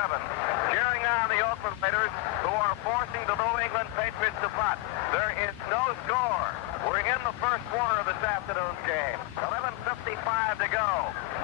cheering on the Oakland Raiders, who are forcing the New England Patriots to punt. There is no score. We're in the first quarter of this afternoon's game. 11:55 to go.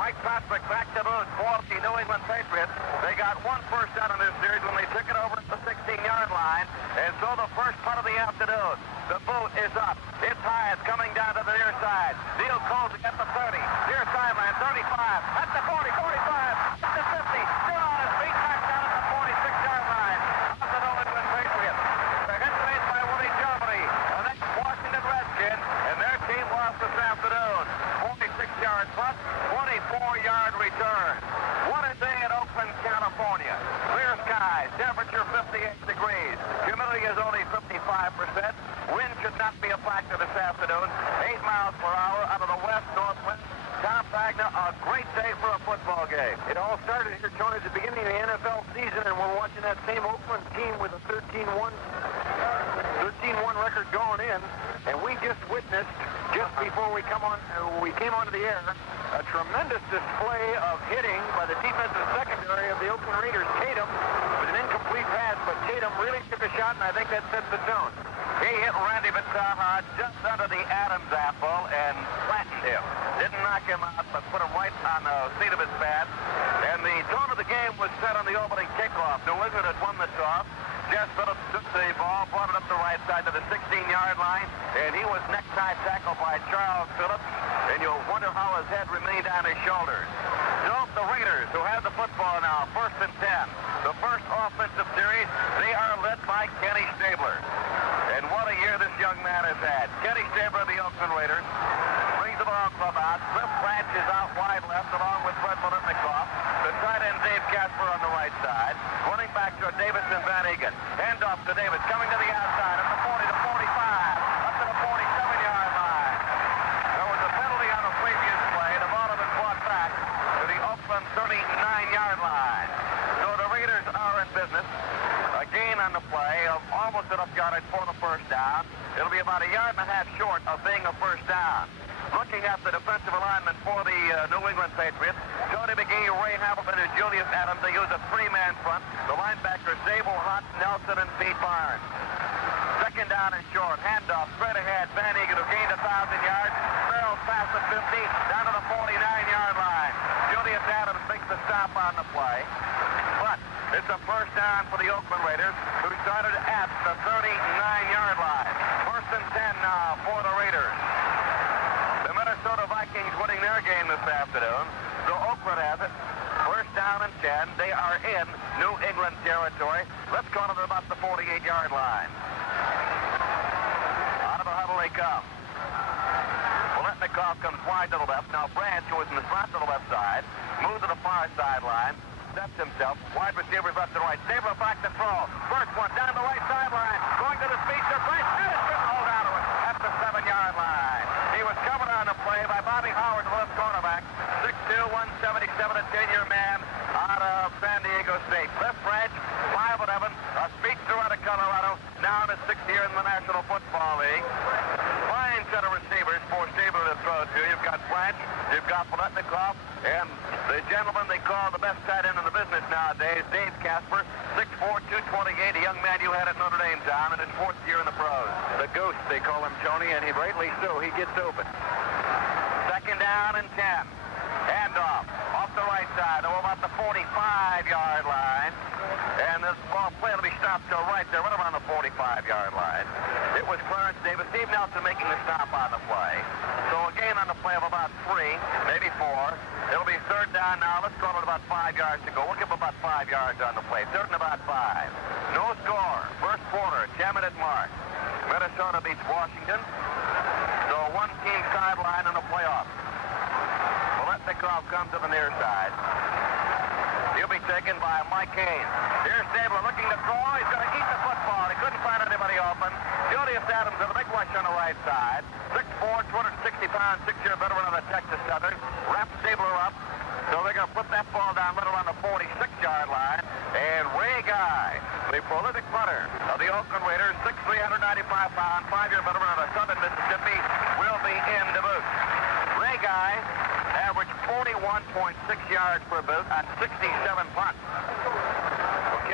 Mike Patrick back to boot for the New England Patriots. They got one first down in this series when they took it over at the 16-yard line. And so the first punt of the afternoon. The boot is up. It's high. It's coming down to the near side. Neil Colton at the 30. Near sideline, 35. At the 40, 45. At the 50. Still on his feet. Back down at the 46-yard line. Of the New England Patriots. They're hit made by Willie Germany. The next Washington Redskins. And their team lost this afternoon. 46-yard punt. 24-yard return. What a day in Oakland, California. Clear skies. Temperature 58 degrees. Humidity is only 55%. Wind should not be a factor this afternoon. 8 miles per hour out of the west-northwest. Tom Pagna, a great day for a football game. It all started here, Tony, at the beginning of the NFL season, and we're watching that same Oakland team with a 13-1 record going in, and we just witnessed, just before we came onto the air, a tremendous display of hitting by the defensive secondary of the Oakland Raiders. Tatum with an incomplete pass, but Tatum really took a shot, and I think that sets the tone. He hit Randy Vitaha just under the Adam's apple and flattened him. Didn't knock him out, but put him right on the seat of his pants. And the tone of the game was set on the opening kickoff. New England had won the toss. Jess Phillips took the ball, brought it up the right side to the 16-yard line, and he was necktie tackled by Charles Phillips. And you'll wonder how his head remained on his shoulders. So the Raiders, who have the football now, 1st and 10. The first offensive series, they are led by Kenny Stabler. And what a year this young man has had. Kenny Stabler of the Oakland Raiders brings the ball club out. Cliff Branch is out wide left along with Fred Bolitnikoff. The tight end Dave Casper on the right side. Running back to Davis and Van Egan. Hand off to Davis, coming to the outside at the 40 to 45. Up to the 47-yard line. There was a penalty on the previous play. The ball had been brought back to the Oakland 39-yard line. So the Raiders are in business. A gain on the play of almost enough yardage for the first down. It'll be about 1.5 yards short of being a first down. Looking at the defensive alignment for the New England Patriots, Tony McGee, Ray Hamilton, and Julius Adams. They use a 3-man front. The linebackers, Zabel, Hunt, Nelson, and Pete Barnes. Second down and short. Handoff, straight ahead. Van Egan, who gained 1,000 yards. Barrels past the 50, down to the 49-yard line. Julius Adams makes the stop on the play. But it's a first down for the Oakland Raiders, who started at the 39-yard line. 1st and 10 now for the Raiders. The Minnesota Vikings winning their game this afternoon. So Oakland has it. 1st down and 10. They are in New England territory. Let's call it about the 48-yard line. Out of the huddle they come. Bolitnikoff comes wide to the left. Now Branch, who is in the slot to the left side, moves to the far sideline. Steps himself. Wide receivers left and right. Stabler back to throw. First one down the right sideline. Going to the speedster. Branch. And it's been hauled out of it at the 7-yard line. He was covered on the play by Bobby Howard, the left cornerback. 6'2", 177, a 10-year man out of San Diego State. Cliff Branch, 5'11", a speedster out of Colorado, now in his 6th year in the National Football League. Fine set of receivers for Stabler to throw to. You've got Branch, you've got Bolitnikoff, and the gentleman they call the best tight end in the business nowadays, Dave Casper, 6'4", 228, a young man you had at Notre Dame, Tom, in his 4th year in the pros. The Ghost, they call him, Tony, and rightly so. He gets open. Second down and 10. Handoff off the right side, about the 45-yard line. And this ball play will be stopped to right there, right around the 45-yard line. It was Clarence Davis. Steve Nelson making the stop on the play. So a gain on the play of about 3, maybe 4. It'll be 3rd down now. Let's call it about 5 yards to go. We'll give about 5 yards on the play. 3rd and about 5. No score. First quarter, 10-minute mark. Minnesota beats Washington. So one team sideline in the playoffs. Bolitnikoff comes to the near side. He'll be taken by Mike Haynes. Here's Stabler looking to throw. He's going to eat the football. He couldn't find anybody open. Julius Adams with a big rush on the right side. 6'4", 260-pound, 6-year veteran of the Texas Southern. Wraps Stabler up. So they're going to put that ball down right around the 46-yard line. And Ray Guy, the prolific punter of the Oakland Raiders, 6'3", 195-pound, 5-year veteran of the Southern Mississippi, will be in the booth. Ray Guy averaged 41.6 yards per boot on 67 punts.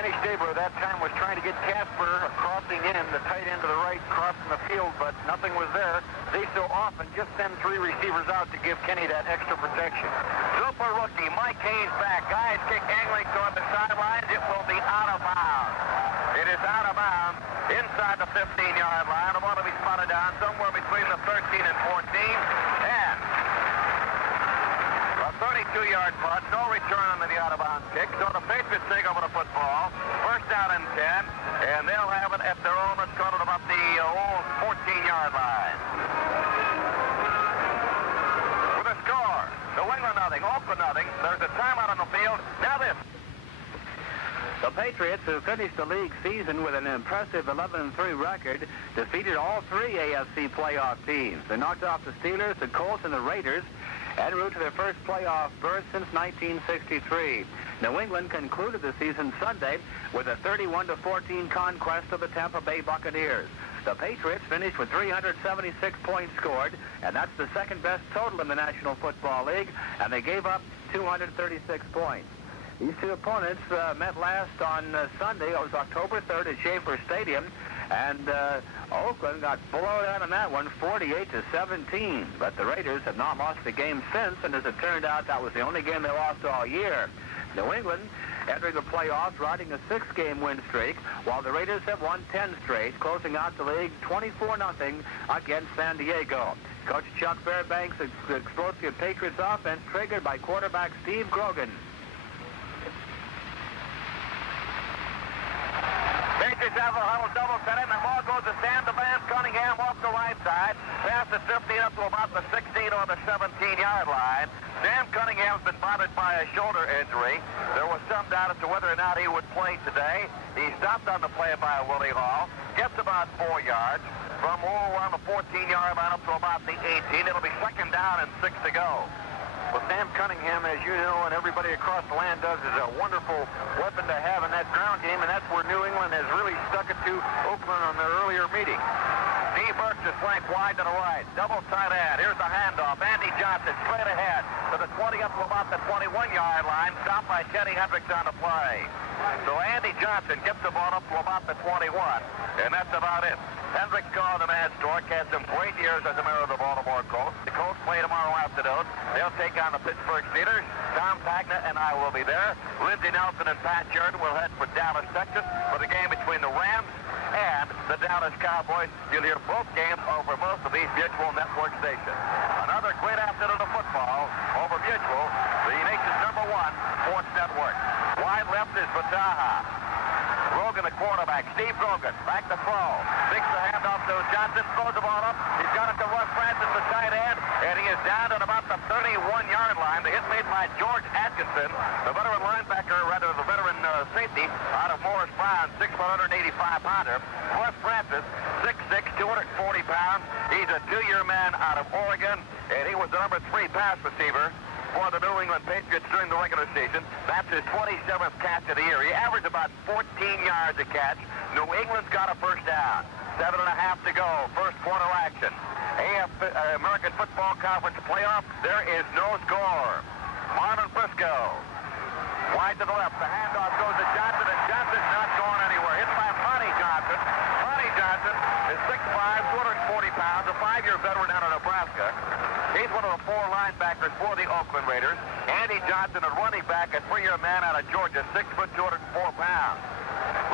Kenny Stabler at that time was trying to get Casper crossing in, the tight end to the right, crossing the field, but nothing was there. They so often just send 3 receivers out to give Kenny that extra protection. Super rookie, Mike Hayes back. Guys kick angling toward the sidelines. It will be out of bounds. It is out of bounds inside the 15-yard line. It ought to be spotted down somewhere between the 13 and 14. And a 32-yard punt. No return on the out-of-bounds kick. So the Patriots take over the football. First down and 10. And they'll have it at their own, let's call it about the old 14-yard line. With a score, New England nothing, Oakland nothing. There's a timeout on the field. Now this. The Patriots, who finished the league season with an impressive 11-3 record, defeated all 3 AFC playoff teams. They knocked off the Steelers, the Colts, and the Raiders, en route to their first playoff berth since 1963. New England concluded the season Sunday with a 31-14 conquest of the Tampa Bay Buccaneers. The Patriots finished with 376 points scored, and that's the second-best total in the National Football League, and they gave up 236 points. These 2 opponents met last on Sunday. It was October 3rd at Schaefer Stadium, and Oakland got blown out on that one, 48-17. But the Raiders have not lost a game since, and as it turned out, that was the only game they lost all year. New England entering the playoffs, riding a 6-game win streak, while the Raiders have won 10 straight, closing out the league 24-0 against San Diego. Coach Chuck Fairbanks' explosive Patriots offense triggered by quarterback Steve Grogan. Patriots have a huddle double set in. The ball goes to Sam DeVan Cunningham off the right side. Pass the 15 up to about the 16 or the 17-yard line. Sam Cunningham's been bothered by a shoulder injury. There was some doubt as to whether or not he would play today. He stopped on the play by Willie Hall. Gets about 4 yards. From around the 14-yard line up to about the 18. It'll be 2nd down and 6 to go. Well, Sam Cunningham, as you know, and everybody across the land does, is a wonderful weapon to have in that ground game, and that's where New England has really stuck it to Oakland on their earlier meeting. Steve Burks is flanked wide to the right. Double tight end. Here's the handoff. Andy Johnson straight ahead to the 20 up to about the 21-yard line. Stopped by Teddy Hendricks on the play. So Andy Johnson gets the ball up to about the 21, and that's about it. Hendricks called the man Stork, had some great years as a member of the Baltimore Colts. The Colts play tomorrow afternoon. They'll take on the Pittsburgh Steelers. Tom Pagna and I will be there. Lindsey Nelson and Pat Sheridan will head for Dallas, Texas for the game between the Rams and the Dallas Cowboys. You'll hear both games over most of these Mutual Network stations. Another great afternoon of football over Mutual, the nation's #1 sports network. Wide left is Bataha. Grogan, the quarterback. Steve Grogan, back to throw. Takes the handoff to Johnson, throws the ball up. He's got it to Russ Francis, the tight end, and he is down at about the 31-yard line. The hit made by George Atkinson, the veteran linebacker, rather the veteran safety out of Morris Brown, 6'185"er. Russ Francis, 6'6", 240 pounds. He's a 2-year man out of Oregon, and he was the #3 pass receiver for the New England Patriots during the regular season. That's his 27th catch of the year. He averaged about 14 yards a catch. New England's got a first down. 7.5 to go. First quarter action. American Football Conference playoff. There is no score. Marlon Briscoe. Wide to the left. The handoff goes to Johnson, and Johnson's not going anywhere. Hit by Monty Johnson. Monty Johnson is 6'5", 240 pounds, a 5-year veteran out of Nebraska. He's one of the 4 linebackers for the Oakland Raiders. Andy Johnson, a running back, a 3-year man out of Georgia, 6', 204 pounds.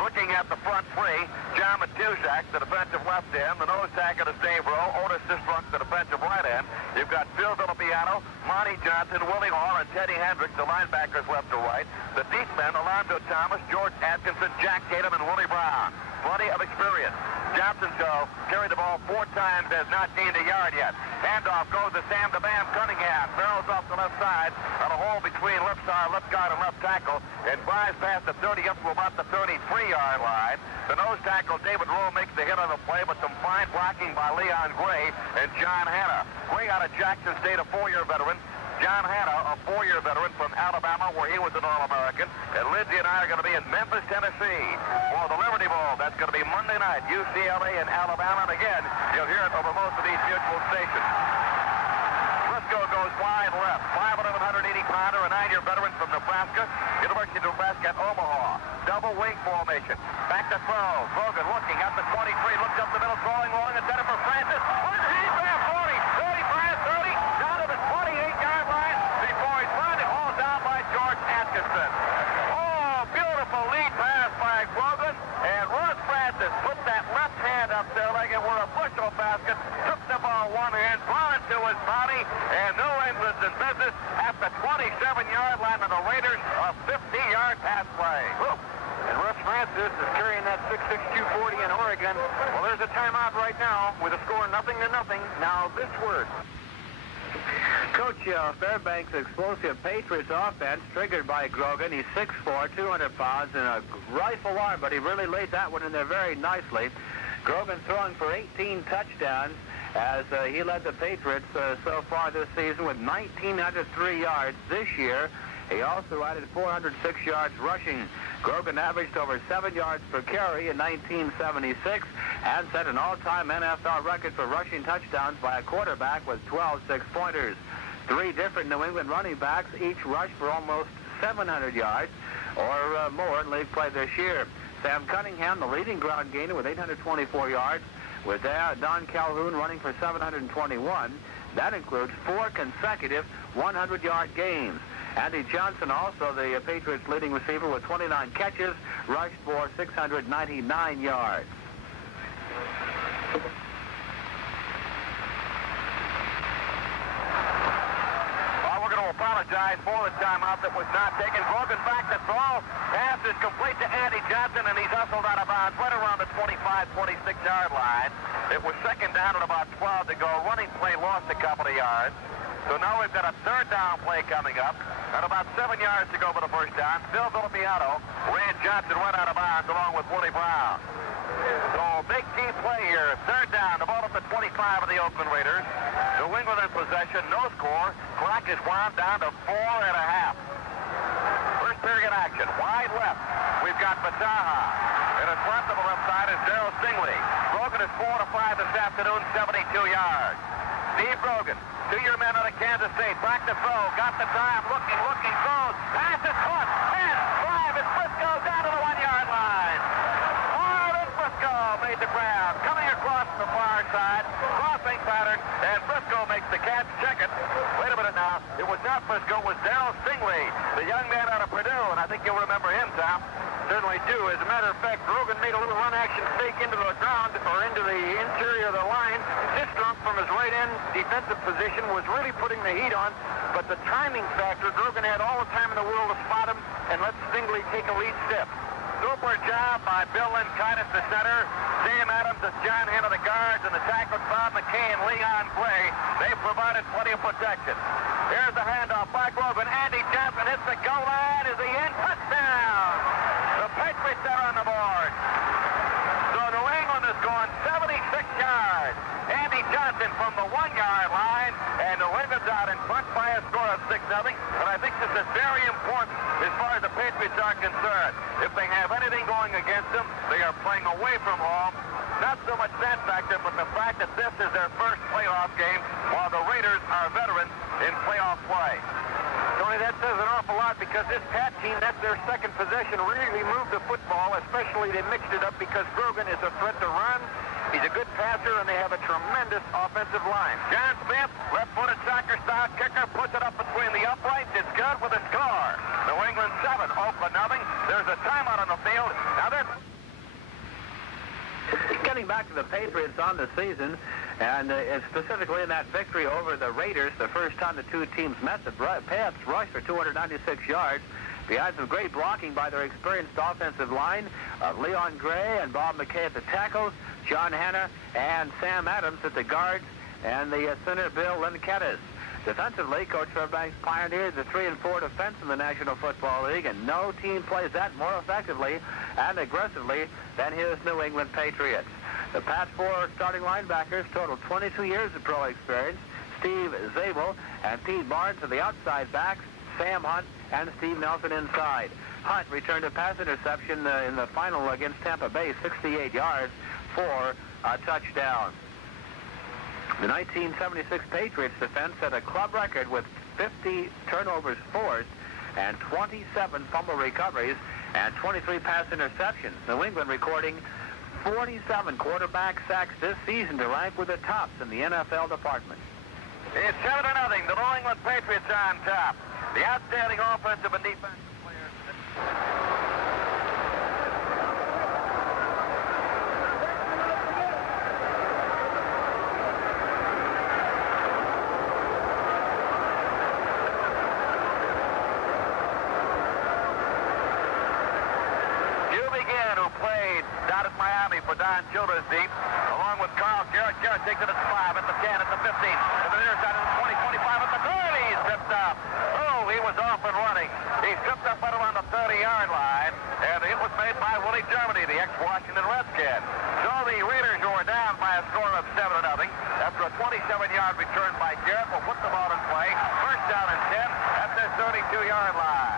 Looking at the front 3, John Matuzak, the defensive left end, the nose tackle is Dave Rowe, Otis Sistrunk, the defensive right end. You've got Phil Villapiano, Monty Johnson, Willie Hall, and Teddy Hendricks, the linebackers left to right. The deep men, Alonzo Thomas, George Atkinson, Jack Tatum, and Willie Brown. Plenty of experience. Johnson, though, carried the ball 4 times, has not gained a yard yet. Handoff goes to Sam DeVan Cunningham. Barrels off the left side on a hole between left guard and left tackle, and flies past the 30 up to about the 33-yard line. The nose tackle, David Rowe, makes the hit on the play, but some fine blocking by Leon Gray and John Hanna. Gray out of Jackson State, a 4-year veteran. John Hanna, a 4-year veteran from Alabama, where he was an All-American. And Lindsay and I are going to be in Memphis, Tennessee for the Liberty Bowl. That's going to be Monday night, UCLA and Alabama. And again, you'll hear it over most of these Mutual stations. Briscoe goes wide left. 5'11", 180-pounder, a 9-year veteran from Nebraska. University of Nebraska at Omaha. double wing formation. Back to throw. Grogan looking at the 23, looks up the middle, throwing long, and set it for Francis. One hand there, 40, 35, 30, down to the 28-yard line before he's finally hauled down by George Atkinson. Oh, beautiful lead pass by Grogan, and Russ Francis put that left hand up there like it were a bushel basket, took the ball one hand, brought it to his body, and New England's in business at the 27-yard line of the Raiders, a 50-yard pass play. And Russ Francis is carrying that 6'6", 240 in Oregon. Well, there's a timeout right now with a score 0-0. Now this word. Coach Fairbanks' explosive Patriots offense triggered by Grogan. He's 6'4", 200 pounds, and a rifle arm, but he really laid that one in there very nicely. Grogan throwing for 18 touchdowns as he led the Patriots so far this season with 1,903 yards this year. He also added 406 yards rushing. Grogan averaged over 7 yards per carry in 1976 and set an all-time NFL record for rushing touchdowns by a quarterback with 12 six-pointers. 3 different New England running backs each rushed for almost 700 yards or more in league play this year. Sam Cunningham, the leading ground gainer with 824 yards, with Don Calhoun running for 721. That includes 4 consecutive 100-yard games. Andy Johnson, also the Patriots' leading receiver with 29 catches, rushed for 699 yards. Well, we're going to apologize for the timeout that was not taken. Grogan back to throw. Pass is complete to Andy Johnson, and he's hustled out of bounds right around the 25, 26-yard line. It was second down at about 12 to go. Running play lost a couple of yards. So now we've got a third down play coming up. And about 7 yards to go for the first down. Phil Villapiano ran Johnson right out of bounds along with Willie Brown. So big key play here. Third down. The ball at the 25 of the Oakland Raiders. New England in possession. No score. Clock is wound down to 4.5. First period action. Wide left. We've got Pagna. And in front of the left side is Darryl Stingley. Grogan is 4 to 5 this afternoon. 72 yards. Steve Grogan. 2-year man out of Kansas State. Back to throw. Got the time. Looking, throws. Pass is caught. 10, 5, and Frisco down to the 1-yard line. Marlon Frisco made the grab. Coming across the far side. Crossing pattern. And Frisco makes the catch. Check it. Wait a minute now. It was not Frisco. It was Darryl Stingley, the young man out of Purdue. And I think you'll remember him, Tom. Certainly do. As a matter of fact, Grogan made a little run-action fake into the ground or into the interior of the line. Sistrunk from his right end defensive position was really putting the heat on, but the timing factor, Grogan had all the time in the world to spot him and let Stingley take a lead step. Super job by Bill Linkitis, the center. Sam Adams, the John Henn of the guards, and the tackles Bob McKay and Leon Clay. They provided plenty of protection. Here's the handoff by Grogan. Andy Johnson hits the goal line. Is he in? Touchdown! The Patriots are on the board. So New England is going 76 yards. Andy Johnson from the 1-yard line, and New England's out in front by a score of 6-0. But I think this is very important as far as the Patriots are concerned. If they have anything going against them, they are playing away from home. Not so much that factor, but the fact that this is their first playoff game, while the Raiders are veterans in playoff play. Tony, that says an awful lot because this Pat team, that's their second possession, really moved the football, especially they mixed it up because Grogan is a threat to run. He's a good passer, and they have a tremendous offensive line. John Smith, left-footed soccer-style kicker, puts it up between the uprights. It's good with a score. New England 7, Oakland nothing. There's a timeout on the field. Now they're getting back to the Patriots on the season, and specifically in that victory over the Raiders, the first time the two teams met. The Pats rushed for 296 yards. Behind some great blocking by their experienced offensive line, Leon Gray and Bob McKay at the tackles, John Hanna and Sam Adams at the guards, and the center Bill Linkitis. Defensively, Coach Fairbanks pioneered the 3-4 defense in the National Football League, and no team plays that more effectively and aggressively than his New England Patriots. The Pats' 4 starting linebackers total 22 years of pro experience. Steve Zabel and Pete Barnes are the outside backs, Sam Hunt and Steve Nelson inside. Hunt returned a pass interception in the final against Tampa Bay, 68 yards for a touchdown. The 1976 Patriots defense set a club record with 50 turnovers forced and 27 fumble recoveries and 23 pass interceptions. New England recording 47 quarterback sacks this season to rank with the tops in the NFL department. It's 7-0. The New England Patriots are on top. The outstanding offensive and defensive players. For Don Childersdeep, along with Carl Garrett. Garrett takes it at 5, at the 10, at the 15, at the near side of the 20, 25, at the 30. He's tripped up. Oh, he was off and running. He tripped up right around the 30-yard line, and it was made by Willie Germany, the ex-Washington Redskin. So the Raiders, who were down by a score of 7-0, after a 27-yard return by Garrett, will put the ball in play. First down and 10 at their 32-yard line.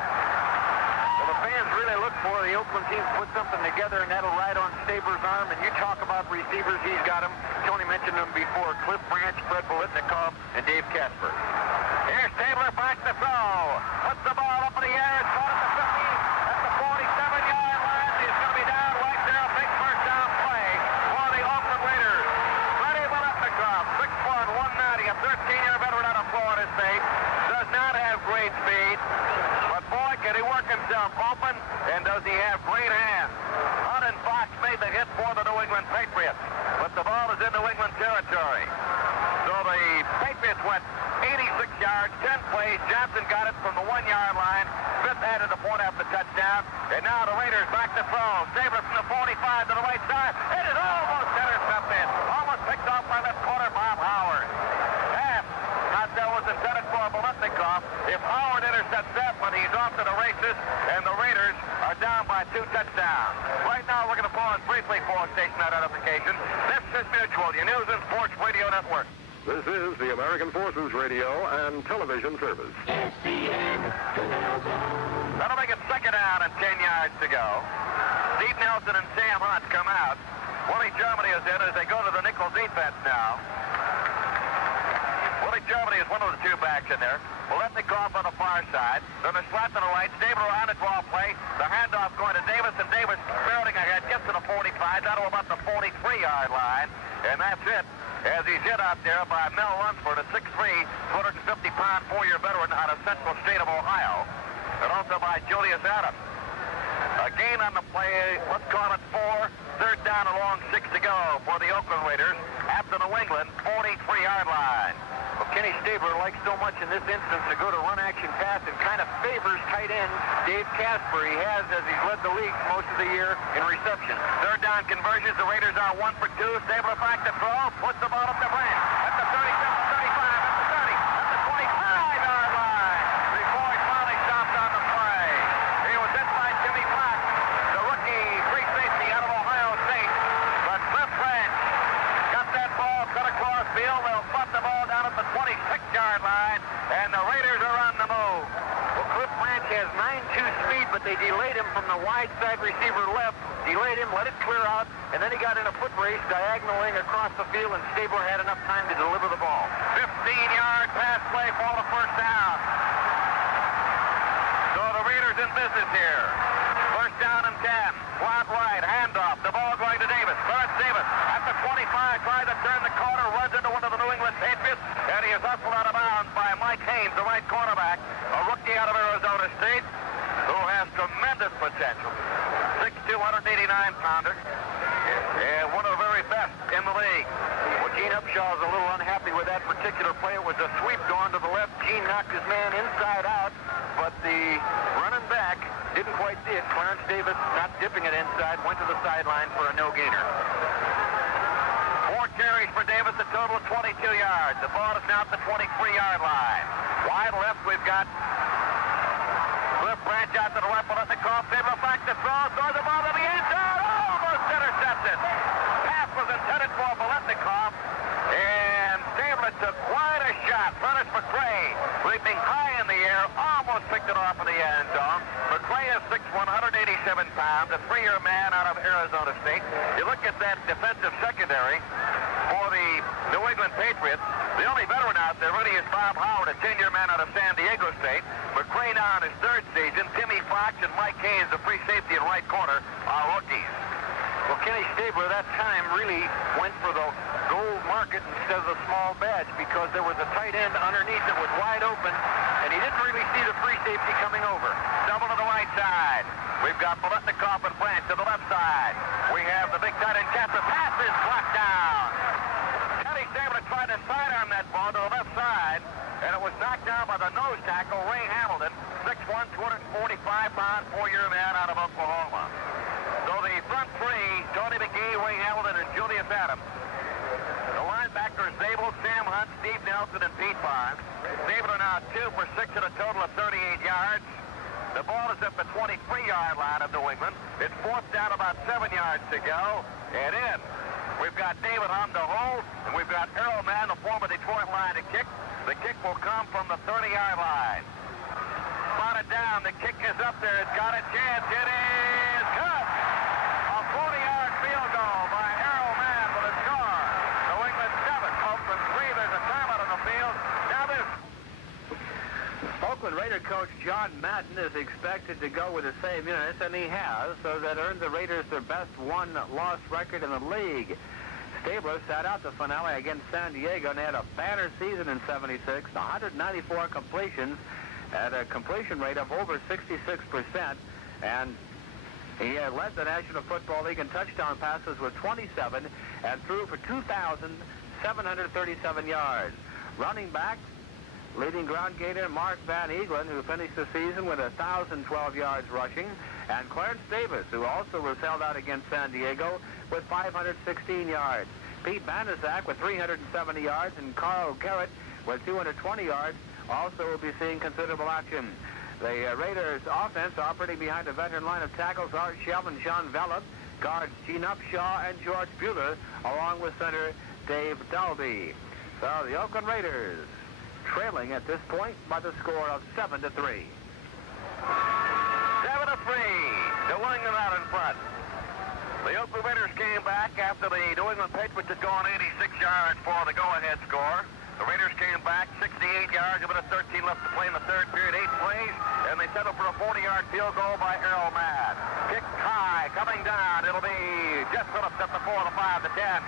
Well, the fans really look for the Oakland team to put something together, and that'll ride on Stabler's arm. And you talk about receivers, he's got them. Tony mentioned them before: Cliff Branch, Fred Bolitnikoff, and Dave Casper. Here's Stabler back to throw. Puts the ball up in the air. It's caught at the 50, at the 47-yard line. He's going to be down right there. A big first down play for the Oakland Raiders. Freddie Bolitnikoff, 6'4" and 190, a 13-year veteran out of Florida State, does not have great speed. Boy, can he work himself open, and does he have great hands. Hunt and Fox made the hit for the New England Patriots, but the ball is in New England territory. So the Patriots went 86 yards, 10 plays. Johnson got it from the 1-yard line. Smith added a point after the touchdown, and now the Raiders back to throw. Stabler from the 45 to the right side. It is almost intercepted. Almost picked off by left corner Bob Howard. That was intended for Bolitnikoff. If Howard intercepts that one, he's off to the races, and the Raiders are down by 2 touchdowns. Right now, we're going to pause briefly for station identification. This is Mutual, your news and sports radio network. This is the American Forces Radio and Television Service. That'll make it second down and 10 yards to go. Steve Nelson and Sam Hunt come out. Willie Germany is in as they go to the nickel defense now. Willie Germany is one of the 2 backs in there. Bolitnikoff on the far side. Then the slot to the right. Stabler on the draw play. The handoff going to Davis, and Davis barreling ahead. Gets to the 45, down to about the 43-yard line. And that's it. As he's hit out there by Mel Lunsford, a 6'3", 250-pound, 4-year veteran out of Central State of Ohio. And also by Julius Adams. A gain on the play. Let's call it 4. Third down along 6 to go for the Oakland Raiders after New England 43-yard line. Well, Kenny Stabler likes so much in this instance to go to run-action pass and kind of favors tight end Dave Casper. He has, as he's led the league most of the year in reception. Third down conversions. The Raiders are 1 for 2. Stabler back to throw. Puts the ball up the Branch. At the 37, 35, at the 30, at the 25-yard line. Before he finally stopped on the play. He was hit by Jimmy Fox, the rookie free safety out of Ohio State. But Cliff Branch got that ball cut across field. They'll butt the ball down at the 26-yard line, and the Raiders are on the move. Well, Cliff Branch has 9.2 speed, but they delayed him from the wide side receiver left. Delayed him, let it clear out, and then he got in a foot race diagonaling across the field, and Stabler had enough time to deliver the ball. 15-yard pass play for the first down. So the Raiders in business here. First down and 10. Slot right, handoff. The ball going to Davis. Clarence Davis at the 25, tries to turn the corner, runs into one of the New England Patriots, and he is hustled out of bounds by Mike Haynes, the right cornerback, a rookie out of Arizona State, who has tremendous potential. 6'2", 189-pounder, and one of the very best in the league. Well, Gene Upshaw is a little unhappy with that particular play. It was a sweep going to the left. Gene knocked his man inside out, but the running back didn't quite see it. Clarence Davis, not dipping it inside, went to the sideline for a no-gainer. 4 carries for Davis, a total of 22 yards. The ball is now at the 23-yard line. Wide left, we've got Cliff Branch out to the right, Bolitnikoff, Stabler back to throw, throws the ball to the end zone, almost intercepted. Pass was intended for Bolitnikoff, and Stabler took quite a shot. Prentice McCray, leaping high in the air, almost picked it off in the end zone. McCray is 6'1", 187 pounds, a 3-year man out of Arizona State. You look at that defensive secondary for the New England Patriots. The only veteran out there really is Bob Howard, a 10-year man out of San Diego State. McCray now in his third season. Timmy Fox and Mike Haynes, the free safety in right corner, are rookies. Well, Kenny Stabler that time really went for the gold market instead of the small badge because there was a tight end underneath that was wide open, and he didn't really see the free safety coming over. Double to the right side. We've got Paletnikov and Branch to the left side. We have the big tight end Casper. Pass is blocked down. Kenny Stabler tried to sidearm that ball to the left side, and it was knocked down by the nose tackle, Ray Hamilton, 6'1", 245-pound, 4-year man out of Oklahoma. So the front three, Tony McGee, Ray Hamilton, and Julius Adams. The linebackers, Zabel, Sam Hunt, Steve Nelson, and Pete Barnes. Zabel now 2 for 6 at a total of 38 yards. The ball is at the 23-yard line of New England. It's fourth down, about 7 yards to go. And in. We've got David Hum to hold, and we've got Errol Mann, the former Detroit line, to kick. The kick will come from the 30-yard line. Spotted down. The kick is up there. It's got a chance. It is good. A 40-yard field goal by Errol Mann with a score. New England 7, Oakland 3. There's a timeout on the field. Now this. Oakland Raider coach John Madden is expected to go with the same units, and he has, so that earned the Raiders their best one-loss record in the league. Stabler sat out the finale against San Diego and had a banner season in '76, 194 completions at a completion rate of over 66%, and he led the National Football League in touchdown passes with 27 and threw for 2,737 yards. Running back, leading ground gainer Mark Van Eaglen, who finished the season with 1,012 yards rushing, and Clarence Davis, who also was held out against San Diego with 516 yards. Pete Banaszak with 370 yards, and Carl Garrett with 220 yards also will be seeing considerable action. The Raiders offense operating behind a veteran line of tackles Art Shell and Sean Vella, guards Gene Upshaw and George Bueller, along with center Dave Dalby. So the Oakland Raiders trailing at this point by the score of 7-3. 7-3. New England out in front. The Oakland Raiders came back after the New England Patriots had gone 86 yards for the go-ahead score. The Raiders came back 68 yards, a minute 13 left to play in the third period, 8 plays, and they settled for a 40-yard field goal by Errol Mann. Kick high, coming down. It'll be Jeff Phillips at the 4, the 5, the 10,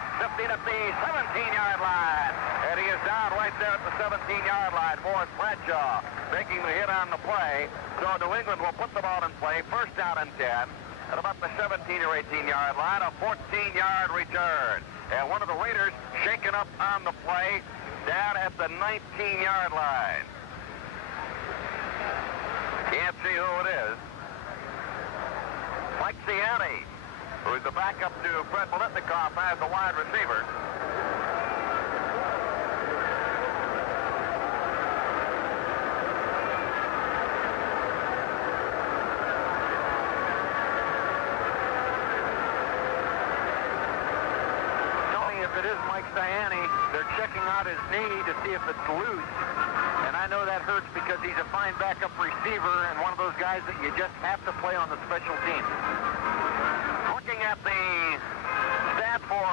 15 at the 17-yard line. And he is down right there at the 17-yard line. Morris Bradshaw making the hit on the play. So New England will put the ball in play. First down and 10 at about the 17 or 18-yard line. A 14-yard return. And one of the Raiders shaken up on the play down at the 19-yard line. Can't see who it is. Mike Ciani, who's the backup to Fred Paletnikov as the wide receiver. If it is Mike Ciani, they're checking out his knee to see if it's loose. And I know that hurts because he's a fine backup receiver and one of those guys that you just have to play on the special teams. Looking at the stat for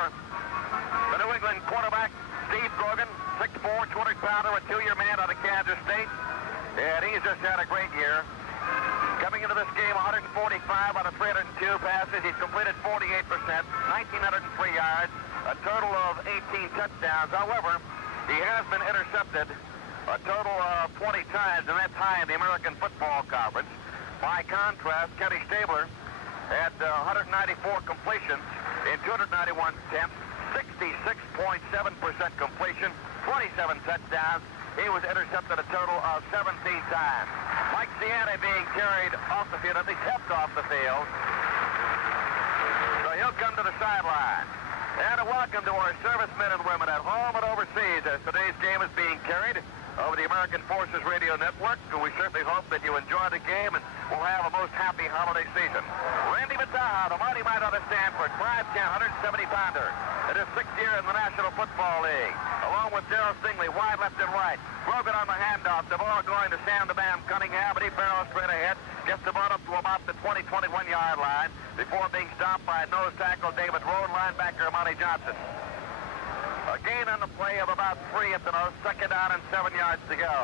the New England quarterback, Steve Grogan, 6'4", 200-pounder, a 2-year man out of Kansas State. And he's just had a great year. Coming into this game, 145 out of 302 passes. He's completed 48%, 1,903 yards, a total of 18 touchdowns. However, he has been intercepted a total of 20 times, and that's high in the American Football Conference. By contrast, Kenny Stabler had 194 completions in 291 attempts, 66.7% completion, 27 touchdowns. He was intercepted a total of 17 times. Mike Ciani being carried off the field, at least helped off the field. So he'll come to the sideline. And a welcome to our servicemen and women at home and overseas as today's game is being carried over the American Forces Radio Network. And we certainly hope that you enjoy the game and will have a most happy holiday season. Randy Mataha, the mighty man out of Stanford, 5'10", 170-pounder. It is 6th year in the National Football League. Along with Darryl Stingley, wide left and right. Grogan on the handoff. The ball going to Sam the Bam Cunningham, but he barrels straight ahead. Gets the ball up to about the 20, 21-yard line before being stopped by nose tackle David Rowe, linebacker Monty Johnson. A gain on the play of about 3 at the most. Second down and 7 yards to go.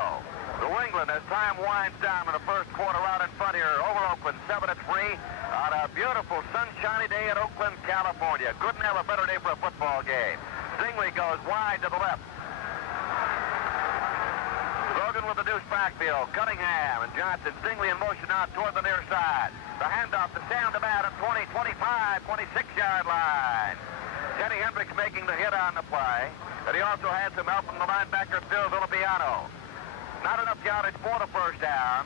New England, as time winds down in the first quarter, out in front here over Oakland, 7-3 on a beautiful sunshiny day in Oakland, California. Couldn't have a better day for a football game. Stingley goes wide to the left. Logan with the deuce backfield. Cunningham and Johnson. Stingley in motion out toward the near side. The handoff to Sam to bat at 20, 25, 26-yard line. Teddy Hendricks making the hit on the play. But he also had some help from the linebacker, Phil Villapiano. Not enough yardage for the first down,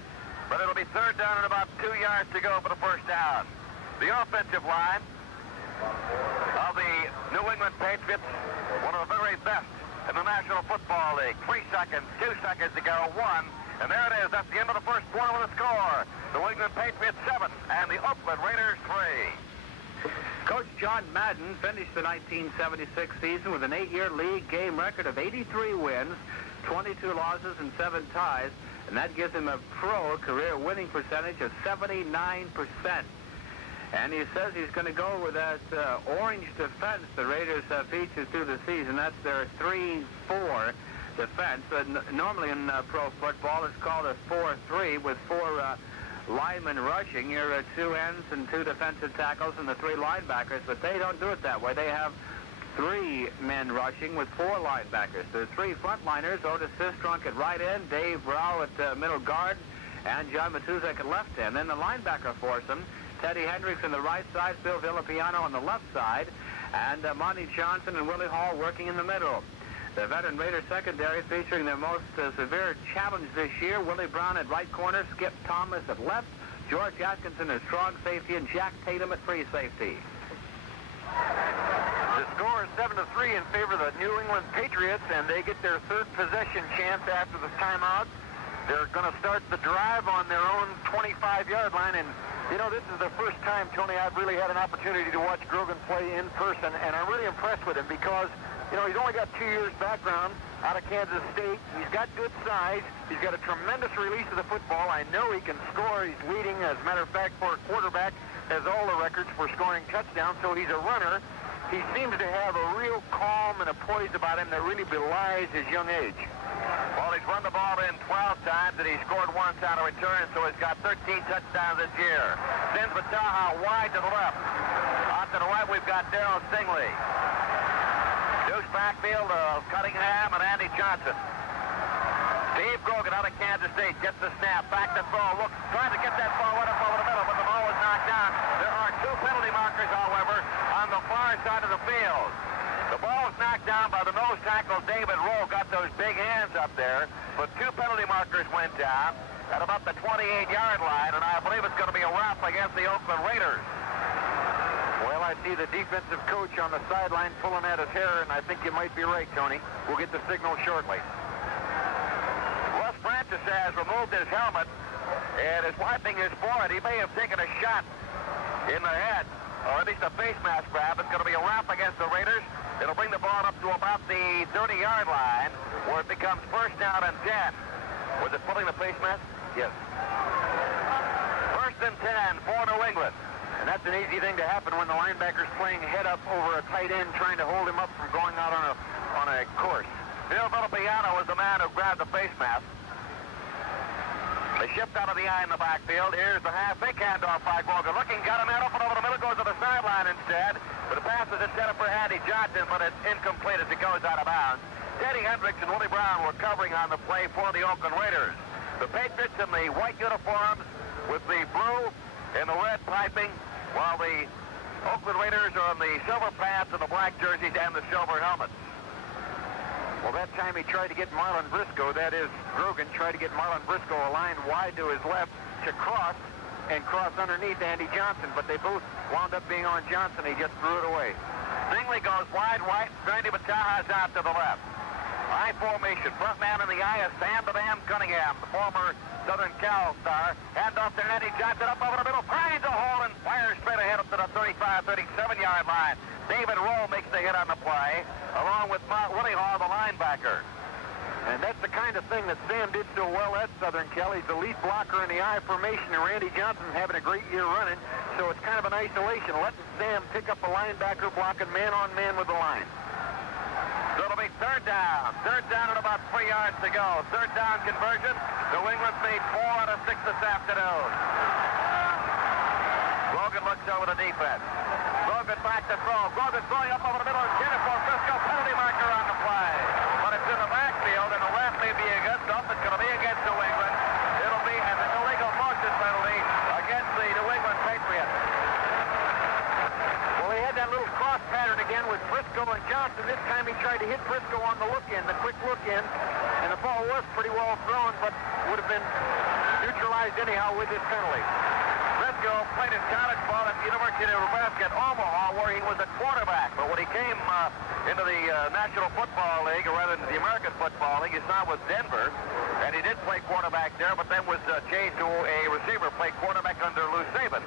but it'll be third down and about 2 yards to go for the first down. The offensive line of the New England Patriots, one of the very best in the National Football League. 3 seconds, 2 seconds to go, 1. And there it is. That's the end of the first quarter with a score. The New England Patriots 7 and the Oakland Raiders 3. Coach John Madden finished the 1976 season with an 8-year league game record of 83 wins, 22 losses, and 7 ties. And that gives him a pro career winning percentage of 79%. And he says he's going to go with that orange defense the Raiders feature through the season. That's their 3-4 defense. Normally in pro football, it's called a 4-3 with 4 linemen rushing. Your 2 ends and 2 defensive tackles and the 3 linebackers. But they don't do it that way. They have 3 men rushing with 4 linebackers. There's 3 frontliners: Otis Sistrunk at right end, Dave Rao at middle guard, and John Matuzak at left end. Then the linebacker foursome: Teddy Hendricks on the right side, Phil Villapiano on the left side, and Monty Johnson and Willie Hall working in the middle. The veteran Raider secondary featuring their most severe challenge this year: Willie Brown at right corner, Skip Thomas at left, George Atkinson at strong safety, and Jack Tatum at free safety. The score is 7-3 in favor of the New England Patriots, and they get their 3rd possession chance after the timeout. They're going to start the drive on their own 25-yard line, and you know, this is the first time, Tony, I've really had an opportunity to watch Grogan play in person, and I'm really impressed with him because, you know, he's only got 2 years background out of Kansas State. He's got good size. He's got a tremendous release of the football. I know he can score. He's leading, as a matter of fact, for a quarterback, has all the records for scoring touchdowns, so he's a runner. He seems to have a real calm and a poise about him that really belies his young age. Well, he's run the ball in 12 times, and he scored once on a return, so he's got 13 touchdowns this year. Sends Bataha wide to the left. Out to the right, we've got Darryl Stingley. Deuce backfield of Cunningham and Andy Johnson. Steve Grogan out of Kansas State gets the snap. Back to throw. Looks, trying to get that ball right up over the middle, but the ball was knocked down. There are 2 penalty markers, however, on the far side of the field. The ball was knocked down by the nose tackle. David Rowe got those big hands up there, but 2 penalty markers went down at about the 28-yard line, and I believe it's going to be a wrap against the Oakland Raiders. Well, I see the defensive coach on the sideline pulling at his hair, and I think you might be right, Tony. We'll get the signal shortly. Russ Francis has removed his helmet and is wiping his forehead. He may have taken a shot in the head, or at least a face mask grab. It's going to be a wrap against the Raiders. It'll bring the ball up to about the 30-yard line, where it becomes first down and 10. Was it pulling the face mask? Yes. First and 10 for New England. And that's an easy thing to happen when the linebacker's playing head up over a tight end, trying to hold him up from going out on a course. Phil Villapiano was the man who grabbed the face mask. They shift out of the eye in the backfield. Here's the half-fake handoff by Grogan. Looking, got him out open over the middle, goes to the sideline instead. But the pass is intended for Andy Johnson, but it's incomplete as it goes out of bounds. Teddy Hendricks and Willie Brown were covering on the play for the Oakland Raiders. The Patriots in the white uniforms with the blue and the red piping, while the Oakland Raiders are in the silver pants and the black jerseys and the silver helmets. Well, that time he tried to get Marlon Briscoe, that is, Grogan tried to get Marlon Briscoe aligned wide to his left to cross and cross underneath Andy Johnson, but they both wound up being on Johnson. He just threw it away. Stingley goes wide right, Randy Bataha's out to the left. I formation, front man in the eye is Sam the Dam Cunningham, the former Southern Cal star. Hand off to Andy Johnson up over the middle, finds a hole and fires straight ahead up to the 35, 37-yard line. David Rowe makes the hit on the play, along with Willie Hall, the linebacker. And that's the kind of thing that Sam did so well at Southern Cal. He's the lead blocker in the I formation, and Randy Johnson having a great year running. So it's kind of an isolation, letting Sam pick up a linebacker blocking man-on-man with the line. So it'll third down. Third down at about 3 yards to go. Third down conversion. New England's made 4 out of 6 this afternoon. Grogan looks over the defense. Grogan back to throw. Grogan throwing up over the middle. Intended for Frisco. Penalty marker on the play. But it's in the backfield, and the ref may be against them. It's going to be against New England. It'll be an illegal motion penalty against the New England Patriots. Well, he had that little cross pattern again with Frisco and Johnson. This time he tried to hit Frisco on the look-in, the quick look-in. And the ball was pretty well thrown, but would have been neutralized anyhow with this penalty. Frisco played his college ball at the University of Nebraska at Omaha, where he was a quarterback. But when he came into the National Football League, or rather the American Football League, he signed with Denver. And he did play quarterback there, but then was changed to a receiver, played quarterback under Lou Saban,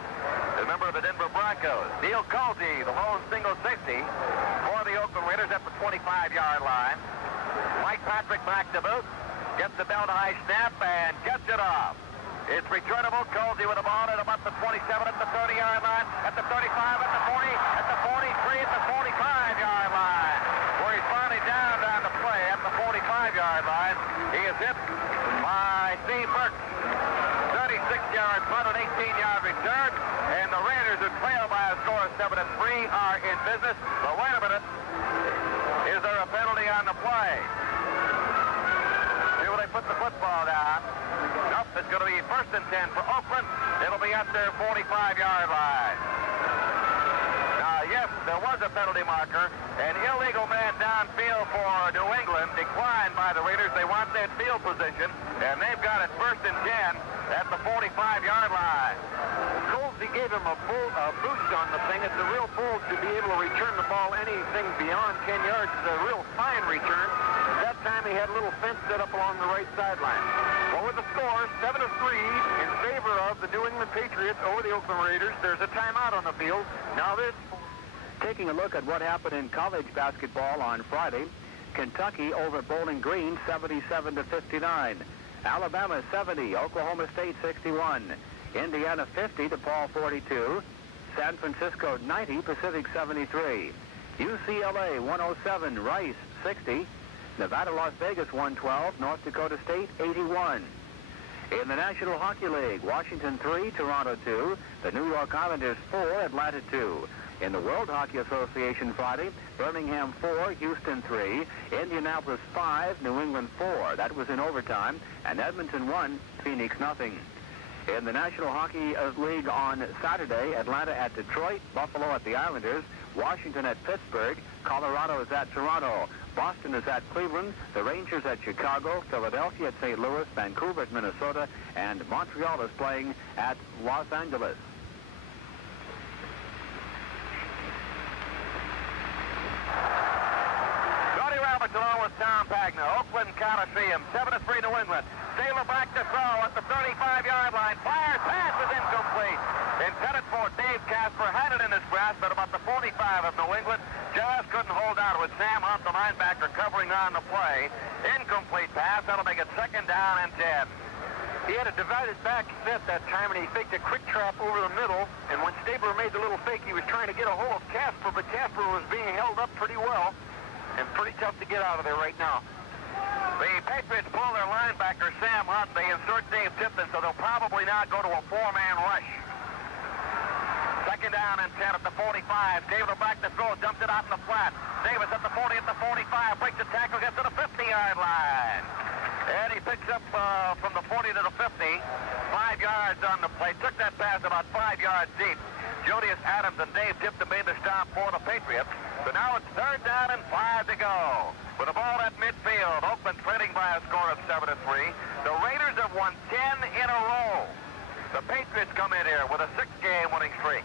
a member of the Denver Broncos. Neil Colsey, the lone single safety for the Oakland Raiders at the 25-yard line. Mike Patrick back to boot, gets the down high snap, and gets it off. It's returnable. Colsey with the ball at about the 27, at the 30-yard line, at the 35, at the 40, at the 43, at the 45-yard line, where he's finally down the play at the 45-yard line. He is hit by Steve Burke. 36-yard punt, an 18-yard return, and the Raiders, who trail by a score of 7-3, are in business. But wait a minute. Is there a penalty on the play? See where they put the football down. Nope, it's going to be 1st and 10 for Oakland. It'll be at their 45-yard line. Now, yes, there was a penalty marker. An illegal man downfield for New England, declined by the Raiders. They want that field position, and they've got it 1st and 10 at the 45-yard line. Colsey gave him a boost on the thing. It's a real pull to be able to return the ball anything beyond 10 yards. It's a real fine return. That time he had a little fence set up along the right sideline. Well, with the score, 7-3 in favor of the New England Patriots over the Oakland Raiders. There's a timeout on the field. Now this... Taking a look at what happened in college basketball on Friday, Kentucky over Bowling Green 77-59. Alabama 70, Oklahoma State 61. Indiana 50, DePaul 42. San Francisco 90, Pacific 73. UCLA 107, Rice 60. Nevada, Las Vegas 112, North Dakota State 81. In the National Hockey League, Washington 3, Toronto 2. The New York Islanders 4, Atlanta 2. In the World Hockey Association Friday, Birmingham 4, Houston 3, Indianapolis 5, New England 4. That was in overtime. And Edmonton 1, Phoenix 0. In the National Hockey League on Saturday, Atlanta at Detroit, Buffalo at the Islanders, Washington at Pittsburgh, Colorado is at Toronto, Boston is at Cleveland, the Rangers at Chicago, Philadelphia at St. Louis, Vancouver at Minnesota, and Montreal is playing at Los Angeles. Along with Tom Pagna, Oakland Coliseum, 7-3 New England. Taylor back to throw at the 35-yard line. Fires, pass is incomplete. Intended for Dave Casper, had it in his grasp at about the 45 of New England. Just couldn't hold out with Sam Hunt, the linebacker, covering on the play. Incomplete pass. That'll make it 2nd down and 10. He had a divided back set that time, and he faked a quick trap over the middle. And when Stabler made the little fake, he was trying to get a hold of Casper, but Casper was being held up pretty well. And pretty tough to get out of there right now. The Patriots pull their linebacker, Sam Hunt. They insert Dave Tipton, so they'll probably not go to a 4-man rush. 2nd down and 10 at the 45. Davis back to throw, dumped it out in the flat. Davis at the 40, at the 45, breaks the tackle, gets to the 50-yard line. And he picks up from the 40 to the 50, 5 yards on the play. Took that pass about 5 yards deep. Julius Adams and Dave Tipton made the stop for the Patriots. So now it's 3rd down and 5 to go. With the ball at midfield, Oakland trailing by a score of 7-3. The Raiders have won 10 in a row. The Patriots come in here with a 6-game winning streak.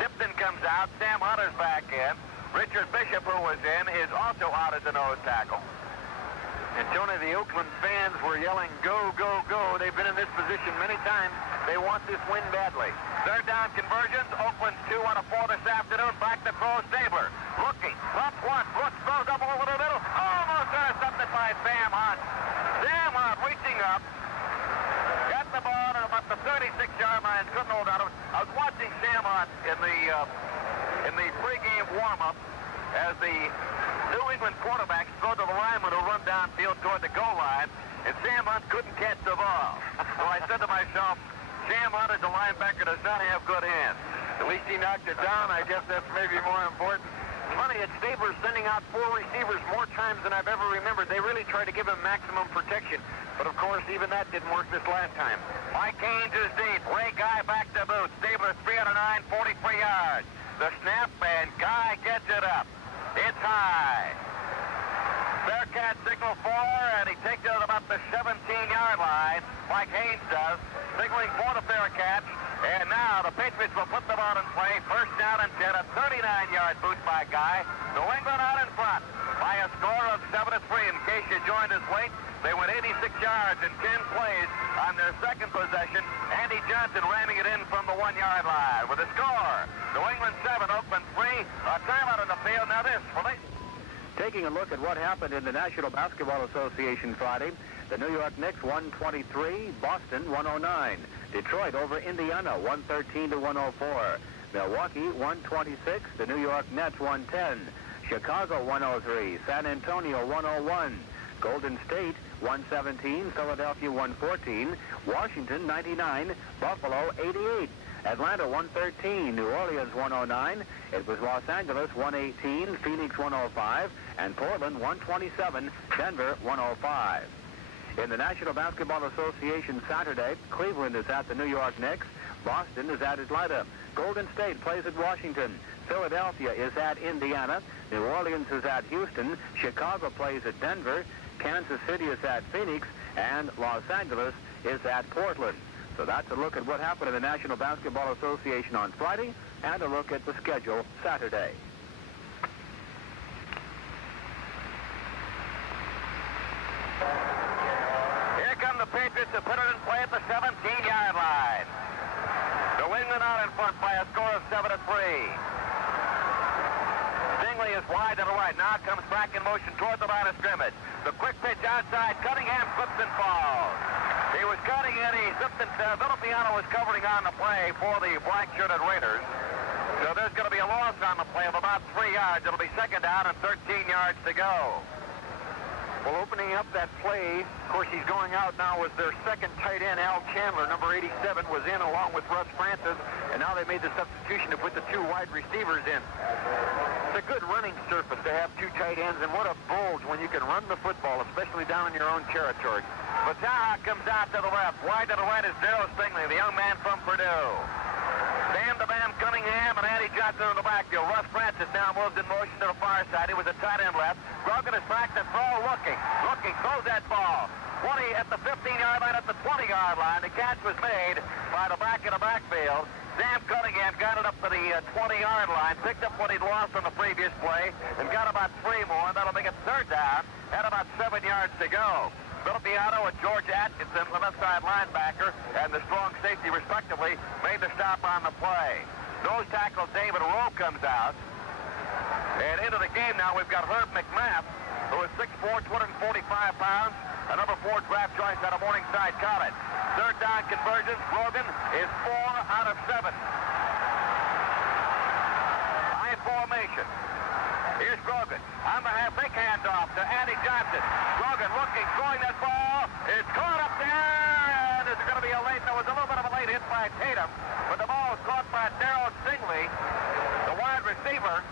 Tipton comes out. Sam Hunter's back in. Richard Bishop, who was in, is also out as a nose tackle. And Tony, the Oakland fans were yelling, go, go, go. They've been in this position many times. They want this win badly. 3rd down conversions. Oakland's 2 out of 4 this afternoon. Back to throw, Stabler. Looking. Up one. Brooks throws up over the middle. Almost intercepted by Sam Hunt. Sam Hunt reaching up. Got the ball at about the 36-yard line. Couldn't hold out of it. I was watching Sam Hunt in the pregame warm-up as the New England quarterbacks throw to the lineman who run downfield toward the goal line, and Sam Hunt couldn't catch the ball. So I said to myself, Sam Hunt as a linebacker does not have good hands. At least he knocked it down. I guess that's maybe more important. It's funny, at Stabler's sending out 4 receivers more times than I've ever remembered. They really tried to give him maximum protection. But, of course, even that didn't work this last time. Mike Haynes is deep. Ray Guy back to boot. Stabler 309, 43 yards. The snap, and Guy gets it up. It's high. Bearcat signal 4, and he takes it at about the 17-yard line. Mike Haynes does, signaling for the Bearcats. And now the Patriots will put the ball in play. First down and 10, a 39-yard boot by Guy. New England out in front by a score of 7-3. In case you joined us late, they went 86 yards in 10 plays on their second possession. Andy Johnson ramming it in from the 1-yard line with a score. New England 7, Oakland 3. A timeout on the field. Now this for me. Taking a look at what happened in the National Basketball Association Friday, the New York Knicks 123, Boston 109. Detroit over Indiana 113 to 104. Milwaukee 126, the New York Nets 110. Chicago 103, San Antonio 101. Golden State 117, Philadelphia 114, Washington 99, Buffalo 88. Atlanta 113, New Orleans 109. It was Los Angeles 118, Phoenix 105, and Portland 127, Denver 105. In the National Basketball Association Saturday, Cleveland is at the New York Knicks. Boston is at Atlanta. Golden State plays at Washington. Philadelphia is at Indiana. New Orleans is at Houston. Chicago plays at Denver. Kansas City is at Phoenix. And Los Angeles is at Portland. So that's a look at what happened in the National Basketball Association on Friday and a look at the schedule Saturday. Here come the Patriots to put it in play at the 17-yard line. New England out in front by a score of 7-3. Stingley is wide to the right. Now comes back in motion toward the line of scrimmage. The quick pitch outside. Cunningham slips and falls. He was cutting in. He slipped and Villappiano was covering on the play for the black-shirted Raiders. So there's going to be a loss on the play of about 3 yards. It'll be second down and 13 yards to go. Well, opening up that play, of course, he's going out now was their second tight end, Al Chandler, number 87, was in along with Russ Francis, and now they made the substitution to put the 2 wide receivers in. It's a good running surface to have 2 tight ends, and what a bulge when you can run the football, especially down in your own territory. Bataha comes out to the left. Wide to the right is Darryl Stingley, the young man from Purdue. Sam the Bam Cunningham and Andy Johnson in the backfield. Russ Francis now moves in motion to the far side. He was a tight end left. Grogan is back to throw, looking, throws that ball. 20 at the 15-yard line, at the 20-yard line. The catch was made by the back in the backfield. Sam Cunningham got it up to the 20-yard line, picked up what he'd lost on the previous play, and got about 3 more. That'll make it third down at about 7 yards to go. Villappiano and George Atkinson, the left side linebacker, and the strong safety, respectively, made the stop on the play. Nose tackle David Rowe comes out. And into the game now, we've got Herb McMath, who is 6'4", 245 pounds, a number 4 draft choice out of Morningside College. Third down conversions, Grogan is 4 out of 7. High formation. Here's Grogan on the fake handoff to Andy Johnson. Grogan looking, throwing that ball. It's caught up there, and there's going to be a late. There was a little bit of a late hit by Tatum, but the ball was caught by Darryl Stingley, the wide receiver,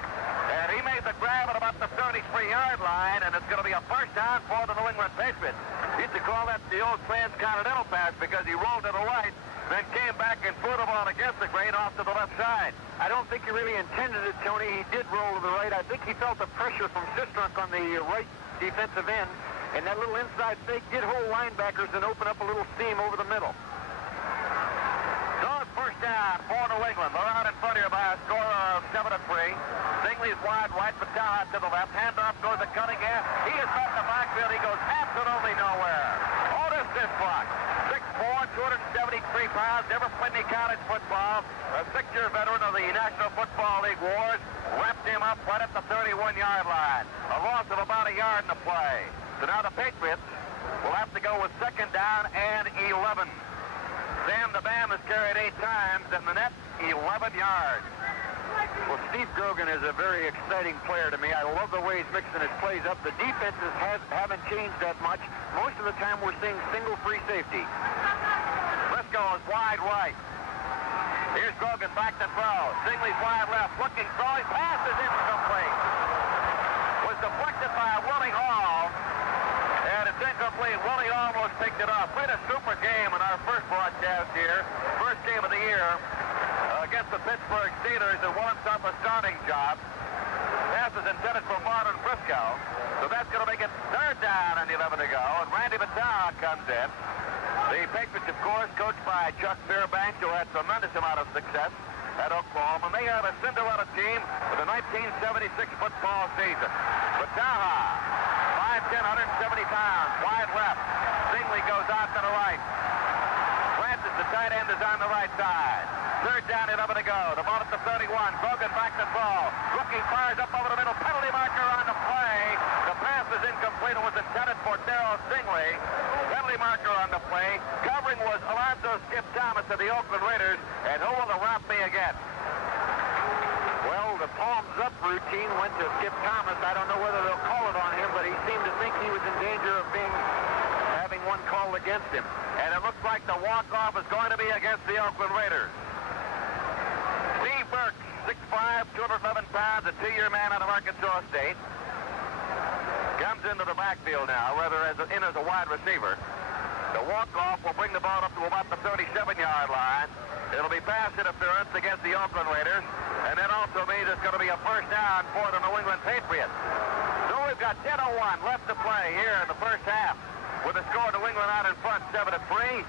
and he made the grab at about the 33-yard line, and it's going to be a first down for the New England Patriots. Used to call that the old transcontinental pass because he rolled to the right, then came back and threw the ball against the grain off to the left side. I don't think he really intended it, Tony. He did roll to the right. I think he felt the pressure from Sistrunk on the right defensive end, and that little inside fake did hold linebackers and open up a little seam over the middle. So it's first down for New England. They're out in front here by a score of 7-3. Stingley's wide right, Bataha to the left. Handoff goes to Cunningham. He is back in the backfield. He goes absolutely nowhere. Otis this block. 6'4", 273 pounds, never played any college football. A 6-year veteran of the National Football League wars, wrapped him up right at the 31-yard line. A loss of about a yard in the play. So now the Patriots will have to go with second down and 11. Sam the Bam has carried 8 times, and the net 11 yards. Well, Steve Grogan is a very exciting player to me. I love the way he's mixing his plays up. The defenses haven't changed that much. Most of the time we're seeing single free safety. Briscoe is wide right. Here's Grogan back to throw. Singley's wide left. Looking, throwing. Pass is incomplete. Was deflected by Willie Hall. And it's incomplete. Willie almost picked it off. Played a super game in our first broadcast here. First game of the year against the Pittsburgh Steelers and won himself a starting job. Pass is intended for Martin Briscoe. So that's going to make it third down and 11 to go. And Randy Battaglia comes in. The Patriots, of course, coached by Chuck Fairbanks, who had tremendous amount of success at Oklahoma. And they have a Cinderella team for the 1976 football season. Battaglia, 5'10", 170 pounds, wide left. Singley goes out to the right. Francis, the tight end, is on the right side. Third down, 11 to go. The ball at the 31. Grogan back to throw. Rookie fires up over the middle. Penalty marker on the play. The pass is incomplete. It was intended for Darryl Singley. Penalty marker on the play. Covering was Alonzo Skip Thomas of the Oakland Raiders. And who will romp me again? Well, the palms up routine went to Skip Thomas. I don't know whether they'll call it on him, but he seemed to think he was in danger of having one called against him. And it looks like the walk-off is going to be against the Oakland Raiders. Steve Burke, 6'5", 211 pounds, a two-year man out of Arkansas State. Comes into the backfield now, rather as a wide receiver. The walk-off will bring the ball up to about the 37-yard line. It'll be pass interference against the Oakland Raiders, and that also means it's going to be a first down for the New England Patriots. So we've got 10:01 left to play here in the first half, with the score New England out in front 7-3.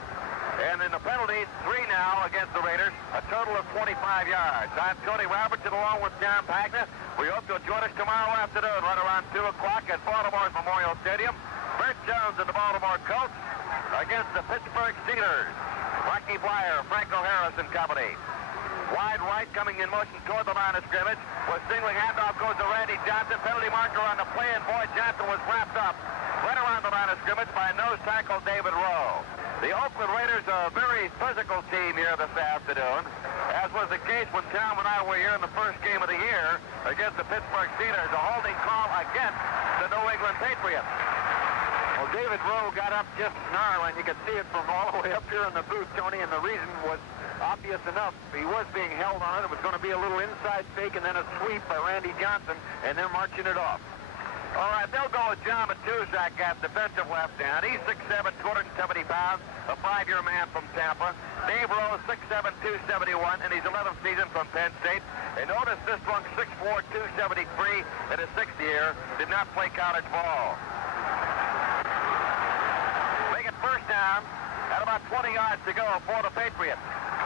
And in the penalty, 3 now against the Raiders, a total of 25 yards. I'm Tony Robertson along with John Pagna. We hope you'll join us tomorrow afternoon right around 2 o'clock at Baltimore's Memorial Stadium. Bert Jones and the Baltimore Colts against the Pittsburgh Steelers. Rocky Blyer, Franco Harris and company. Wide right coming in motion toward the line of scrimmage. Was singling handoff goes to Randy Johnson. Penalty marker on the play, and Boyd Johnson was wrapped up right around the line of scrimmage by nose tackle David Rowe. The Oakland Raiders are a very physical team here this afternoon, as was the case when Tom and I were here in the first game of the year against the Pittsburgh Steelers, a holding call against the New England Patriots. Well, David Rowe got up just snarling. You could see it from all the way up here in the booth, Tony, and the reason was obvious enough. He was being held on it. It was going to be a little inside fake and then a sweep by Randy Johnson, and they're marching it off. All right, they'll go with John Matuzak at defensive left end. He's 6'7", 270 pounds, a 5-year man from Tampa. Dave Rose, 6'7", 271, and he's 11th season from Penn State. And notice this one, 6'4", 273, in his 6th year, did not play college ball. Make it first down at about 20 yards to go for the Patriots.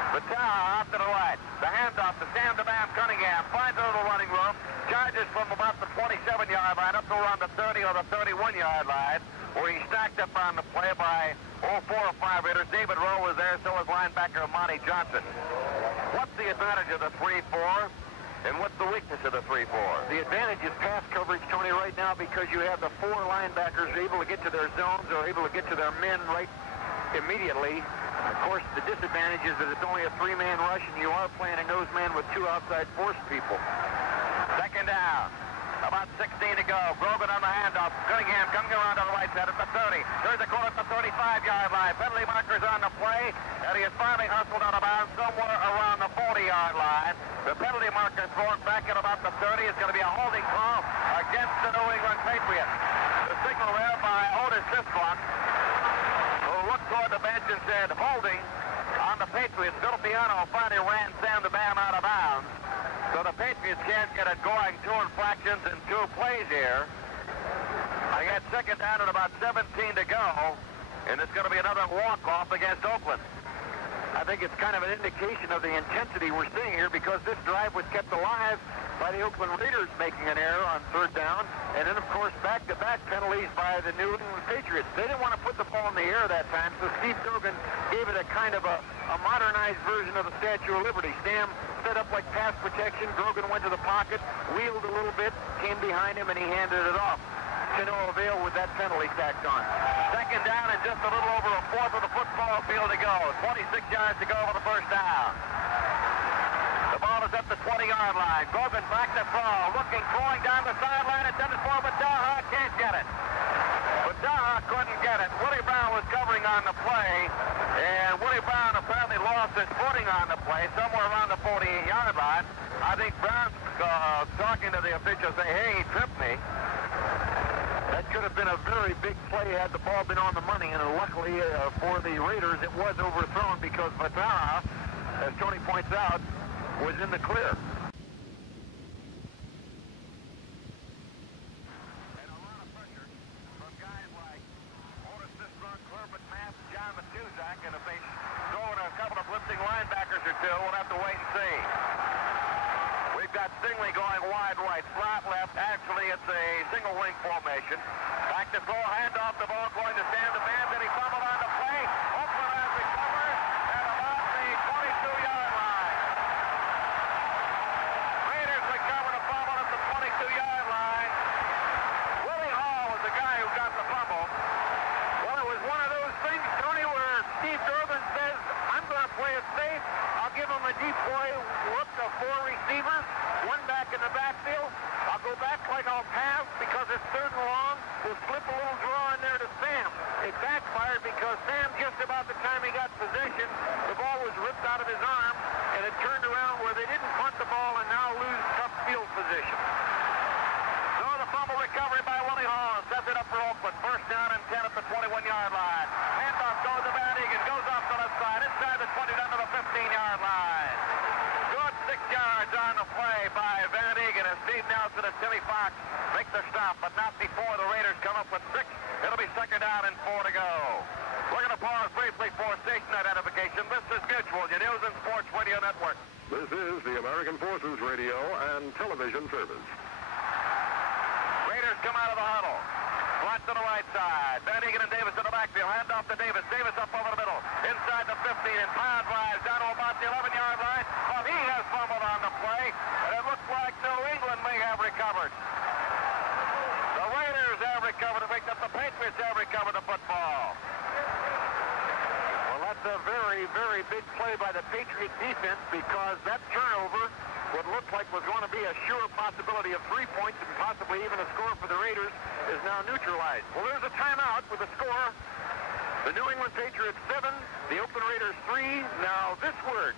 Battaglia off to the right. The handoff to Sam DeBam Cunningham. Finds a little running room. Charges from about the 27-yard line up to around the 30 or the 31-yard line, where he stacked up on the play by 4 or 5 Raiders. David Rowe was there, so was linebacker Monty Johnson. What's the advantage of the 3-4, and what's the weakness of the 3-4? The advantage is pass coverage, Tony, right now, because you have the 4 linebackers able to get to their zones or able to get to their men right immediately. Of course, the disadvantage is that it's only a 3-man rush, and you are playing a nose man with 2 outside force people. Second down. About 16 to go. Grogan on the handoff. Cunningham coming around on the right side at the 30. There's a call at the 35-yard line. Penalty markers on the play, and he is finally hustled out of bounds somewhere around the 40-yard line. The penalty marker thrown back at about the 30 is going to be a holding call against the New England Patriots. The signal there by Otis Sistrunk, who looked toward the bench and said, holding on the Patriots. Phil Piano finally ran Sam DeBam out of bounds. So the Patriots can't get it going. 2 infractions in 2 plays here. I got second down at about 17 to go, and it's going to be another walk-off against Oakland. I think it's kind of an indication of the intensity we're seeing here, because this drive was kept alive by the Oakland Raiders making an error on 3rd down, and then, of course, back-to-back penalties by the New England Patriots. They didn't want to put the ball in the air that time, so Steve Grogan gave it a kind of a modernized version of the Statue of Liberty. Sam set up like pass protection. Grogan went to the pocket, wheeled a little bit, came behind him, and he handed it off. To no avail with that penalty tacked on. Second down and just a little over a fourth of the football field to go. 26 yards to go for the first down. The ball is is at the 20-yard line. Grogan back to throw. Looking, throwing down the sideline. Intended for Pagna. Can't get it. Pagna couldn't get it. Willie Brown was covering on the play, and Willie Brown apparently lost his footing on the play somewhere around the 48-yard line. I think Brown's talking to the officials, saying, hey, he tripped me. That could have been a very big play had the ball been on the money, and luckily for the Raiders, it was overthrown because Pagna, as Tony points out, was in the clear. And a lot of pressure from guys like Otis Sisbrun, Corbett Mapp, John Matuzak, and if they throw in a couple of blitzing linebackers or two, we'll have to wait and see. We've got Stingley going wide right, slot left. Actually, it's a single wing formation. Back to throw, handoff, the ball going to Sam the man. Then he fumbled on the play. Oakland has recovered at about the 22-yard line. Raiders recovered a fumble at the 22-yard line. Willie Hall was the guy who got the fumble. Well, it was one of those things, Tony, where Steve Durbin says, I'm going to play it safe. I'll give him a deep boy look of 4 receivers, one back in the backfield. I'll go back like I'll pass because it's 3rd and long. We'll slip a little draw in there to Sam. It backfired because Sam, just about the time he got possession, the ball was ripped out of his arm, and it turned around where they didn't punt the ball and now lose tough field position. So the fumble recovery by Willie Hall sets it up for Oakland. 1st down and 10 at the 21-yard line. Handoff goes to Van Egan, goes off the left side, inside the 20 down to the 15-yard line. Good 6 yards on the play by Van Egan as Steve Nelson and Timmy Fox make the stop, but not before the Raiders come up with 6. It'll be 2nd down and 4 to go. We're going to pause briefly for station identification. This is Mutual, your News and Sports Radio Network. This is the American Forces Radio and Television Service. Raiders come out of the huddle. Flat to the right side. Van Egan and Davis in the backfield. Hand off to Davis. Davis up over the middle. Inside the 15 and Pound drives down to about the 11-yard line. But he has fumbled on the play. And it looks like New England may have recovered. The Raiders have recovered. It makes up the Patriots have recovered the football. Well, that's a very, very big play by the Patriot defense because that turnover, what looked like was going to be a sure possibility of 3 points and possibly even a score for the Raiders, is now neutralized. Well, there's a timeout with a score. The New England Patriots 7, the Oakland Raiders 3. Now this word.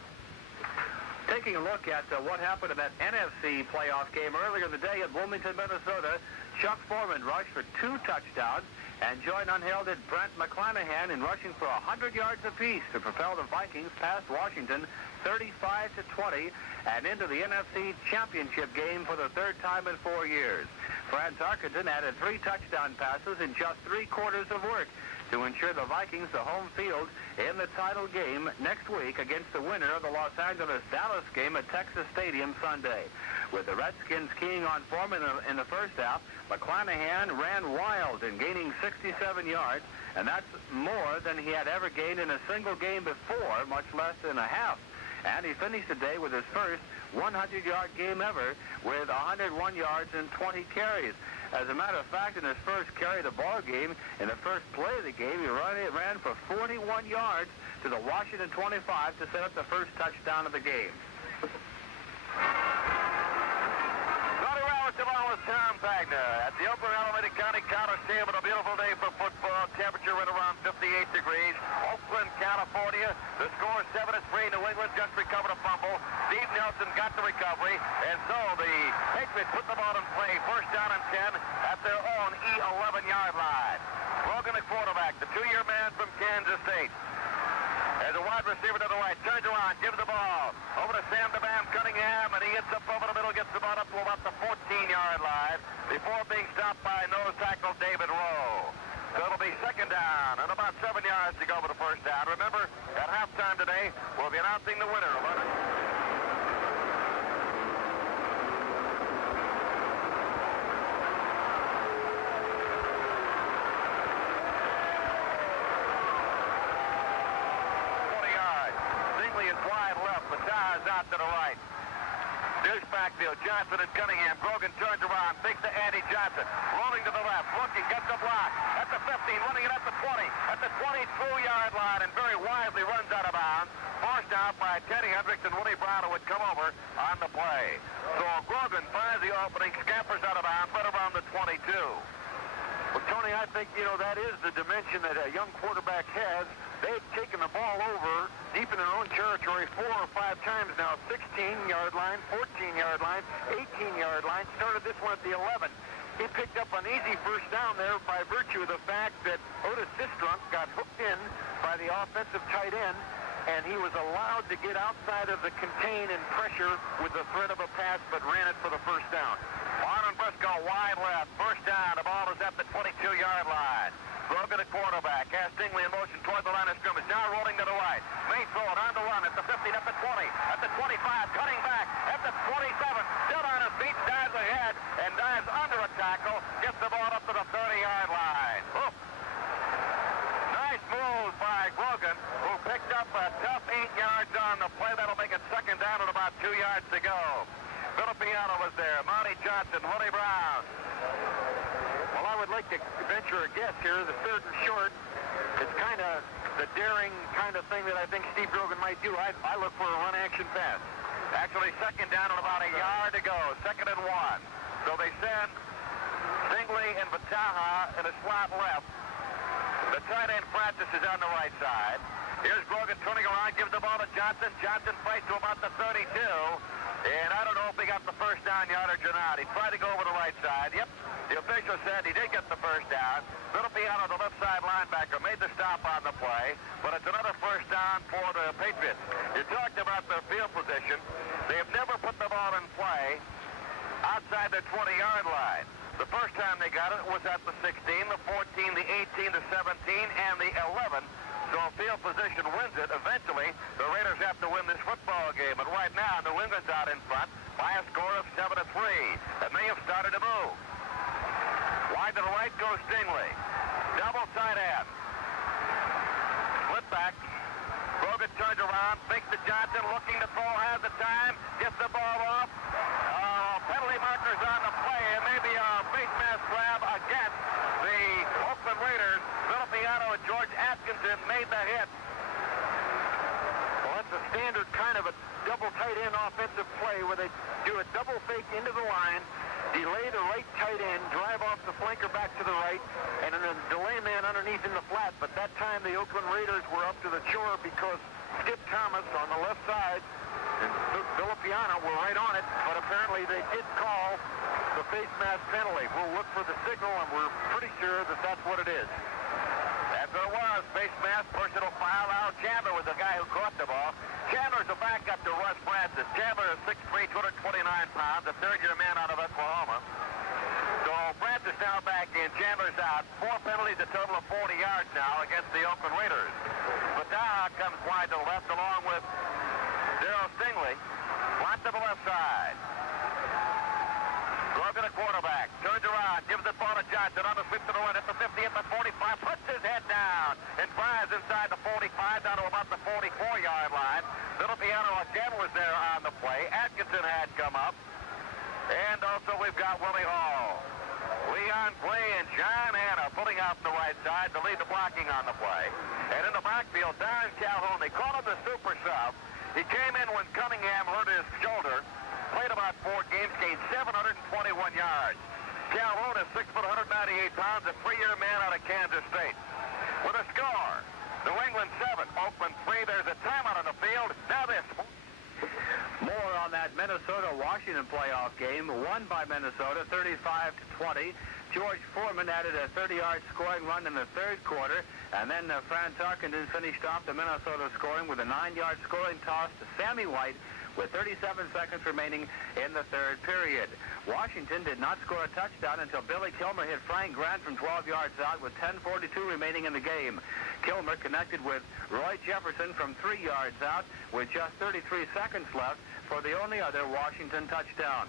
Taking a look at what happened in that NFC playoff game earlier in the day at Wilmington, Minnesota, Chuck Foreman rushed for 2 touchdowns and joined unheralded Brent McClanahan in rushing for 100 yards apiece to propel the Vikings past Washington 35-20 and into the NFC Championship game for the 3rd time in 4 years. Franz Arkenton added 3 touchdown passes in just 3 quarters of work to ensure the Vikings the home field in the title game next week against the winner of the Los Angeles-Dallas game at Texas Stadium Sunday. With the Redskins keying on form in the first half, McClanahan ran wild in gaining 67 yards, and that's more than he had ever gained in a single game before, much less in a half. And he finished the day with his first 100-yard game ever with 101 yards and 20 carries. As a matter of fact, in his first carry of the ball game, in the first play of the game, he ran for 41 yards to the Washington 25 to set up the first touchdown of the game. Along with Tom Pagna at the Oakland Alameda County Coliseum on a beautiful day for football. Temperature right around 58 degrees. Oakland, California. The score 7-3. New England just recovered a fumble. Steve Nelson got the recovery. And so the Patriots put the ball in play. 1st down and 10 at their own E11-yard line. Grogan at quarterback, the 2-year man from Kansas State. There's a wide receiver to the right, turns around, gives the ball over to Sam the Bam Cunningham, and he hits up over the middle, gets the ball up to about the 14-yard line before being stopped by nose tackle David Rowe. So it'll be 2nd down and about 7 yards to go for the 1st down. Remember, at halftime today, we'll be announcing the winner of it. Out to the right. Deuce backfield. Johnson and Cunningham. Grogan turns around. Fakes to Andy Johnson. Rolling to the left. Looking. Gets a block. At the 15. Running it at the 20. At the 22-yard line. And very wisely runs out of bounds. Forced out by Teddy Hendricks and Willie Brown would come over on the play. So Grogan finds the opening, scampers out of bounds, right around the 22. Well, Tony, I think, that is the dimension that a young quarterback has. They've taken the ball over deep in their own territory 4 or 5 times now. 16-yard line, 14-yard line, 18-yard line. Started this one at the 11. He picked up an easy first down there by virtue of the fact that Otis Sistrunk got hooked in by the offensive tight end, and he was allowed to get outside of the contain and pressure with the threat of a pass, but ran it for the first down. Arnold Briscoe wide left. First down. The ball is at the 22-yard line. Grogan, the quarterback, has Stingley in motion toward the line of scrimmage. Now rolling to the right. May throw it on the run at the 50, at the 20, at the 25, cutting back at the 27. Still on his feet, dives ahead, and dives under a tackle. Gets the ball up to the 30-yard line. Oof. Nice move by Grogan, who picked up a tough 8 yards on the play. That'll make it second down with about 2 yards to go. Filippiano was there. Monty Johnson, Willie Brown. Well, I would like to venture a guess here. The third and short, it's kind of the daring kind of thing that I think Steve Grogan might do. I look for a run-action pass. Actually, second down and about a yard to go. 2nd and 1. So they send Stingley and Vataha in a slot left. The tight end Francis is on the right side. Here's Grogan turning around, gives the ball to Johnson. Johnson fights to about the 32. And I don't know if he got the first down yardage or not. He tried to go over the right side. Yep, the official said he did get the first down. Filippiano, the left side linebacker, made the stop on the play. But it's another first down for the Patriots. You talked about their field position. They've never put the ball in play outside the 20-yard line. The first time they got it was at the 16, the 14, the 18, the 17, and the 11. So if field position wins it, eventually the Raiders have to win this football game. But right now, New England's out in front by a score of 7-3. That may have started to move. Wide to the right goes Stingley. Double tight end. Flip back. Grogan turns around, fakes to Johnson, looking to throw, has the time, gets the ball off. Penalty markers on the play, and maybe a face mask grab against the Oakland Raiders. Filippiano and George Atkinson made the hit. Well, that's a standard kind of a double tight end offensive play where they do a double fake into the line, delay the right tight end, drive off the flanker back to the right, and then a delay man underneath in the flat. But that time the Oakland Raiders were up to the chore because Skip Thomas on the left side and Filippiano were right on it, but apparently they did call the face mask penalty. We'll look for the signal, and we're pretty sure that that's what it is. As there was, face mask, personal foul. Al Chandler was the guy who caught the ball. Chandler's a backup to Russ Francis. Chandler is 6'3", 229 pounds, a third-year man out of Oklahoma. So Francis now back in, Chandler's out. 4 penalties, a total of 40 yards now against the Oakland Raiders. Vataha comes wide to the left along with Darryl Stingley. Flat to the left side. Grogan, a quarterback, turns around, gives the ball to Johnson on the sweep to the right at the 50, at the 45, puts his head down and fires inside the 45 down to about the 44-yard line. Filippiano again was there on the play. Atkinson had come up. And also we've got Willie Hall. Leon Clay and John Hanna pulling out the right side to lead the blocking on the play. And in the backfield, Darren Calhoun, they call him the super sub. He came in when Cunningham hurt his shoulder, played about 4 games, gained 721 yards. Calhoun is 6 foot, 198 pounds, a 3-year man out of Kansas State. With a score, New England 7, Oakland 3. There's a timeout on the field. Now this. More on that Minnesota-Washington playoff game, won by Minnesota 35-20. George Foreman added a 30-yard scoring run in the third quarter, and then Fran Tarkenton finished off the Minnesota scoring with a 9-yard scoring toss to Sammy White with 37 seconds remaining in the third period. Washington did not score a touchdown until Billy Kilmer hit Frank Grant from 12 yards out with 10:42 remaining in the game. Kilmer connected with Roy Jefferson from 3 yards out with just 33 seconds left for the only other Washington touchdown.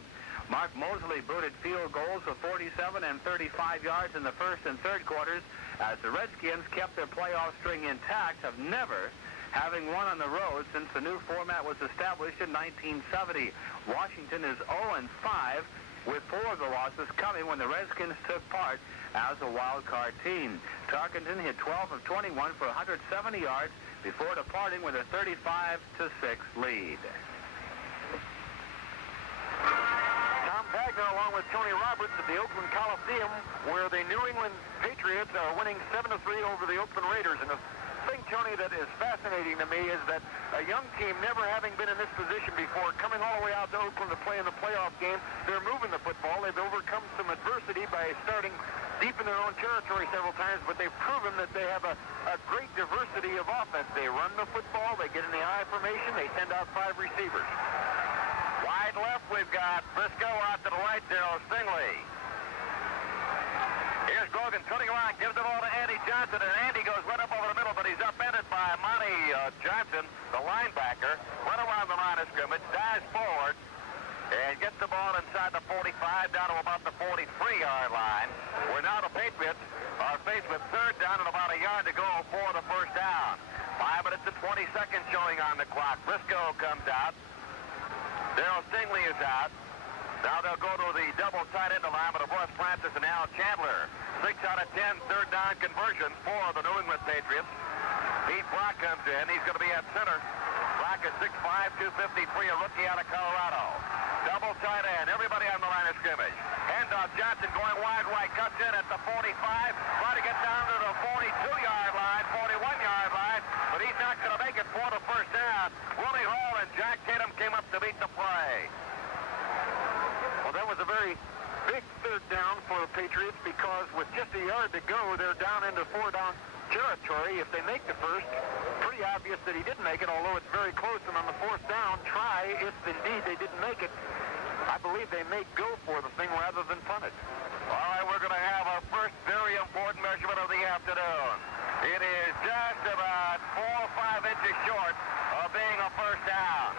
Mark Mosley booted field goals of 47 and 35 yards in the first and third quarters as the Redskins kept their playoff string intact of never having won on the road since the new format was established in 1970. Washington is 0-5 with 4 of the losses coming when the Redskins took part as a wild card team. Tarkenton hit 12 of 21 for 170 yards, before departing with a 35-6 lead. Tom Pagna, along with Tony Roberts at the Oakland Coliseum, where the New England Patriots are winning 7-3 over the Oakland Raiders. And the thing, Tony, that is fascinating to me is that a young team, never having been in this position before, coming all the way out to Oakland to play in the playoff game, they're moving the football. They've overcome some adversity by starting deep in their own territory several times, but they've proven that they have a great diversity of offense. They run the football, they get in the I formation, they send out 5 receivers. Wide left, we've got Briscoe out to the right there, Stingley. Here's Grogan turning around, gives the ball to Andy Johnson, and Andy goes right up over the middle, but he's upended by Monty Johnson, the linebacker, right around the line of scrimmage, dives forward, and gets the ball inside the 45, down to about the 43-yard line, where now the Patriots are faced with 3rd down and about a yard to go for the first down. 5 minutes and 20 seconds showing on the clock. Briscoe comes out. Daryl Stingley is out. Now they'll go to the double tight end line with Russ Francis and Al Chandler. 6 out of 10 third down conversions for the New England Patriots. Pete Brock comes in. He's going to be at center. Brock is 6'5", 253, a rookie out of Colorado. Double tight end. Everybody on the line of scrimmage. Handoff. Johnson going wide right. Cuts in at the 45. Trying to get down to the 42-yard line, 41-yard line. But he's not going to make it for the first down. Willie Hall and Jack Tatum came up to beat the play. Well, that was a very big 3rd down for the Patriots because with just a yard to go, they're down into 4-down territory. If they make the first, pretty obvious that he didn't make it, although it's very close. And on the 4th down try, if indeed they didn't make it, I believe they may go for the thing rather than punt it. All right, we're going to have our first very important measurement of the afternoon. It is just about 4 or 5 inches short of being a first down.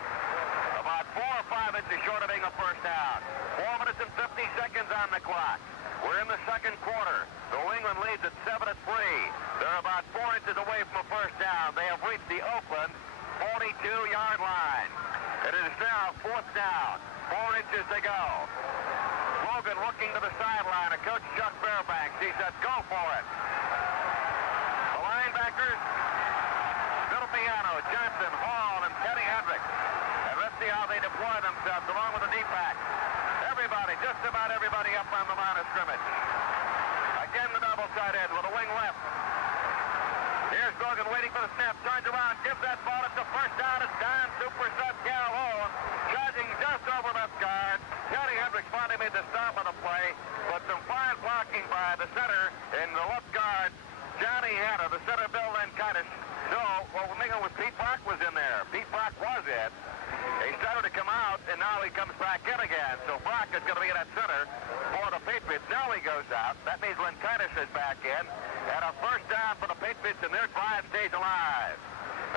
About 4 or 5 inches short of being a first down. 4 minutes and 50 seconds on the clock. We're in the second quarter. New England leads at 7-3. They're about 4 inches away from a first down. They have reached the Oakland 42-yard line. It is now 4th down. 4 inches to go. Logan looking to the sideline. A coach Chuck Fairbanks. He says, go for it. The linebackers, Piano, Johnson, Hall, and Kenny Hendricks. And let's see how they deploy themselves along with the D-back. Everybody, just about everybody up on the line of scrimmage. Again, the double tight end with a wing left. Here's Grogan waiting for the snap. Turns around, gives that ball. It's the first down. It's down. Super sub Calhoun. Charging just over left guard. Kenny Hendricks finally made the stop on the play. But some fine blocking by the center in the left guard. Johnny Hanna, the center, Bill Lenkitis. So, what we're making with Pete Brock was in there. Pete Brock was in. He started to come out, and now he comes back in again. So Brock is going to be in at center for the Patriots. Now he goes out. That means Lenkitis is back in. And a first down for the Patriots, and their drive stays alive.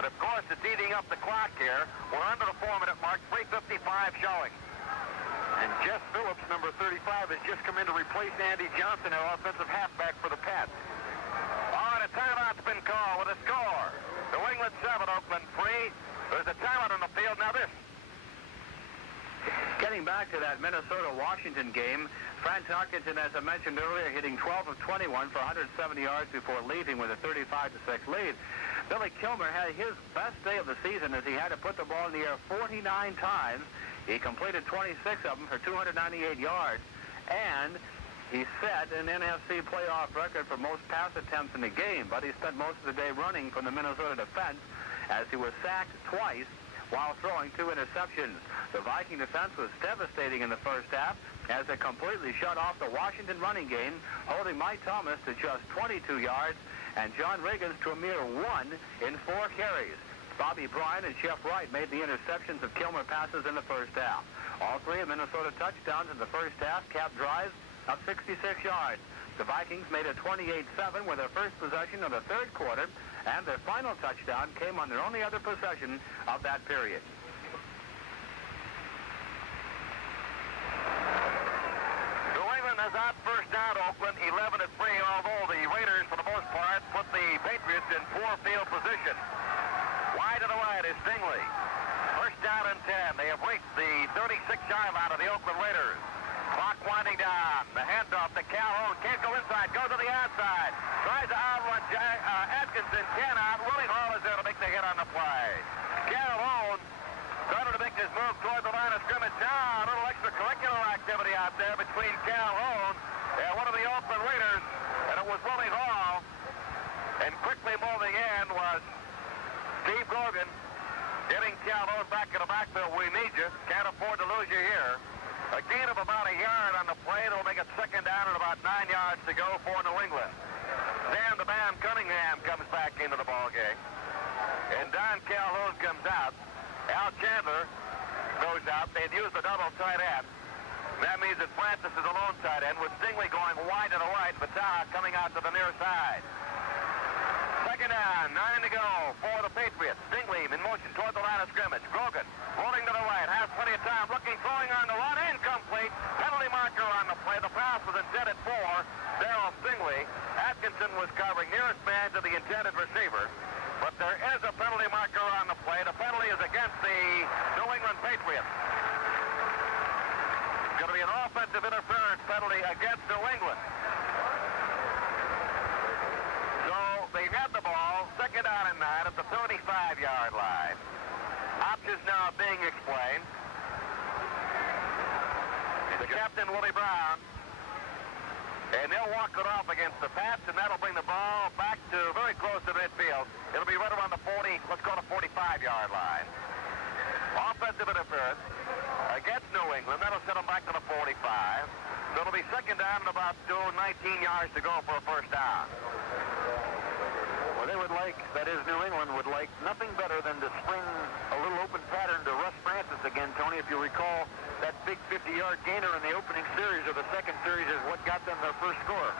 And, of course, it's eating up the clock here. We're under the 4-minute mark, 3:55 showing. And Jeff Phillips, number 35, has just come in to replace Andy Johnson, our offensive halfback for the Pats. All right, a timeout's been called with a score. New England 7, Oakland 3. There's a timeout on the field. Now this. Getting back to that Minnesota-Washington game, Frank Tarkenton, as I mentioned earlier, hitting 12 of 21 for 170 yards before leaving with a 35-6 lead. Billy Kilmer had his best day of the season as he had to put the ball in the air 49 times. He completed 26 of them for 298 yards, and he set an NFC playoff record for most pass attempts in the game, but he spent most of the day running from the Minnesota defense as he was sacked twice while throwing 2 interceptions. The Viking defense was devastating in the first half as it completely shut off the Washington running game, holding Mike Thomas to just 22 yards and John Riggins to a mere 1 in 4 carries. Bobby Bryant and Jeff Wright made the interceptions of Kilmer passes in the first half. All 3 of Minnesota touchdowns in the first half capped drives of 66 yards. The Vikings made it 28-7 with their first possession of the third quarter, and their final touchdown came on their only other possession of that period. New England has out first down Oakland 11-3, although the Raiders, for the most part, put the Patriots in poor field position. Wide to the right is Stingley. First down and 10. They have reached the 36-yard line of the Oakland Raiders. Clock winding down. The handoff to Calhoun. Can't go inside. Goes to the outside. Tries to outrun Atkinson. Cannot. Willie Hall is there to make the hit on the play. Calhoun started to make his move toward the line of scrimmage. Now, a little extracurricular activity out there between Calhoun and one of the Oakland Raiders, and it was Willie Hall. And quickly moving in was Steve Grogan, getting Calhoun back in the backfield. We need you. Can't afford to lose you here. A gain of about a yard on the play. It'll make it second down and about 9 yards to go for New England. Dan the Bam Cunningham comes back into the ball game. And Don Calhoun comes out. Al Chandler goes out. They've used the double tight end. That means that Francis is a lone tight end with Stingley going wide to the right. Vataha coming out to the near side. Second down, 9 to go for the Patriots. Stingley in motion toward the line of scrimmage. Grogan rolling to the right, has plenty of time, looking, throwing on the run, incomplete. Penalty marker on the play. The pass was intended for Darryl Stingley. Atkinson was covering nearest man to the intended receiver. But there is a penalty marker on the play. The penalty is against the New England Patriots. It's going to be an offensive interference penalty against New England. So they have the ball, second down and 9 at the 35-yard line. Options now being explained. The captain, Willie Brown. And they'll walk it off against the Pats, and that'll bring the ball back to very close to midfield. It'll be right around the 40, let's call it 45-yard line. Offensive interference against New England. That'll set them back to the 45. So it'll be second down and about 19 yards to go for a first down. Well, they would like, that is New England, would like nothing better than to spring a little open pattern to Russ Francis again, Tony. If you recall, that big 50-yard gainer in the opening series or the second series is what got them their first score.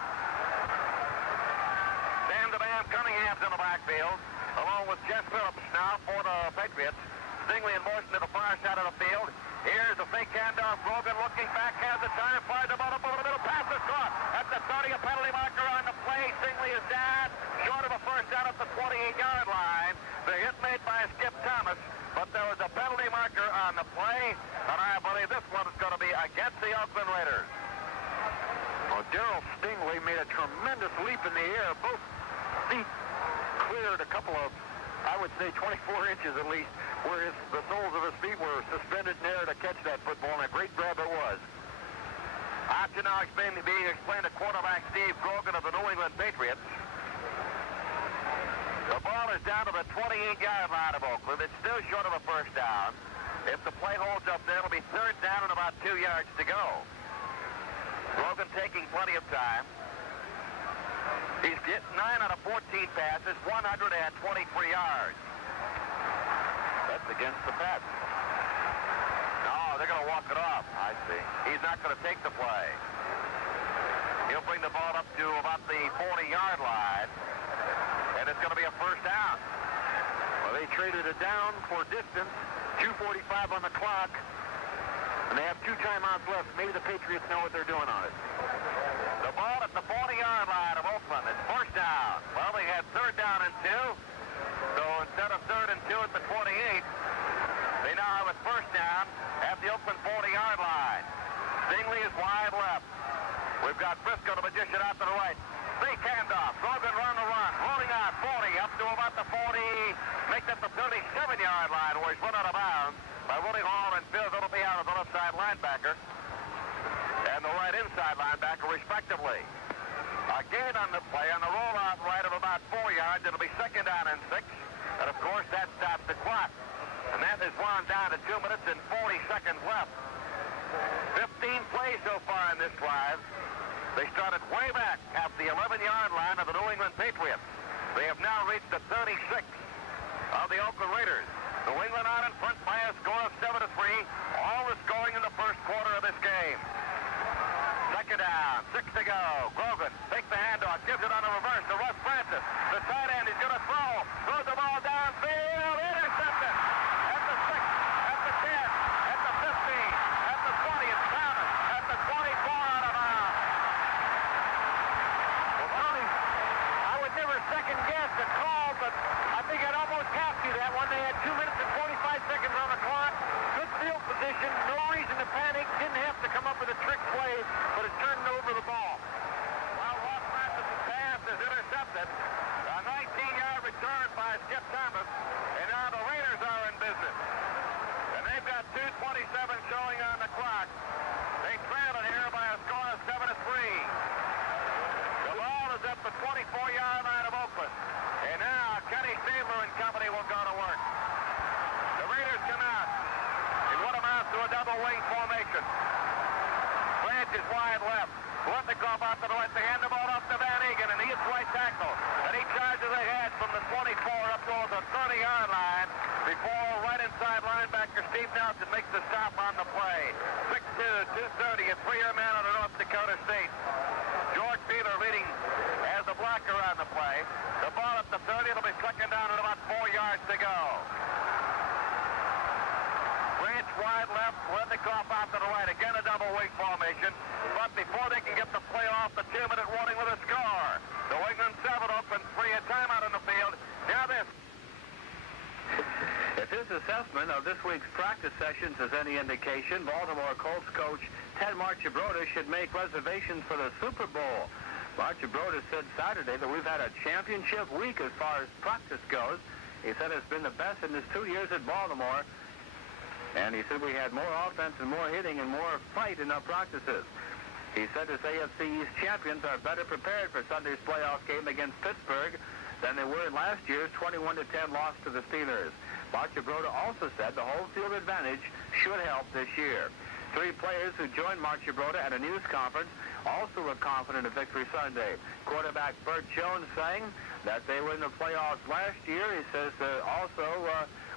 Dan the Bam Cunningham's in the backfield, along with Jeff Phillips now for the Patriots. Stingley in motion to the far side of the field. Here's the fake handoff. Grogan looking back, has the time, fires the ball up over the middle. Pass is caught at the 30, a penalty marker on the play. Stingley is down, short of a first down at the 28-yard line. The hit made by Skip Thomas, but there was a penalty marker on the play, and I believe this one is going to be against the Oakland Raiders. Well, Darryl Stingley made a tremendous leap in the air. Both feet cleared a couple of, I would say, 24 inches at least, where the soles of his feet were suspended in air to catch that football, and a great grab it was. Option now being explained to quarterback Steve Grogan of the New England Patriots. The ball is down to the 28-yard line of Oakland. It's still short of a first down. If the play holds up there, it'll be third down and about 2 yards to go. Grogan taking plenty of time. He's getting 9 out of 14 passes, 123 yards. That's against the Pats. No, they're going to walk it off. I see. He's not going to take the play. He'll bring the ball up to about the 40-yard line, and it's going to be a first down. Well, they traded it down for distance, 2:45 on the clock, and they have 2 timeouts left. Maybe the Patriots know what they're doing on it. The ball at the 40-yard line of Oakland. It's first down. Well, they had third down and 2. So instead of third and 2 at the 28, they now have it first down at the Oakland 40-yard line. Stingley is wide left. We've got Briscoe, the magician, out to the right. Fake handoff. Grogan run the run. Rolling out 40 up to about the 40. Make that the 37-yard line where he's run out of bounds by Willie Hall and Phil. It'll be out of the left side linebacker and the right inside linebacker, respectively. Again on the play, on the rollout right of about 4 yards. It'll be second down and 6. And, of course, that stops the clock. And that is wound down to 2 minutes and 40 seconds left. 15 plays so far in this drive. They started way back at the 11-yard line of the New England Patriots. They have now reached the 36 of the Oakland Raiders. New England out in front by a score of 7-3. All the scoring in the first quarter of this game. Second down, 6 to go. Grogan takes the handoff, gives it on the reverse to Russ Francis. The tight end is going to throw. Throws the ball downfield. Intercepted. At the 6, at the 10, at the 15, at the 20. It's Thomas. At the 24 out of bounds. Well, Tony, I would never second guess the call, but I think I'd almost have to that one. They had 2 minutes and 45 seconds on the clock. Good field position. No reason to panic. Didn't have to come up with a trick play, but it turned over the ball. Well, Ross Francis' pass is intercepted. A 19-yard return by Skip Paletnikoff out to the right. They hand the ball off to Van Egan, and he hits right tackle. And he charges ahead from the 24 up towards the 30-yard line before right inside linebacker Steve Nelson makes the stop on the play. 6'2", 230, a three-year man out of North Dakota State. George Beeler leading as the blocker on the play. The ball at the 30, it'll be second down and about 4 yards to go. Branch wide left, Paletnikoff out to the right. Again a double wing formation. But before they can get the play off, the 2-minute warning with a score. New England 7, Oakland 3, a timeout on the field. Now this. If his assessment of this week's practice sessions is any indication, Baltimore Colts coach Ted Marchibroda should make reservations for the Super Bowl. Marchibroda said Saturday that we've had a championship week as far as practice goes. He said it's been the best in his 2 years at Baltimore. And he said we had more offense and more hitting and more fight in our practices. He said his AFC East champions are better prepared for Sunday's playoff game against Pittsburgh than they were in last year's 21-10 loss to the Steelers. Marchibroda also said the home field advantage should help this year. 3 players who joined Marchibroda at a news conference also were confident of victory Sunday. Quarterback Burt Jones saying that they were in the playoffs last year. He says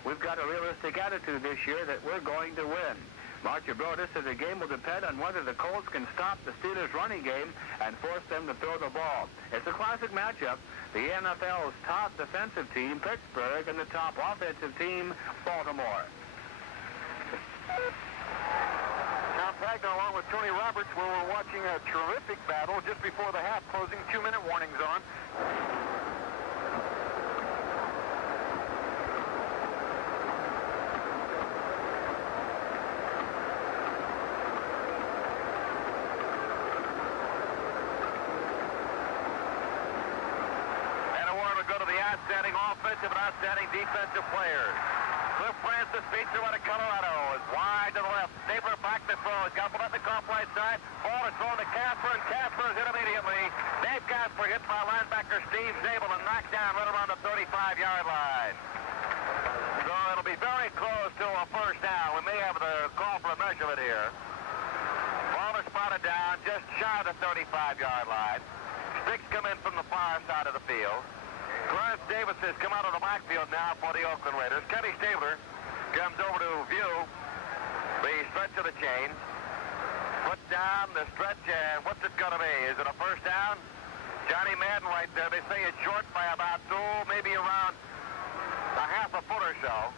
we've got a realistic attitude this year that we're going to win. Marchibroda said the game will depend on whether the Colts can stop the Steelers' running game and force them to throw the ball. It's a classic matchup. The NFL's top defensive team, Pittsburgh, and the top offensive team, Baltimore. Now Pagna along with Tony Roberts, where we're watching a terrific battle just before the half, closing 2-minute warnings on. Outstanding offensive and outstanding defensive players. Cliff Francis, feature out of Colorado, is wide to the left. Stabler back to throw. He's got Paletnikoff right side. Ball is thrown to Casper, and Casper is hit immediately. Dave Casper hit by linebacker Steve Zabel and knocked down right around the 35-yard line. So it'll be very close to a first down. We may have the call for a measurement here. Ball is spotted down just shy of the 35-yard line. Sticks come in from the far side of the field. Clarence Davis has come out of the backfield now for the Oakland Raiders. Kenny Stabler comes over to view the stretch of the chain. Put down the stretch, and what's it going to be? Is it a first down? Johnny Madden right there. They say it's short by about maybe around a half a foot or so.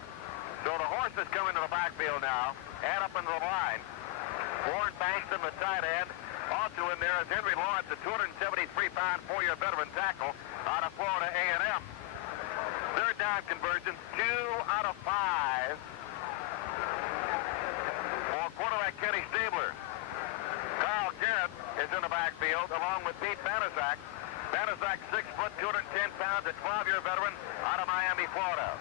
So the horse is coming to the backfield now and up into the line. Warren Bankston, the tight end. Also in there is Henry Lawrence, a 273-pound, 4-year veteran tackle out of Florida A&M. Third down conversions, 2 out of 5 for quarterback Kenny Stabler. Kyle Garrett is in the backfield along with Pete Banaszak. Banaszak, 6 foot, 210 pounds, a 12-year veteran out of Miami, Florida.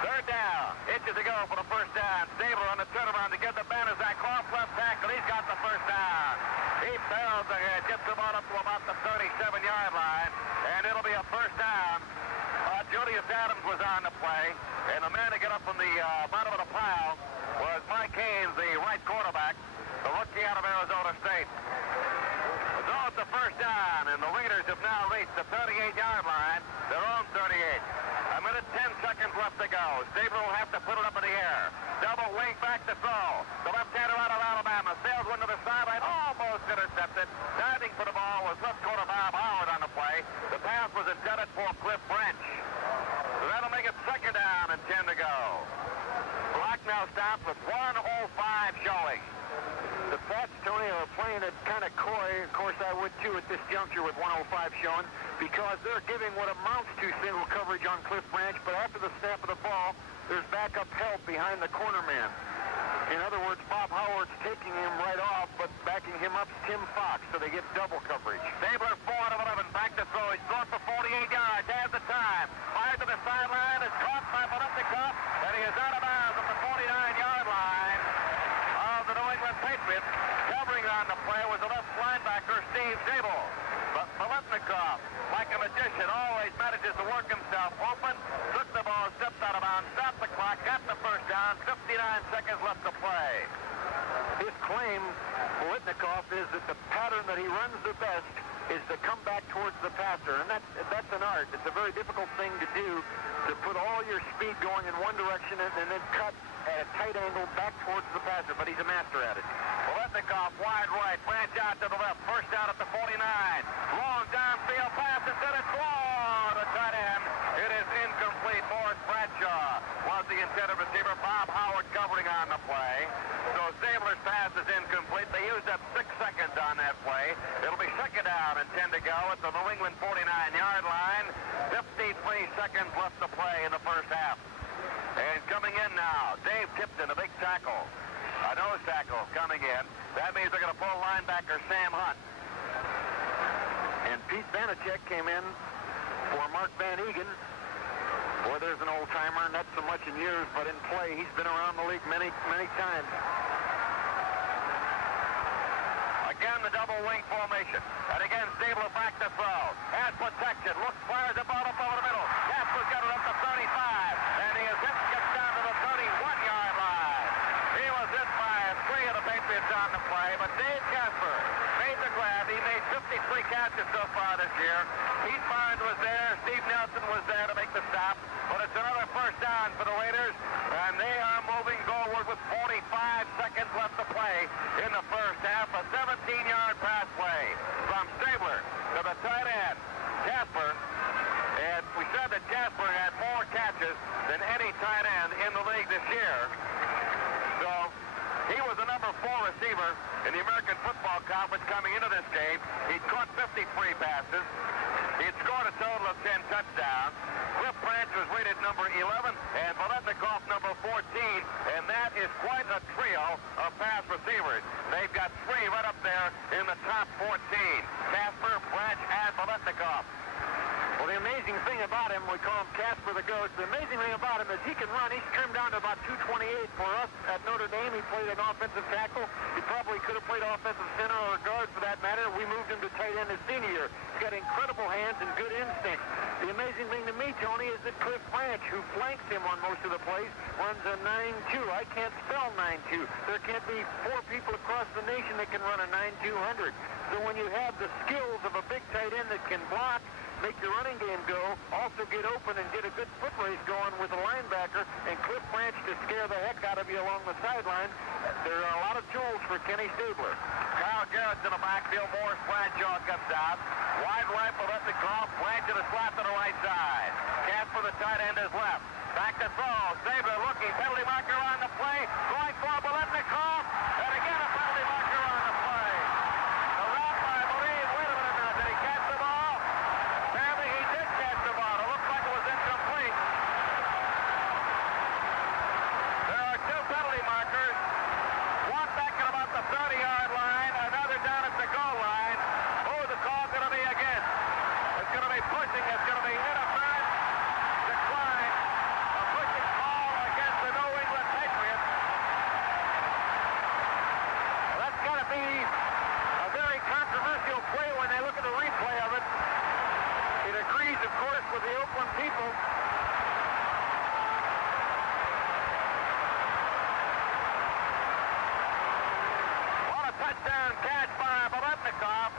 Third down, inches to go for the first down. Stabler on the turnaround to get the Banaszak off left tackle. He's got the first down. He barrels ahead, gets the ball up to about the 37-yard line, and it'll be a first down. Julius Adams was on the play, and the man to get up from the bottom of the pile was Mike Haynes, the right quarterback, the rookie out of Arizona State. So it's the first down, and the Raiders have now reached the 38-yard line, their own 38. A minute, 10 seconds left to go. Stabler will have to put it up in the air. Double wing back to throw. The left-hander out of Alabama sails one to the sideline, almost intercepted. Diving for the ball was left corner Bob Howard on the play. The pass was intended for Cliff Branch. So that'll make it second down and 10 to go. Clock now stops with 1:05 showing. The Pats, Tony, are playing it kind of coy. Of course, I would too at this juncture with 1:05 showing, because they're giving what amounts to single coverage on Cliff Branch, but after the snap of the ball, there's backup help behind the corner man. In other words, Bob Howard's taking him right off, but backing him up is Tim Fox, so they get double coverage. Stabler, 4 out of 11, back to throw. He's thrown for 48 yards, has the time. Fired to the sideline, is caught by Paletnikoff, and he is out of bounds at the 49-yard line of the New England Patriots. Covering on the play was the left linebacker, Steve Zabel. But Paletnikoff, like a magician, always manages to work himself open, took the ball, stepped out of bounds, stopped the clock, got the first down, 59 seconds left to play. His claim, Bolitnikoff, is that the pattern that he runs the best is to come back towards the passer, and that's an art. It's a very difficult thing to do, to put all your speed going in one direction and then cut at a tight angle back towards the passer, but he's a master at it. Bolitnikoff, wide right, branch out to the left, first down at the 49. Long downfield pass, and then it's low to tight end. It is incomplete. Morris Bradshaw was the intended receiver. Bob Howard covering on the play. So Stabler's pass is incomplete. They used up 6 seconds on that play. It'll be second down and 10 to go at the New England 49-yard line. 53 seconds left to play in the first half. And coming in now, Dave Tipton, a big tackle. A nose tackle coming in. That means they're going to pull linebacker Sam Hunt. And Pete Vanacek came in for Mark Van Egan. Boy, there's an old-timer, not so much in years, but in play. He's been around the league many, many times. Again, the double wing formation. And again, Stabler back to throw. Has protection. Looks, fires the ball up over the middle. Casper's got it up to 35. And he is hit, gets down to the 31-yard line. He was hit by 3 of the Patriots on the play, but Dave Casper made the grab. He made 53 catches so far this year. Pete Barnes was there. Steve Nelson was there to make the stop. But it's another first down for the Raiders, and they are moving forward with 45 seconds left to play in the first half. A 17-yard pass play from Stabler to the tight end, Casper. And we said that Casper had more catches than any tight end in the league this year. So he was the number 4 receiver in the American Football Conference coming into this game. He caught 53 passes. He had scored a total of 10 touchdowns. Cliff Branch was rated number 11, and Bolitnikoff number 14, and that is quite a trio of pass receivers. They've got 3 right up there in the top 14. Casper, Branch, and Bolitnikoff. Well, the amazing thing about him, we call him Casper the Ghost. The amazing thing about him is he can run. He's trimmed down to about 228 for us at Notre Dame. He played an offensive tackle. He probably could have played offensive center or guard for that matter. We moved him to tight end his senior year. He's got incredible hands and good instinct. The amazing thing to me, Tony, is that Cliff Branch, who flanks him on most of the plays, runs a 9-2. I can't spell 9-2. There can't be 4 people across the nation that can run a 9-200. So when you have the skills of a big tight end that can block, make your running game go, also get open and get a good foot race going with a linebacker, and Cliff Branch to scare the heck out of you along the sideline. There are a lot of tools for Kenny Stabler. Kyle Garrett's in the backfield. Morris Bradshaw comes out. Wide right, Bolitnikoff. Branch to the slot to the right side. Casper, the tight end, is left. Back to throw. Stabler looking. Penalty marker on the play. Going for Bolitnikoff. And again a penalty marker on the play. The route, I believe. Wait a minute now. Did he catch the ball? Apparently he did catch the ball. It looks like it was incomplete. There are 2 penalty markers. One back at about the 30-yard line. Another down at the goal line. Who's the call going to be against? It's going to be pushing. It's going to be interference. Decline. A pushing call against the New England Patriots. Well, that's got to be a very controversial play when they look at the replay of it. It agrees, of course, with the Oakland people. What a touchdown catch by Bolitnikoff.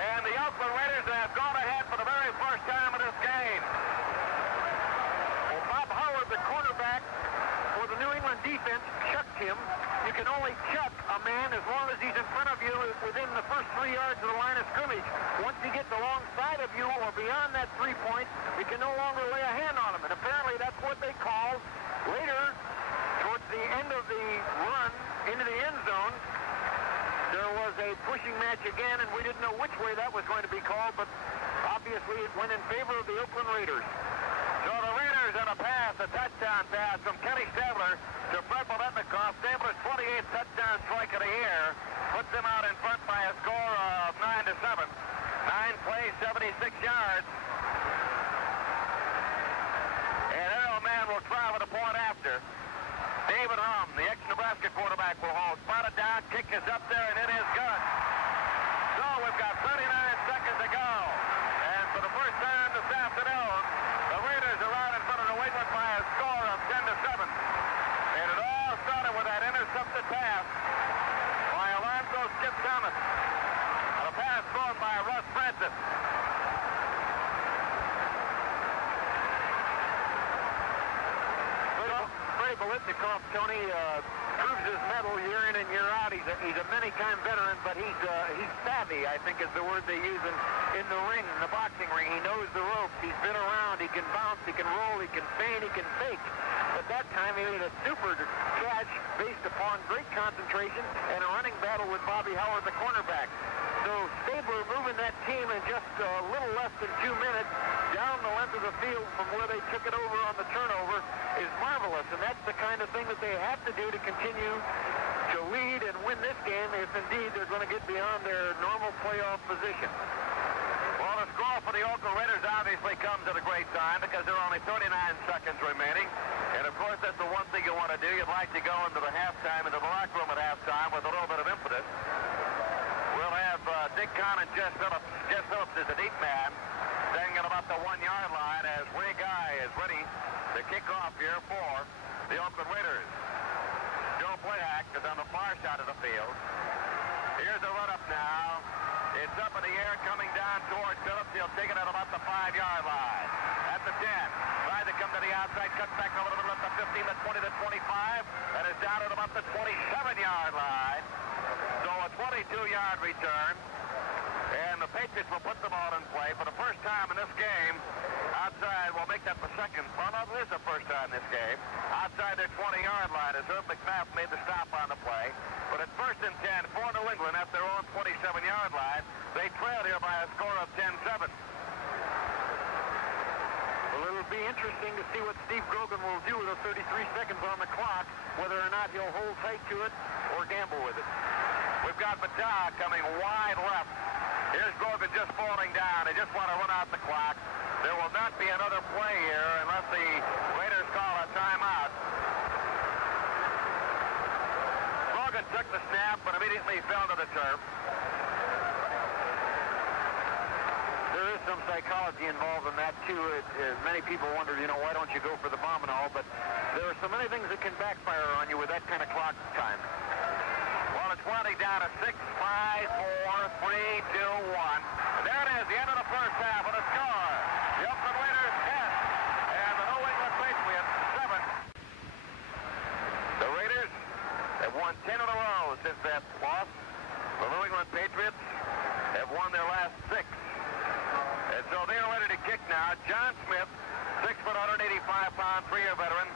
And the Oakland Raiders have gone ahead for the very first time in this game. Well, Bob Howard, the cornerback for the New England defense, chucked him. You can only chuck a man as long as he's in front of you within the first 3 yards of the line of scrimmage. Once he gets alongside of you or beyond that 3 points, you can no longer lay a hand on him. And apparently that's what they called later, towards the end of the run into the end zone. There was a pushing match again, and we didn't know which way that was going to be called, but obviously it went in favor of the Oakland Raiders. So the Raiders on a pass, a touchdown pass from Kenny Stabler to Fred Bolitnikoff. Stabler's 28th touchdown strike of the year puts them out in front by a score of 9-7. 9 plays, 76 yards. And Errol Mann will try with a point after. David Hum, the ex-Nebraska quarterback, will hold. Spotted down, kick is up there, and it is good. So we've got 39 seconds to go. And for the first time this afternoon, the Raiders are out in front of New England by a score of 10-7. And it all started with that intercepted Bolitnikoff, Tony, proves his mettle year in and year out. He's a many-time veteran, but he's savvy, I think is the word they use in the ring, in the boxing ring. He knows the ropes. He's been around. He can bounce. He can roll. He can feint. He can fake. But that time he made a super catch based upon great concentration and a running battle with Bobby Howard, the cornerback. So Stabler moving that team in just a little less than 2 minutes down the length of the field from where they took it over on the turnover is marvelous. And that's the kind of thing that they have to do to continue to lead and win this game if indeed they're going to get beyond their normal playoff position. Well, the score for the Oakland Raiders obviously comes at a great time because there are only 39 seconds remaining. And, of course, that's the one thing you want to do. You'd like to go into the halftime, into the locker room at halftime with a little bit of impetus. We'll have Dick Kahn and Jess Phillips. Jess Phillips is a deep man, standing at about the 1-yard line as Ray Guy is ready to kick off here for the Oakland Raiders. Joe Black is on the far side of the field. Here's a run-up now. It's up in the air, coming down towards Phillips. He'll take it at about the 5-yard line. At the 10. Tries to come to the outside, cuts back a little bit at the 15, the 20, the 25, and is down at about the 27-yard line. So a 22-yard return. And the Patriots will put the ball in play for the first time in this game. Outside, we'll make that the second. Well, no, it is the first time in this game. Outside their 20-yard line as Herb McNabb made the stop on the play. But at 1st and 10 for New England at their own 27-yard line. They trail here by a score of 10-7. Well, it'll be interesting to see what Steve Grogan will do with the 33 seconds on the clock, whether or not he'll hold tight to it or gamble with it. We've got Battah coming wide left. Here's Grogan just falling down. They just want to run out the clock. There will not be another play here unless the Raiders call a timeout. Grogan took the snap, but immediately fell to the turf. There is some psychology involved in that, too. Many people wonder, why don't you go for the bomb and all, but there are so many things that can backfire on you with that kind of clock time. Well, it's winding down to 6, 5, 4, 3, 2, 1. There it is, the end of the first half with a score. The Oakland Raiders 10 and the New England Patriots 7. The Raiders have won 10 in a row since that loss. The New England Patriots have won their last 6. And so they're ready to kick now. John Smith, 6 foot, 185-pound, 3-year veteran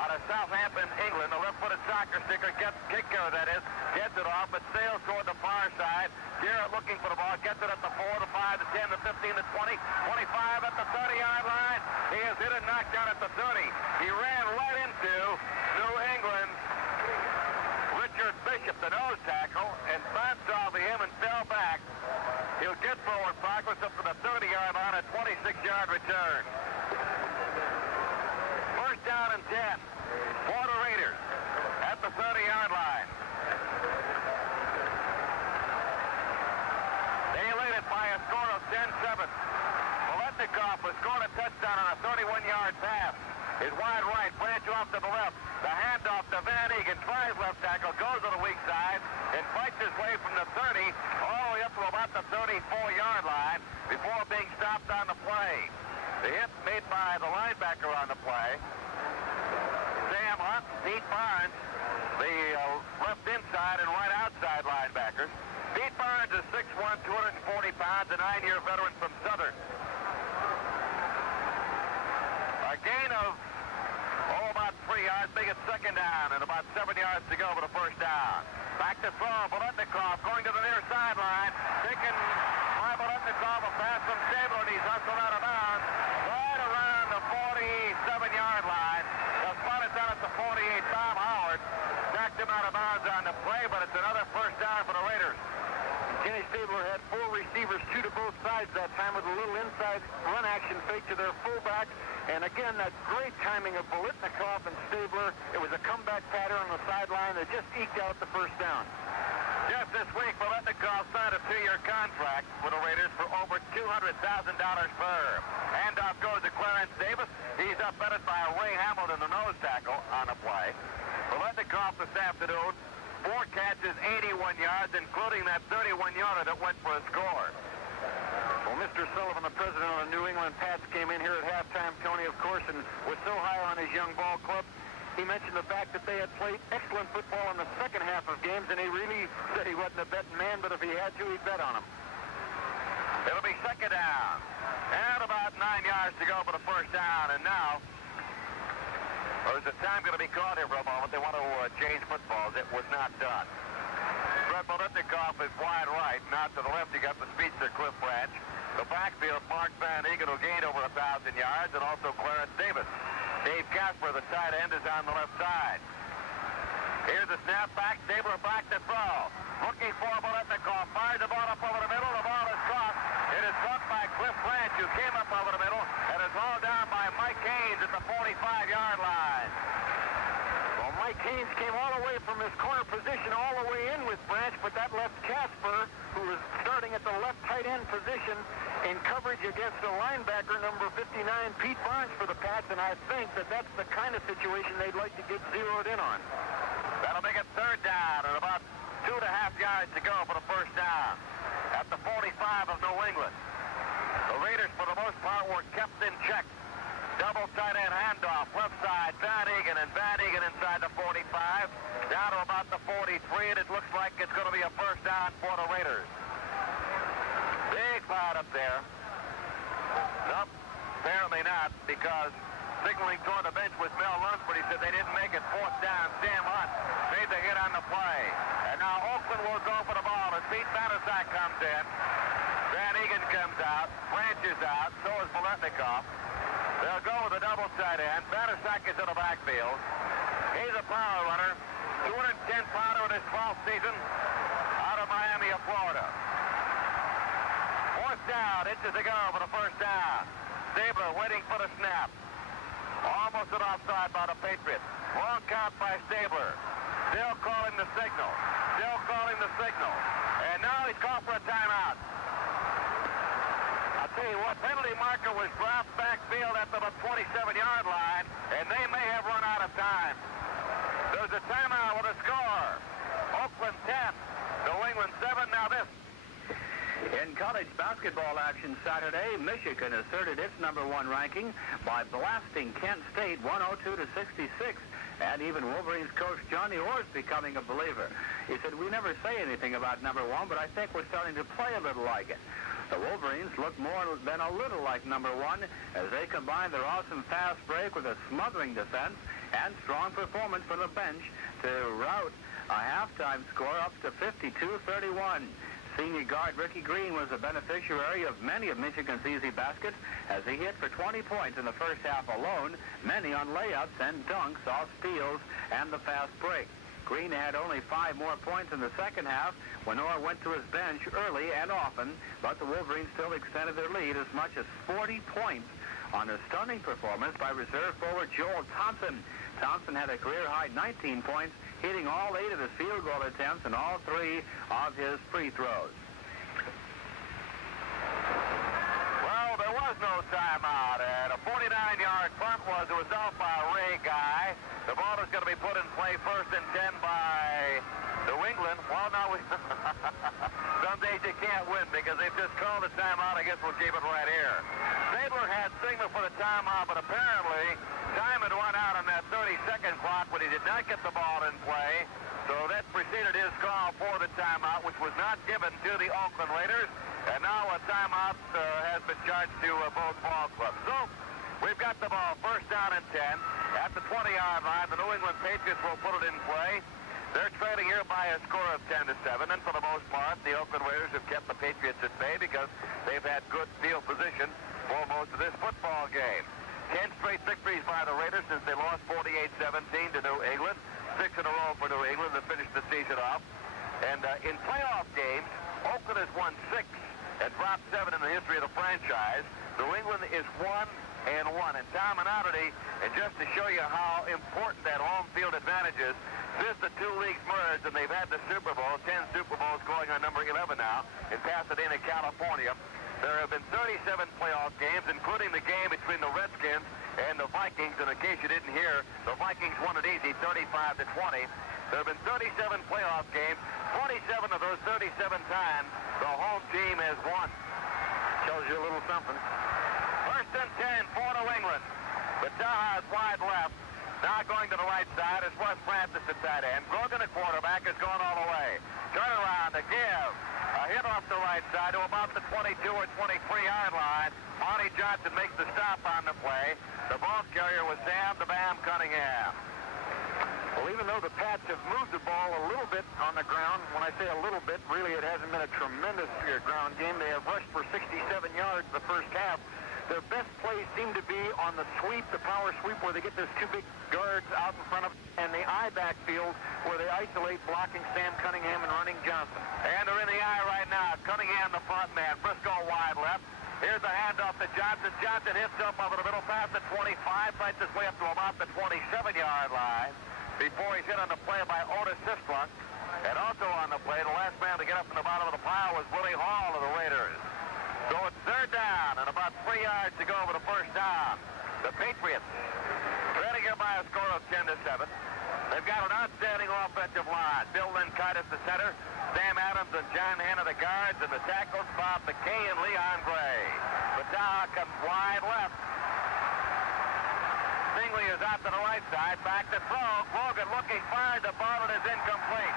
out of Southampton, England. A left-footed soccer kicker, kicker that is, gets it off, but sails toward the far side. Garrett looking for the ball, gets it at the 4, the 5, the 10, the 15, the 20, 25 at the 30-yard line. He is hit and knocked down at the 30. He ran right into New England's Richard Bishop, the nose tackle, and bounced off of him and fell back. He'll get forward progress up to the 30-yard line, a 26-yard return. First down and 10 for the Raiders at the 30-yard line. They lead it by a score of 10-7. Bolitnikoff has scored a touchdown on a 31-yard pass. His wide right, branch off to the left. The handoff to Van Egan, tries left tackle, goes to the weak side, and fights his way from the 30 all the way up to about the 34-yard line before being stopped on the play. The hit made by the linebacker on the play. Sam Hunt, Pete Barnes, the left inside and right outside linebackers. Pete Barnes is 6'1", 240 pounds, a 9-year veteran from Southern. A gain of, about 3 yards, make it second down, and about 7 yards to go for the first down. Back to throw, Bolitnikoff going to the near sideline, taken by Bolitnikoff, a pass from Stabler, and he's hustled out of bounds, right around the 47-yard line. The spot is down at the 48. Tom Howard knocked him out of bounds on the play, but it's another first down for the Raiders. Kenny Stabler had 4 receivers, 2 to both sides that time with a little inside run action fake to their fullback. And again, that great timing of Bolitnikoff and Stabler. It was a comeback pattern on the sideline that just eked out the first down. Just this week, Bolitnikoff signed a 2-year contract with the Raiders for over $200,000 per. Handoff goes to Clarence Davis. He's upended by Ray Hamilton, the nose tackle, on the play. Bolitnikoff this afternoon, 4 catches, 81 yards, including that 31-yarder that went for a score. Well, Mr. Sullivan, the president of the New England Pats, came in here at halftime, Tony, of course, and was so high on his young ball club. He mentioned the fact that they had played excellent football in the second half of games, and he really said he wasn't a betting man, but if he had to, he'd bet on them. It'll be second down. And about 9 yards to go for the first down. And now, there's a time going to be called here for a moment. They want to change footballs. It was not done. Fred Bolitnikoff is wide right. Now to the left, you got the speedster Cliff Branch. The backfield, Mark Van Egan, who gained over 1,000 yards, and also Clarence Davis. Dave Casper, the tight end, is on the left side. Here's the snap back. Stabler back to throw. Looking for Bolitnikoff. Fires the ball up over the middle. The ball is caught. It is caught by Cliff Branch, who came up over the middle, and is hauled down by Mike Haynes at the 45-yard line. Well, Mike Haynes came all the way from his corner position all the way in with Branch, but that left Casper, who was starting at the left tight end position, in coverage against the linebacker, number 59, Pete Barnes, for the Pats, and I think that that's the kind of situation they'd like to get zeroed in on. That'll make it third down and about 2.5 yards to go for the first down at the 45 of New England. The Raiders, for the most part, were kept in check. Double tight end handoff, left side, Van Egan, and Van Egan inside the 45, down to about the 43, and it looks like it's going to be a first down for the Raiders. Big crowd up there. Nope, apparently not, because signaling toward the bench was Mel Lunsford. He said they didn't make it fourth down. Sam Hunt made the hit on the play. And now Oakland will go for the ball as Pete Matasak comes in. Van Egan comes out. Branch is out. So is Bolitnikoff. They'll go with a double tight end. Matasak is in the backfield. He's a power runner. 210-pounder in his 12th season out of Miami of Florida. Fourth down. Inches to go for the first down. Stabler waiting for the snap. Almost an offside by the Patriots. Long count by Stabler. Still calling the signal. Still calling the signal. And now he's called for a timeout. I'll tell you what, penalty marker was dropped backfield at the 27-yard line, and they may have run out of time. There's a timeout with a score. Oakland 10, New England 7. Now this. In college basketball action Saturday, Michigan asserted its #1 ranking by blasting Kent State 102-66, and even Wolverines coach Johnny Orr's becoming a believer. He said, "We never say anything about #1, but I think we're starting to play a little like it." The Wolverines look more than a little like #1 as they combine their awesome fast break with a smothering defense and strong performance from the bench to rout a halftime score up to 52-31. Senior guard Ricky Green was a beneficiary of many of Michigan's easy baskets as he hit for 20 points in the first half alone, many on layups and dunks off steals and the fast break. Green had only 5 more points in the second half when Orr went to his bench early and often, but the Wolverines still extended their lead as much as 40 points on a stunning performance by reserve forward Joel Thompson. Thompson had a career-high 19 points, hitting all 8 of his field goal attempts and all 3 of his free throws. Well, there was no timeout, and a 49-yard punt was off by a Ray guy. The ball is going to be put in play first and 10 by New England. Well, now some days you can't win because they've just called the timeout. I guess we'll keep it right here. Stabler had signal for the timeout, but apparently time had run out on that 30-second clock when he did not get the ball in play. So that preceded his call for the timeout, which was not given to the Oakland Raiders. And now a timeout has been charged to both ball clubs. So we've got the ball first down and 10 at the 20-yard line. The New England Patriots will put it in play. They're trailing here by a score of 10-7, and for the most part, the Oakland Raiders have kept the Patriots at bay because they've had good field position for most of this football game. 10 straight victories by the Raiders since they lost 48-17 to New England. 6 in a row for New England to finish the season off. And in playoff games, Oakland has won 6 and dropped 7 in the history of the franchise. New England is 1-1. And Tom and Oddity, and just to show you how important that home field advantage is, since the 2 leagues merged and they've had the Super Bowl, 10 Super Bowls going on number 11 now in Pasadena, California, there have been 37 playoff games, including the game between the Redskins and the Vikings. And in case you didn't hear, the Vikings won it easy, 35-20. There have been 37 playoff games. 27 of those 37 times, the home team has won. Tells you a little something. First and 10 for New England. Bataha is wide left. Now going to the right side is Wes Francis at tight end. Grogan, the quarterback, is going all the way. Turn around to give a hit off the right side to about the 22 or 23-yard line. Monty Johnson makes the stop on the play. The ball carrier was Sam the Bam Cunningham. Well, even though the Pats have moved the ball a little bit on the ground, when I say a little bit, really it hasn't been a tremendous ground game. They have rushed for 67 yards the first half. Their best plays seem to be on the sweep, the power sweep, where they get those two big guards out in front of, and the I backfield, where they isolate blocking Sam Cunningham and running Johnson. And they're in the I right now. Cunningham, the front man. Briscoe wide left. Here's the handoff to Johnson. Johnson hits up over the middle past the 25, fights his way up to about the 27-yard line before he's hit on the play by Otis Sistrunk. And also on the play, the last man to get up from the bottom of the pile was Willie Hall of the Raiders. So it's third down and about 3 yards to go over the first down. The Patriots trailing here by a score of 10-7. They've got an outstanding offensive line. Bill Linkite at the center, Sam Adams and John Hanna the guards, and the tackles Bob McKay and Leon Gray. Pagna comes wide left. Stingley is out to the right side, back to throw. Grogan looking, fired the ball, and is incomplete.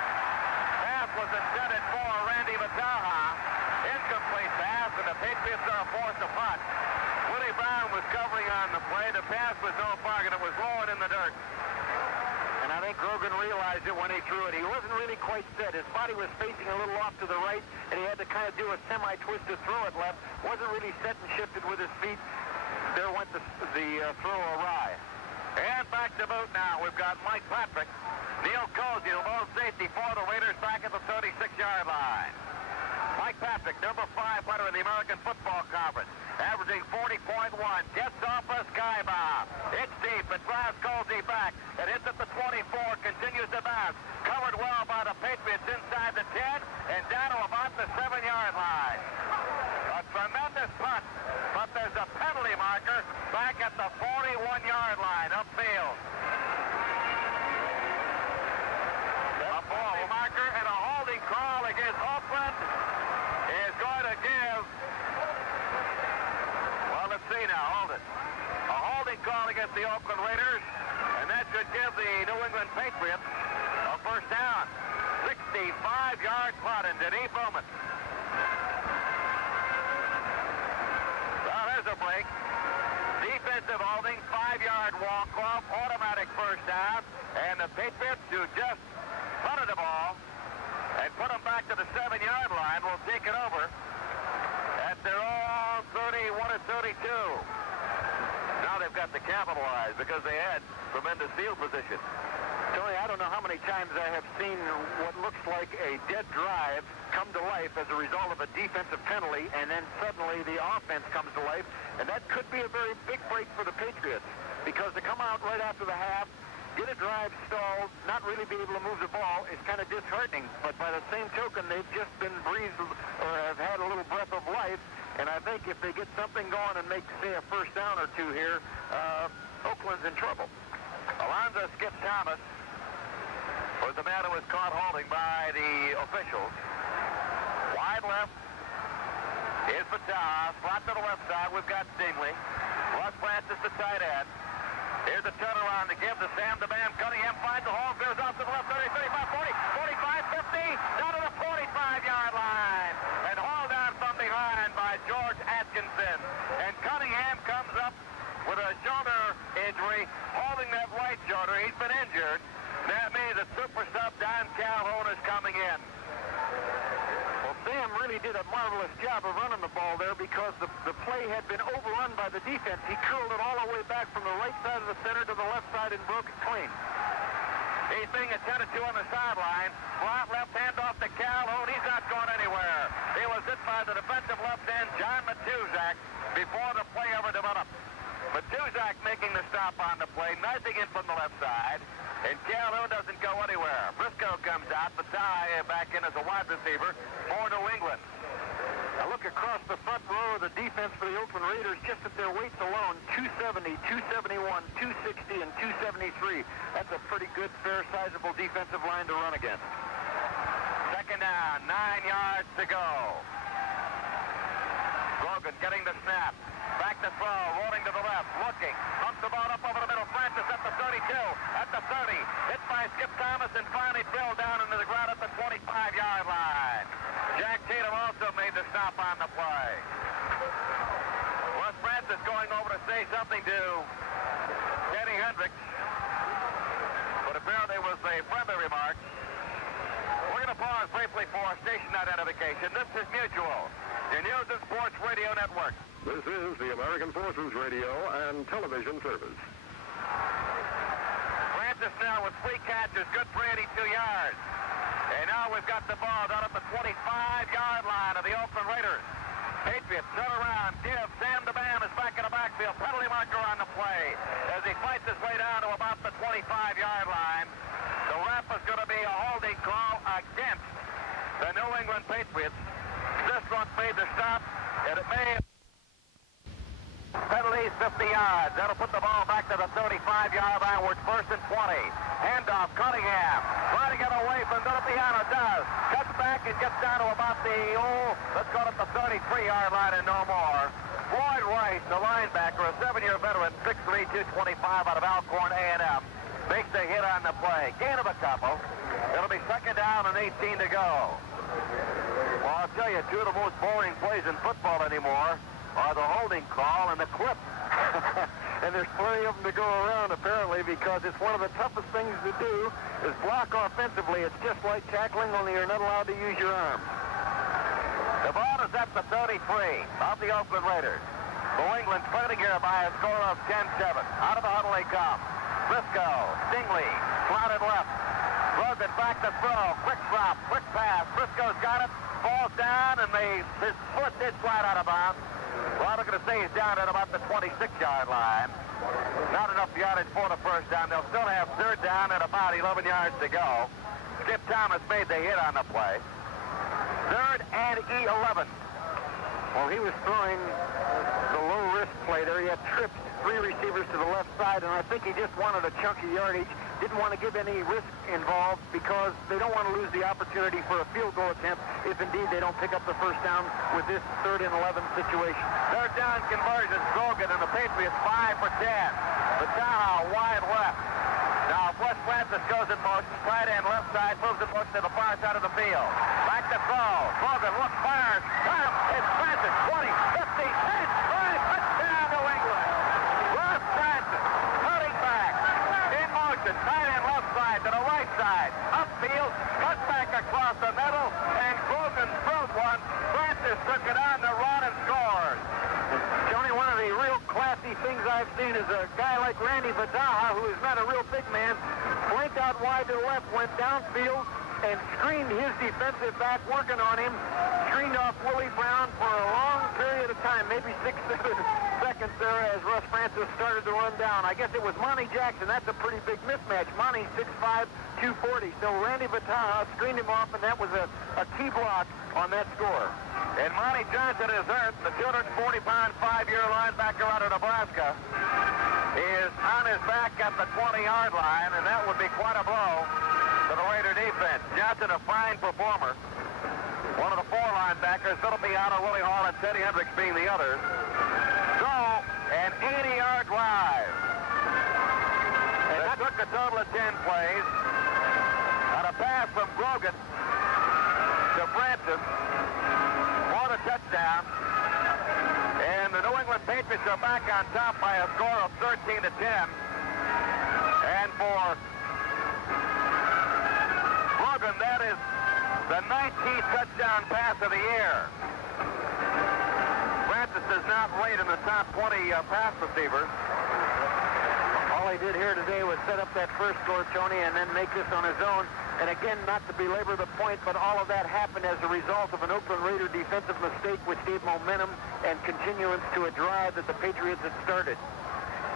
Pass was intended for Randy Vataha. Incomplete pass, and the Patriots are forced to punt. Willie Brown was covering on the play. The pass was no target. It was lowered in the dirt. And I think Grogan realized it when he threw it. He wasn't really quite set. His body was facing a little off to the right, and he had to kind of do a semi-twist to throw it left. Wasn't really set and shifted with his feet. There went the throw awry. And back to boot now. We've got Mike Patrick, Neil Cozy, the lone safety for the Raiders, back at the 36-yard line. Mike Patrick, number 5 punter in the American Football Conference, averaging 40.1, gets off a sky bomb. It's deep, it drives Cozy back. It hits at the 24, continues to bounce. Covered well by the Patriots inside the 10 and down to about the 7-yard line. A tremendous punt, but there's a penalty marker back at the 41-yard line upfield. A penalty marker and a holding call against Oakland is going to give, well, let's see now, hold it. A holding call against the Oakland Raiders, and that should give the New England Patriots a first down. 65-yard punt into deep Bowman. Well, there's a break. Defensive holding, 5-yard walk-off, automatic first down, and the Patriots, who just punted the ball and put them back to the 7-yard line, will take it over at their own 31-32. Now they've got to capitalize because they had tremendous field position. Tony, I don't know how many times I have seen what looks like a dead drive come to life as a result of a defensive penalty, and then suddenly the offense comes to life, and that could be a very big break for the Patriots, because to come out right after the half, get a drive stalled, not really be able to move the ball is kind of disheartening. But by the same token, they've just been breathed or have had a little breath of life. And I think if they get something going and make, say, a first down or two here, Oakland's in trouble. Alonzo Skip Thomas was the man who was caught holding by the officials. Wide left is Pagna. Slot to the left side. We've got Stingley. Russ Francis, the tight end. Here's a turnaround to give to Sam the Bam Cunningham. Finds the hole, goes off to the left, 30, 35, 40, 45, 50, down to the 45-yard line. And hauled down from behind by George Atkinson. And Cunningham comes up with a shoulder injury, holding that right shoulder. He's been injured. That means that super sub Don Calhoun is coming in. Well, Sam really did a marvelous job of running the ball there because the play had been overrun by the defense. He curled it all the way back from the right side of the center to the left side and broke it clean. He's being attended to on the sideline. Flat left hand off to Calhoun. He's not going anywhere. He was hit by the defensive left end, John Matuzak, before the play ever developed. Matuzak making the stop on the play, knifing in from the left side, and Calhoun doesn't go anywhere. Briscoe comes out, Batai back in as a wide receiver for New England. Now look across the front row of the defense for the Oakland Raiders, just at their weights alone, 270, 271, 260, and 273. That's a pretty good, fair, sizable defensive line to run against. Second down, 9 yards to go. Grogan getting the snap. Back to throw, rolling to the left, looking. Pumps the ball up over the middle. Francis at the 32, at the 30. Hit by Skip Thomas and finally drilled down into the ground at the 25-yard line. Jack Tatum also made the stop on the play. Was Francis going over to say something to Kenny Hendricks? But apparently it was a friendly remark. We're going to pause briefly for station identification. This is Mutual, your News and Sports Radio Network. This is the American Forces Radio and Television Service. Francis now with 3 catches, good for 82 yards. And now we've got the ball down at the 25-yard line of the Oakland Raiders. Patriots turn around, give. Sam DeBam is back in the backfield. Penalty marker on the play as he fights his way down to about the 25-yard line. The ref is going to be a holding call against the New England Patriots. This one made the stop, and it may have penalties 50 yards. That'll put the ball back to the 35-yard line where it's 1st and 20. Handoff, Cunningham. Trying to get away from Villapiano. Does. Cuts back and gets down to about the, let's go to the 33-yard line and no more. Floyd Rice, the linebacker, a 7-year veteran, 6'3", 225 out of Alcorn A&M. Makes the hit on the play. Gain of a couple. It'll be 2nd down and 18 to go. Well, I'll tell you, 2 of the most boring plays in football anymore are the holding call and the clip. And there's plenty of them to go around, apparently, because it's one of the toughest things to do is block offensively. It's just like tackling, only you're not allowed to use your arms. The ball is at the 33 of the Oakland Raiders. New England trailing here by a score of 10-7. Out of the huddle they come. Briscoe, Stingley, slotted left. Rogan back to throw. Quick drop, quick pass. Briscoe's got it. Falls down, and his foot did slide out of bounds. Well, I'm going to say he's down at about the 26-yard line. Not enough yardage for the first down. They'll still have 3rd down at about 11 yards to go. Skip Thomas made the hit on the play. 3rd and 11. Well, he was throwing the low-risk play there. He had tripped 3 receivers to the left side, and I think he just wanted a chunky yardage. Didn't want to give any risk involved because they don't want to lose the opportunity for a field goal attempt if indeed they don't pick up the first down with this 3rd and 11 situation. 3rd down conversion, Grogan and the Patriots 5 for 10. Pagna wide left. Now Wes Francis goes in motion, tight end left side, moves in motion to the far side of the field. Back to throw. Grogan looks, fires. Time. It's Francis. 20, 50, 10, 5, touchdown New England. Wes Francis cutting back. In motion, tight end left side to the right side. Upfield, cut back across the middle, and Grogan throws one. Francis took it on the run and scores. Tony, one of the real classy things I've seen is a guy like Randy Vadaha, who is not a real big man, flanked out wide to the left, went downfield, and screened his defensive back working on him, screened off Willie Brown for a long period of time, maybe 6-7 seconds there as Russ Francis started to run down. I guess it was Monty Jackson. That's a pretty big mismatch. Monty, 6'5", 240. So Randy Vadaha screened him off, and that was a key block on that score. And Monty Johnson is hurt. The 240-pound, 5-year linebacker out of Nebraska is on his back at the 20-yard line, and that would be quite a blow to the Raider defense. Johnson, a fine performer. One of the 4 linebackers, Villapiano, Willie Hall, and Teddy Hendricks being the others. So, an 80-yard drive. And that took a total of 10 plays. On a pass from Grogan to Francis for the touchdown. And the New England Patriots are back on top by a score of 13-10. And for Grogan, that is the 19th touchdown pass of the year. Francis is not rate in the top 20 pass receivers. All he did here today was set up that first score, Tony, and then make this on his own. And again, not to belabor the point, but all of that happened as a result of an Oakland Raider defensive mistake which gave momentum and continuance to a drive that the Patriots had started.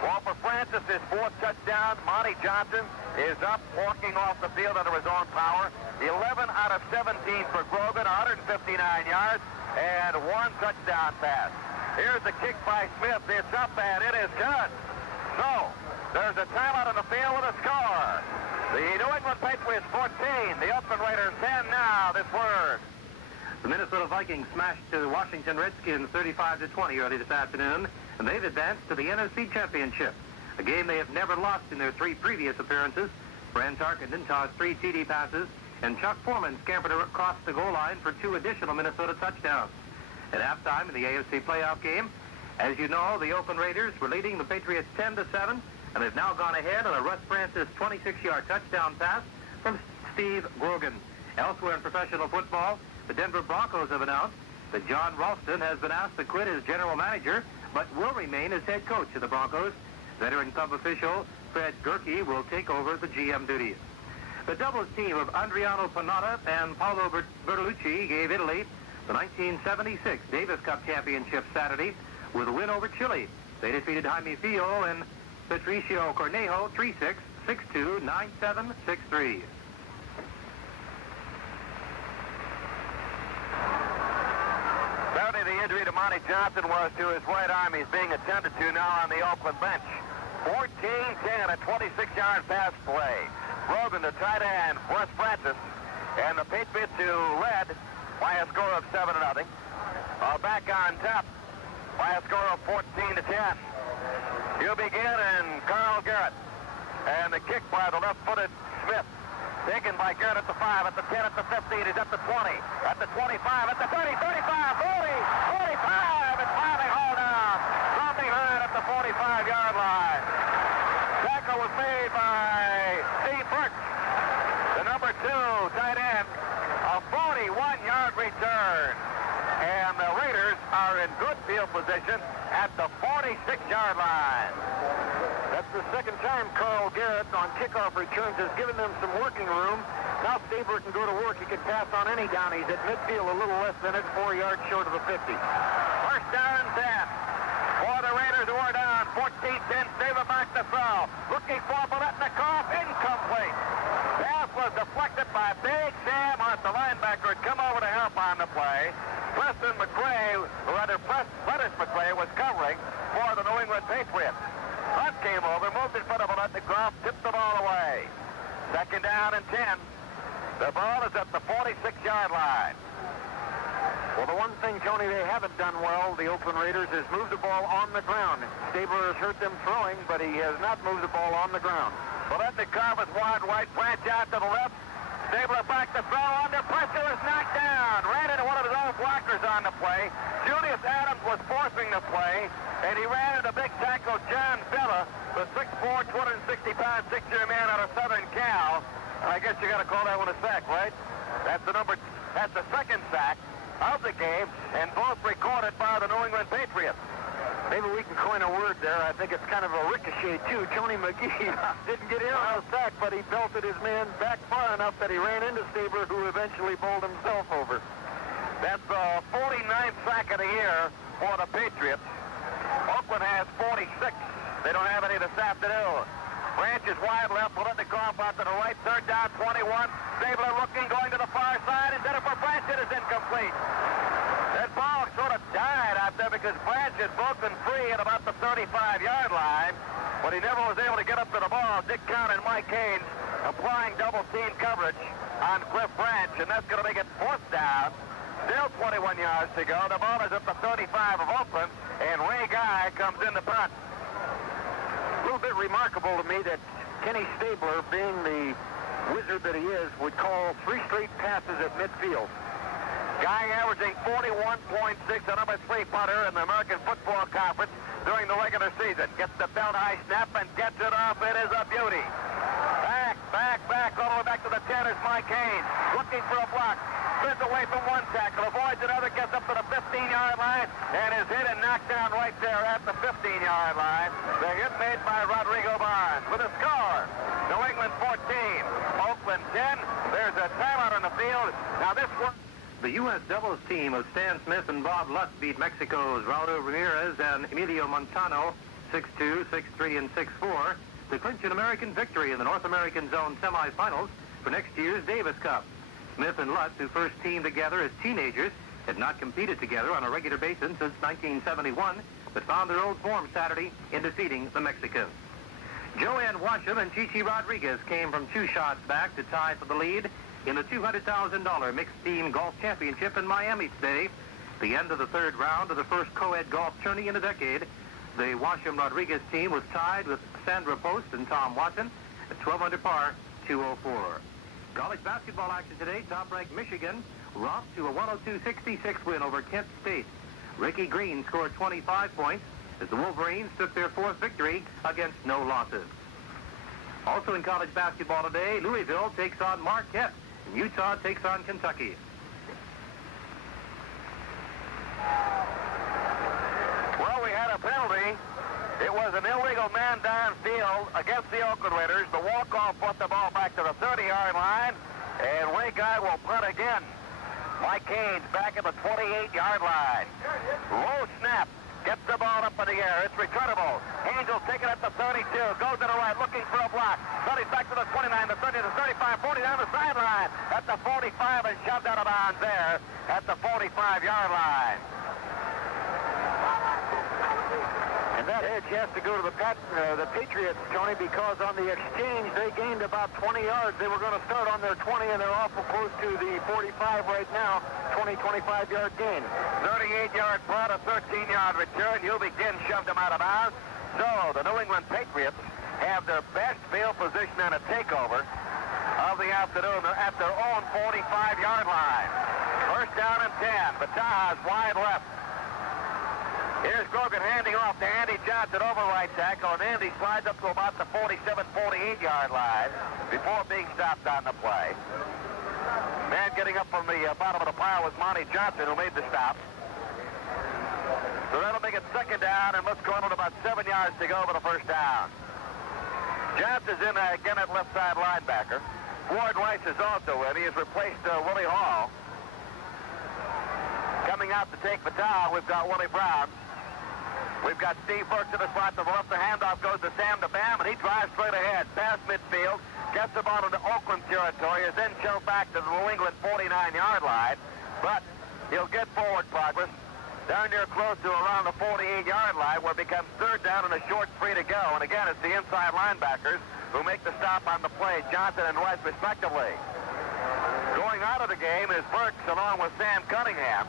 Well, for Francis, his 4th touchdown. Monty Johnson is up, walking off the field under his own power. 11 out of 17 for Grogan, 159 yards, and 1 touchdown pass. Here's the kick by Smith. It's up, and it is good. So, there's a timeout on the field with a score. The New England Patriots 14, the Oakland Raiders 10 now, this word. The Minnesota Vikings smashed the Washington Redskins 35-20 early this afternoon. and they've advanced to the NFC Championship, a game they have never lost in their 3 previous appearances. Brent Tarkenton tossed 3 TD passes, and Chuck Foreman scampered across the goal line for 2 additional Minnesota touchdowns. At halftime in the AFC playoff game, as you know, the Oakland Raiders were leading the Patriots 10-7, and they've now gone ahead on a Russ Francis 26-yard touchdown pass from Steve Grogan. Elsewhere in professional football, the Denver Broncos have announced that John Ralston has been asked to quit as general manager, but will remain as head coach of the Broncos. Veteran club official Fred Gerke will take over the GM duties. The doubles team of Adriano Pagna and Paolo Bertolucci gave Italy the 1976 Davis Cup Championship Saturday with a win over Chile. They defeated Jaime Fio and Patricio Cornejo 3-6, 6-2, 9-7, 6-3. Certainly the injury to Monty Johnson was to his right arm. He's being attended to now on the Oakland bench. 14-10, a 26-yard pass play. Rogan, the tight end, Russ Francis, and the Patriots, who led by a score of 7-0, are back on top by a score of 14-10. He'll begin, and Carl Garrett, and the kick by the left-footed Smith, taken by Garrett at the 5, at the 10, at the 15, he's at the 20, at the 25, at the 30, 35, 40, 45, and finally hauled down from behind at the 45-yard line. Tackle was made by Steve Burke, the number 2 tight end, a 41-yard return. And the Raiders are in good field position at the 46-yard line. That's the second time Carl Garrett on kickoff returns has given them some working room. Now Stabler can go to work. He can pass on any down. He's at midfield a little less than it, 4 yards short of the 50. First down 10 for the Raiders, who are down 14-10. Stabler back to throw. Looking for Biletnikoff. Incomplete. Pass was deflected by Big Sam Hunt. The linebacker had come over to help on the play. Preston McRae, or rather Prentice McRae, was covering for the New England Patriots. Hunt came over, moved in front of Biletnikoff, tipped the ball away. Second down and 10. The ball is at the 46-yard line. Well, the one thing, Tony, they haven't done well, the Oakland Raiders, is move the ball on the ground. Stabler has hurt them throwing, but he has not moved the ball on the ground. Biletnikoff is wide right, branch out to the left. Stabler back to throw, under pressure, is knocked down. Ran into one of his own blockers on the play. Julius Adams was forcing the play, and he ran into big tackle John Bella, the 6'4", 260-pound, 6-year man out of Southern Cal. I guess you got to call that one a sack, right? That's the second sack of the game, and both recorded by the New England Patriots. Maybe we can coin a word there. I think it's kind of a ricochet, too. Tony McGee didn't get in on a sack, but he belted his man back far enough that he ran into Stabler, who eventually bowled himself over. That's the 49th sack of the year for the Patriots. Oakland has 46. They don't have any this afternoon. Branch is wide left, Biletnikoff out to the right, third down, 21. Stabler looking, going to the far side, and then for Branch, it is incomplete. That ball sort of died out there because Branch had broken free at about the 35-yard line, but he never was able to get up to the ball. Dick Count and Mike Haynes applying double-team coverage on Cliff Branch, and that's going to make it 4th down. Still 21 yards to go. The ball is at the 35 of Oakland, and Ray Guy comes in the punt. A little bit remarkable to me that Kenny Stabler, being the wizard that he is, would call 3 straight passes at midfield. Guy averaging 41.6, the number 3 punter in the American Football Conference during the regular season. Gets the belt high snap and gets it off. It is a beauty. Back, all the way back to the 10 is Mike Haynes. Looking for a block. Spins away from one tackle, avoids another, gets up to the 15-yard line, and is hit and knocked down right there at the 15-yard line. The hit made by Rodrigo Barnes. With a score, New England 14, Oakland 10. There's a timeout on the field. Now this one... The U.S. doubles team of Stan Smith and Bob Lutz beat Mexico's Raul Ramirez and Emilio Montano 6-2, 6-3, and 6-4 to clinch an American victory in the North American Zone semifinals for next year's Davis Cup. Smith and Lutz, who first teamed together as teenagers, had not competed together on a regular basis since 1971, but found their old form Saturday in defeating the Mexicans. Joanne Washam and Chichi Rodriguez came from 2 shots back to tie for the lead in the $200,000 mixed team golf championship in Miami today. The end of the 3rd round of the first co-ed golf tourney in a decade. the Washington Rodriguez team was tied with Sandra Post and Tom Watson at 12 under par, 204. College basketball action today. Top-ranked Michigan romped to a 102-66 win over Kent State. Ricky Green scored 25 points as the Wolverines took their 4th victory against no losses. Also in college basketball today, Louisville takes on Marquette, and Utah takes on Kentucky. Well, we had a penalty. It was an illegal man downfield against the Oakland Raiders. The walk-off put the ball back to the 30-yard line, and Ray Guy will punt again. Mike Haynes back at the 28-yard line. Low snap. Gets the ball up in the air. It's returnable. Angel taking it at the 32. Goes to the right, looking for a block. 30 back to the 29, the 30, the 35, 40 down the sideline. At the 45 and shoved out of bounds there at the 45-yard line. And that edge has to go to the Patriots, Tony, because on the exchange they gained about 20 yards. They were going to start on their 20, and they're awful close to the 45 right now. 20, 25-yard gain. 38-yard punt, a 13-yard return. You'll begin shoved them out of bounds. So the New England Patriots have their best field position and a takeover of the afternoon. They're at their own 45-yard line. First down and 10. Bataha's wide left. Here's Grogan handing off to Andy Johnson over right tackle, and Andy slides up to about the 47, 48-yard line before being stopped on the play. Man getting up from the bottom of the pile was Monty Johnson, who made the stop. So that'll make it second down, and let's go on with about 7 yards to go for the first down. Johnson's in again at left side linebacker. Ward Rice is also in. He has replaced Willie Hall. Coming out to take Bataha, we've got Willie Brown. We've got Steve Burke to the spot to the left. The handoff goes to Sam DeBam, and he drives straight ahead. Past midfield, gets the ball into Oakland territory, is then shoved back to the New England 49-yard line. But he'll get forward progress down near close to around the 48-yard line, where it becomes third down and a short 3 to go. And again, it's the inside linebackers who make the stop on the play, Johnson and Rice respectively. Going out of the game is Burks along with Sam Cunningham.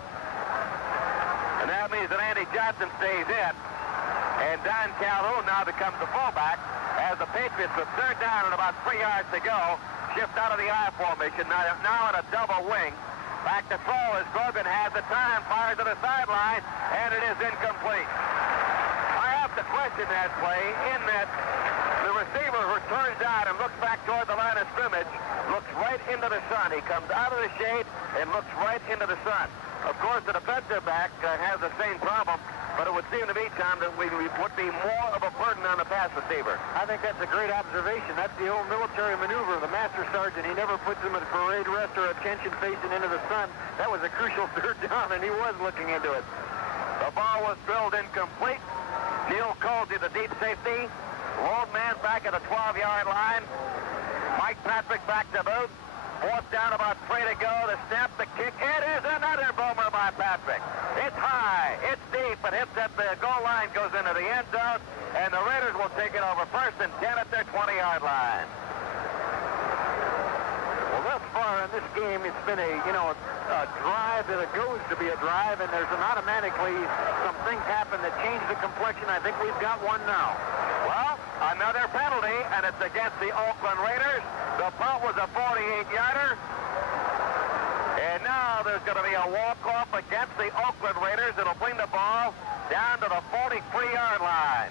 And that means that Andy Johnson stays in. And Don Calhoun now becomes the fullback as the Patriots, with third down and about 3 yards to go, shift out of the I formation. Now in a double wing. Back to throw as Grogan has the time, fires to the sideline, and it is incomplete. I have to question that play in that the receiver who turns out and looks back toward the line of scrimmage looks right into the sun. He comes out of the shade and looks right into the sun. Of course, the defensive back has the same problem, but it would seem to me, Tom, that we would be more of a burden on the pass receiver. I think that's a great observation. That's the old military maneuver. The master sergeant, he never puts them at parade rest or attention facing into the sun. That was a crucial third down, and he was looking into it. The ball was drilled incomplete. Neil Colsey, the deep safety. Lone man back at the 12-yard line. Mike Patrick back to boot. Fourth down, about 3 to go. The snap, the kick. It is another boomer by Patrick. It's high. It's deep. It hits at the goal line, goes into the end zone, and the Raiders will take it over first and 10 at their 20-yard line. Well, thus far in this game, it's been a drive that it goes to be a drive, and there's automatically some things happen that change the complexion. I think we've got one now. Well, another penalty, and it's against the Oakland Raiders. The punt was a 48-yarder. And now there's going to be a walk-off against the Oakland Raiders. It'll bring the ball down to the 43-yard line.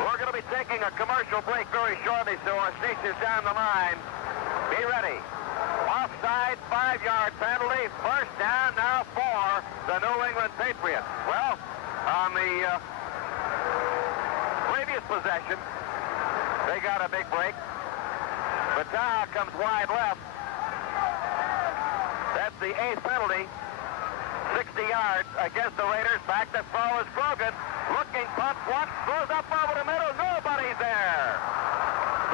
We're going to be taking a commercial break very shortly, so our station's down the line. Be ready. Offside, 5-yard penalty. First down now for the New England Patriots. Well, on the previous possession, they got a big break. Bataha comes wide left. That's the 8th penalty. 60 yards against the Raiders. Back to throw is Grogan. Looking, pumps once, throws up over the middle. Nobody's there.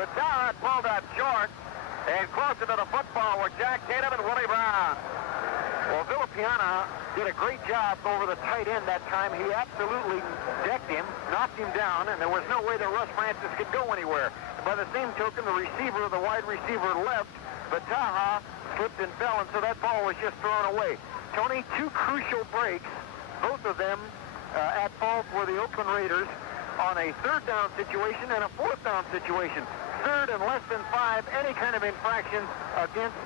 Bataha pulled up short and closer to the football were Jack Tatum and Willie Brown. Well, Villapiana did a great job over the tight end that time. He absolutely decked him, knocked him down, and there was no way that Russ Francis could go anywhere. By the same token, the wide receiver left, Bataha slipped and fell, and so that ball was just thrown away. Tony, 2 crucial breaks, both of them at fault were the Oakland Raiders on a third down situation and a fourth down situation. Third and less than 5, any kind of infraction against,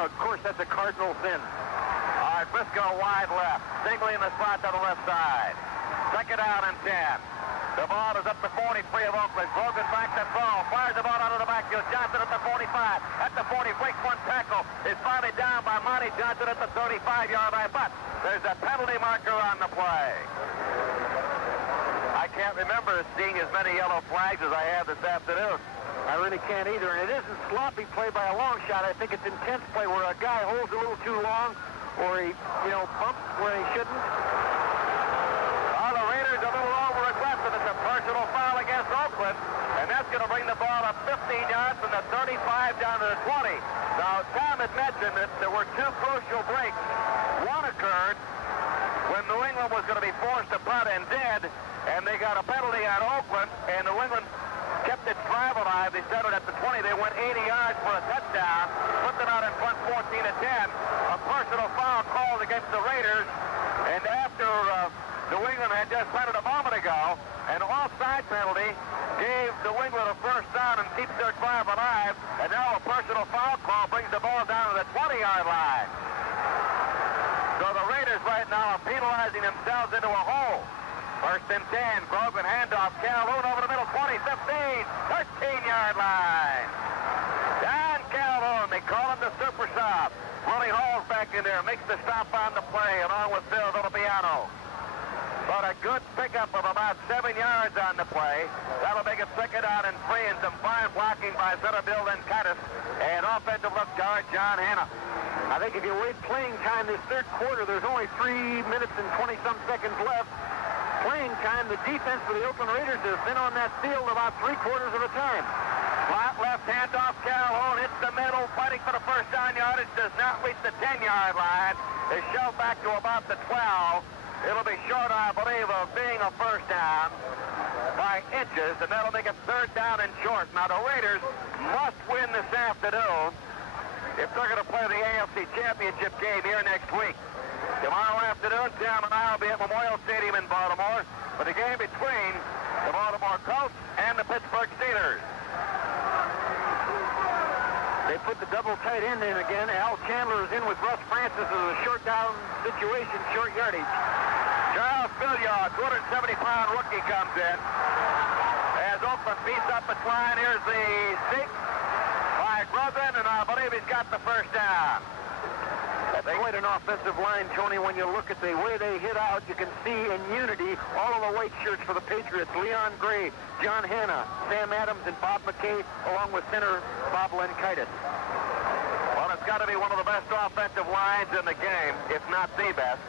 of course, that's a cardinal sin. All right, Briscoe wide left. Singly in the spot to the left side. Second down and 10. The ball is up to 43 of Oakland. Grogan back to throw. Fires the ball out of the backfield. Johnson at the 45. At the 40, breaks one tackle. Is finally down by Monty Johnson at the 35-yard line. But there's a penalty marker on the play. I can't remember seeing as many yellow flags as I have this afternoon. I really can't either. And it isn't sloppy play by a long shot. I think it's intense play where a guy holds a little too long or he, bumps where he shouldn't. The Raiders a little over-aggressive. It's a personal foul against Oakland, and that's going to bring the ball up 15 yards from the 35 down to the 20. Now, Tom had mentioned that there were two crucial breaks. One occurred when New England was going to be forced to punt and did, and they got a penalty on Oakland, and New England kept its drive alive. They started at the 20. They went 80 yards for a touchdown, put them out in front 14-10. A personal foul called against the Raiders, and after New England had just punted a moment ago, an offside penalty gave New England a first down and keeps their drive alive, and now a personal foul call brings the ball down to the 20-yard line. So the Raiders right now are penalizing themselves into a hole. First and 10, Grogan handoff, Calhoun over the middle, 20, 15, 13-yard line. Don Calhoun, they call him the super sub. Willie Hall's back in there, makes the stop on the play, along with Phil Villapiano. But a good pickup of about 7 yards on the play. That'll make it second down and 3, and some fine blocking by center Bill Lenkitis and offensive left guard John Hanna. I think if you wait playing time this third quarter, there's only 3 minutes and 20-some seconds left. Playing time, the defense for the Oakland Raiders has been on that field about 3/4 of the time. Flat left handoff, Calhoun hits the middle, fighting for the first down yardage, does not reach the 10-yard line. Is shoved back to about the 12. It'll be short, I believe, of being a first down by inches, and that'll make it third down and short. Now, the Raiders must win this afternoon if they're going to play the AFC Championship game here next week. Tomorrow afternoon, Tom and I will be at Memorial Stadium in Baltimore for the game between the Baltimore Colts and the Pittsburgh Steelers. They put the double tight end in again. Al Chandler is in with Russ Francis as a short down situation, short yardage. Charles Billiard, 270-pound rookie, comes in. As Oakland beats up its line, here's the seek by Grogan, and I believe he's got the first down. That's quite an offensive line, Tony. When you look at the way they hit out, you can see in unity all of the white shirts for the Patriots. Leon Gray, John Hanna, Sam Adams, and Bob McKay, along with center Bob Lenkitis. Well, it's got to be one of the best offensive lines in the game, if not the best.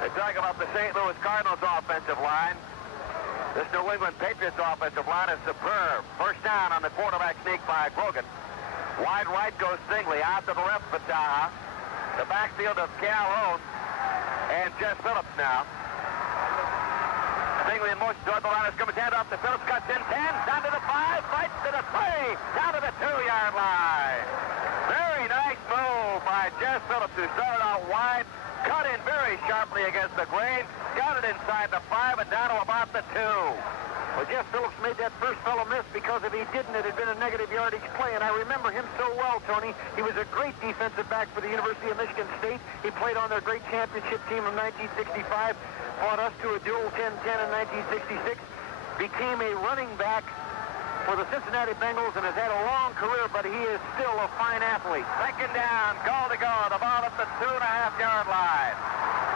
They talk about the St. Louis Cardinals offensive line. This New England Patriots offensive line is superb. First down on the quarterback sneak by Grogan. Wide right goes Stingley, out to the left for Taha. The backfield of Calhoun and Jess Phillips now. Stingley in motion toward the line of scrimmage. Hand off to Phillips. Cuts in 10. Down to the 5. Fights to the 3. Down to the 2-yard line. Very nice move by Jess Phillips, who started out wide. Cut in very sharply against the grain. Got it inside the 5 and down to about the 2. Well, Jeff Phillips made that first fellow miss because if he didn't, it had been a negative yardage play, and I remember him so well, Tony. He was a great defensive back for the University of Michigan State. He played on their great championship team in 1965, fought us to a dual 10-10 in 1966, became a running back for the Cincinnati Bengals and has had a long career, but he is still a fine athlete. Second down, goal to go. The ball at the 2.5-yard line.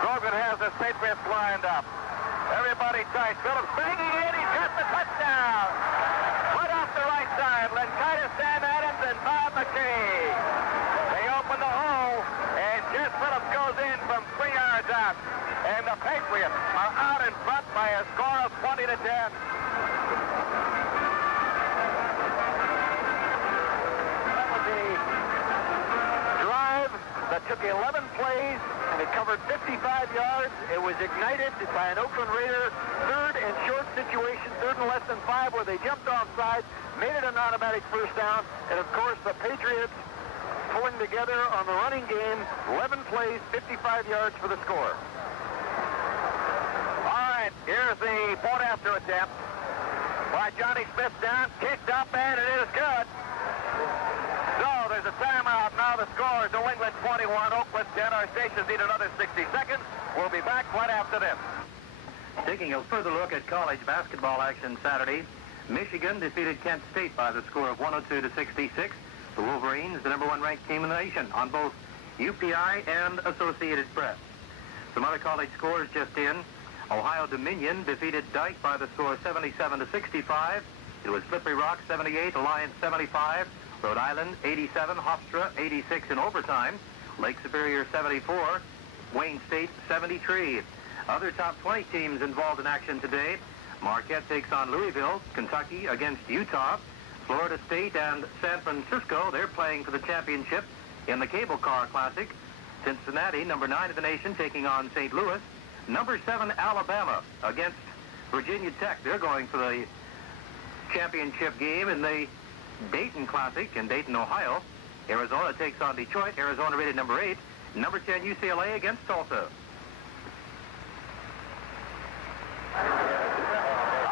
Grogan has the Patriots lined up. Everybody tight. Phillips banging in. He's got the touchdown. Right off the right side. Lenkitis, Sam Adams, and Bob McKay. They open the hole, and Jess Phillips goes in from 3 yards out. And the Patriots are out in front by a score of 20-10. That was a drive that took 11 plays, and it covered 55 yards. It was ignited by an Oakland Raider third and short situation, third and less than 5, where they jumped offside, made it an automatic first down, and of course the Patriots pulling together on the running game, 11 plays, 55 yards for the score. All Here's the point after attempt by Johnny Smith down, kicked up, and it is good. So there's a timeout. Now the score is New England 21, Oakland 10. Our stations need another 60 seconds. We'll be back right after this. Taking a further look at college basketball action Saturday, Michigan defeated Kent State by the score of 102-66. The Wolverines, the #1 ranked team in the nation on both UPI and Associated Press. Some other college scores just in. Ohio Dominion defeated Dyke by the score 77-65. It was Slippery Rock 78, Alliance 75, Rhode Island 87, Hofstra 86 in overtime, Lake Superior 74, Wayne State 73. Other top 20 teams involved in action today. Marquette takes on Louisville, Kentucky against Utah, Florida State and San Francisco, they're playing for the championship in the Cable Car Classic. Cincinnati, #9 of the nation, taking on St. Louis. #7 Alabama against Virginia Tech. They're going for the championship game in the Dayton Classic in Dayton, Ohio. Arizona takes on Detroit. Arizona rated #8. #10 UCLA against Tulsa. All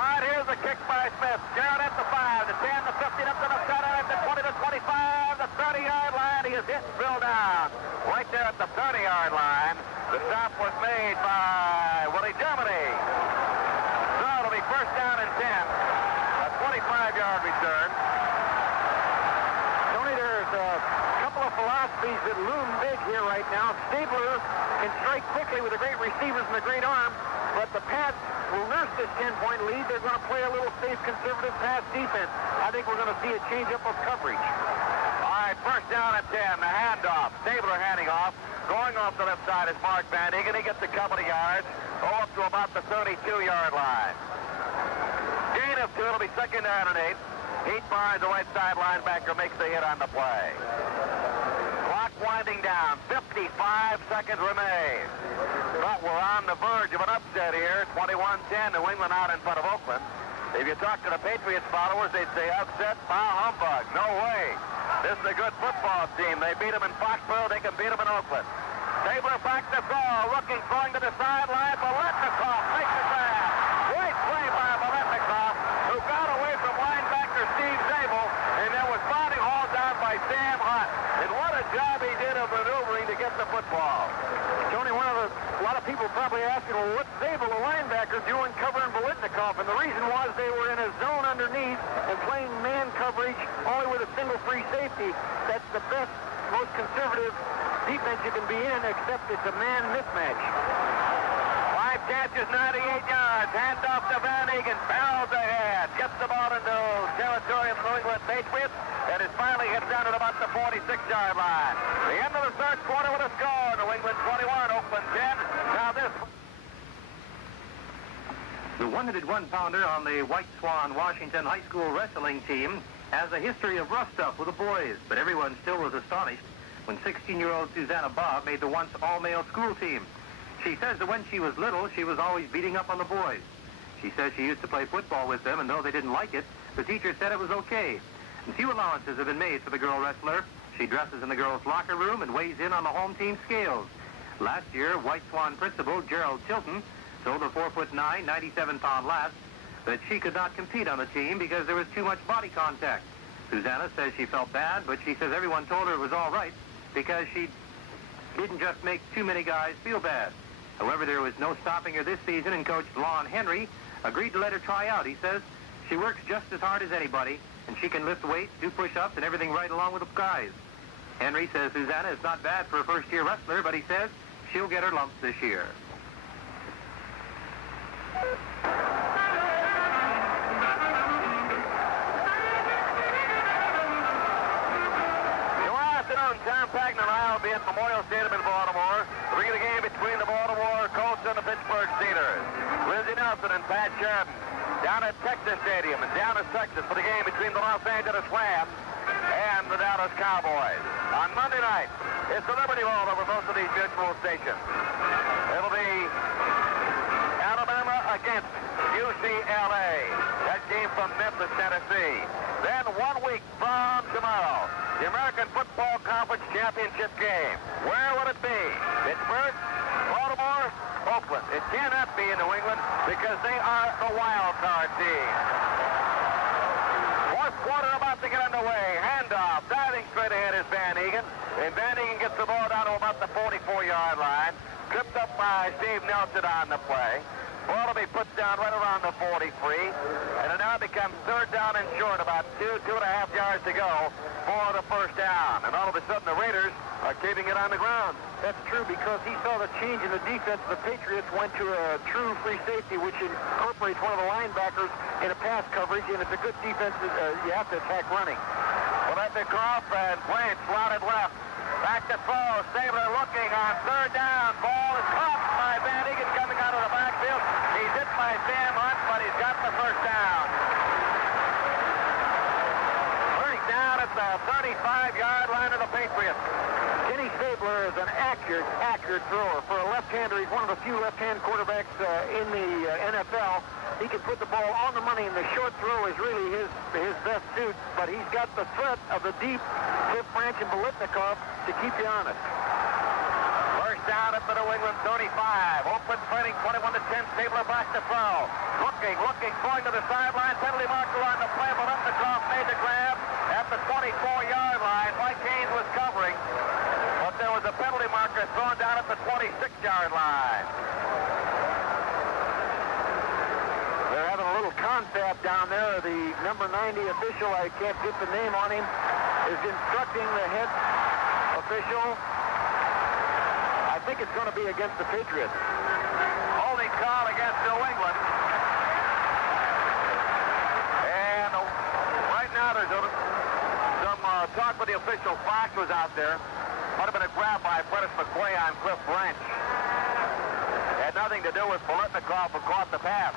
right, here's a kick by Smith. Garrett at the 5, the 10, the 15, up to the center, at the 20, the 25, the 30-yard line. He is hit and thrown down. Right there at the 30-yard line. The stop was made by Willie Germany. So it'll be first down and 10. A 25-yard return. Tony, there's a couple of philosophies that loom big here right now. Stabler can strike quickly with the great receivers and the great arm, but the Pats will nurse this 10-point lead. They're going to play a little safe, conservative pass defense. I think we're going to see a change-up of coverage. All right, first down and 10. The handoff. Stabler handing off. Going off the left side is Mark Van Egan. He gets a couple of yards. Up to about the 32-yard line. Gain of 2. It'll be second down and 8. Heat Barnes, the right side linebacker, makes the hit on the play. Clock winding down. 55 seconds remain. But we're on the verge of an upset here. 21-10, New England out in front of Oakland. If you talk to the Patriots followers, they'd say upset, bah humbug. No way. This is a good football team. They beat them in Foxborough. They can beat them in Oakland. Stabler back to throw. Looking, throwing to the sideline. Boletnikoff makes the grab. Great play by Boletnikoff, who got away from linebacker Steve Zabel, and then was body hauled down by Sam Hunt. And what a job he did of maneuvering to get the football. Tony, a lot of people probably asking, well, what's Zabel, the linebacker, doing covering Boletnikoff? And the reason was they were in a zone underneath and playing man coverage only with a single free safety. That's the best, most conservative defense you can be in, except it's a man mismatch. 5 catches, 98 yards. Hand off to Van Egan. Barrels ahead. Gets the ball into territory of the New England Patriots. And is finally hit down at about the 46-yard line. The end of the third quarter with a score. New England 21, Oakland 10. Now this. The 101-pounder on the White Swan Washington High School wrestling team has a history of rough stuff with the boys, but everyone still was astonished when 16-year-old Susanna Bob made the once all-male school team. She says that when she was little, she was always beating up on the boys. She says she used to play football with them, and though they didn't like it, the teacher said it was okay. And few allowances have been made for the girl wrestler. She dresses in the girls' locker room and weighs in on the home team scales. Last year, White Swan principal Gerald Tilton told the 4'9", 97-pound lass that she could not compete on the team because there was too much body contact. Susanna says she felt bad, but she says everyone told her it was all right because she didn't just make too many guys feel bad. However, there was no stopping her this season, and Coach Lon Henry agreed to let her try out. He says she works just as hard as anybody, and she can lift weights, do push-ups, and everything right along with the guys. Henry says Susanna is not bad for a first-year wrestler, but he says she'll get her lumps this year. Tom Pagna and I will be at Memorial Stadium in Baltimore to bring the game between the Baltimore Colts and the Pittsburgh Steelers. Lindsey Nelson and Pat Sheridan down at Texas Stadium and down at Texas for the game between the Los Angeles Rams and the Dallas Cowboys. On Monday night, it's the Liberty Bowl over most of these mutual stations. It'll be Alabama against UCLA. That game from Memphis, Tennessee. Then 1 week from tomorrow, the American Football Conference Championship game. Where would it be? Pittsburgh? Baltimore? Oakland. It cannot be in New England because they are the wild card team. Fourth quarter about to get underway. Handoff. Diving straight ahead is Van Egan. And Van Egan gets the ball down to about the 44-yard line. Tripped up by Steve Nelson on the play. Ball will be put down right around the 43. And it now becomes third down and short, about 2.5 yards to go for the first down. And all of a sudden the Raiders are keeping it on the ground. That's true because he saw the change in the defense. The Patriots went to a true free safety, which incorporates one of the linebackers in a pass coverage, and it's a good defense. You have to attack running. Well, that's the Croft and Blanche slotted left. Back to throw. Stabler looking on third down. Ball is caught by Van Egan coming out of the backfield. He's hit by Sam Hunt, but he's got the first down. First down at the 35-yard line of the Patriots. Kenny Stabler is an accurate thrower. For a left-hander, he's one of the few left-hand quarterbacks in the NFL. He can put the ball on the money, and the short throw is really his best suit. But he's got the threat of the deep Cliff Branch and Bolitnikov to keep you honest. First down at the New England 35. Oakland trailing 21-10. Stabler back to throw. Looking, going to the sideline. Penalty marker on the play. Bolitnikov made the grab at the 24-yard line. Mike Haynes was covering, but there was a penalty marker thrown down at the 26-yard line. They're having a little confab down there. The number 90 official, I can't get the name on him, is instructing the head official. I think it's going to be against the Patriots. Holding call against New England. And right now there's some talk with the official. Fox was out there. Might have been a grab by Prentice McQuay on Cliff Branch. Had nothing to do with Bolitnikov, who caught the pass.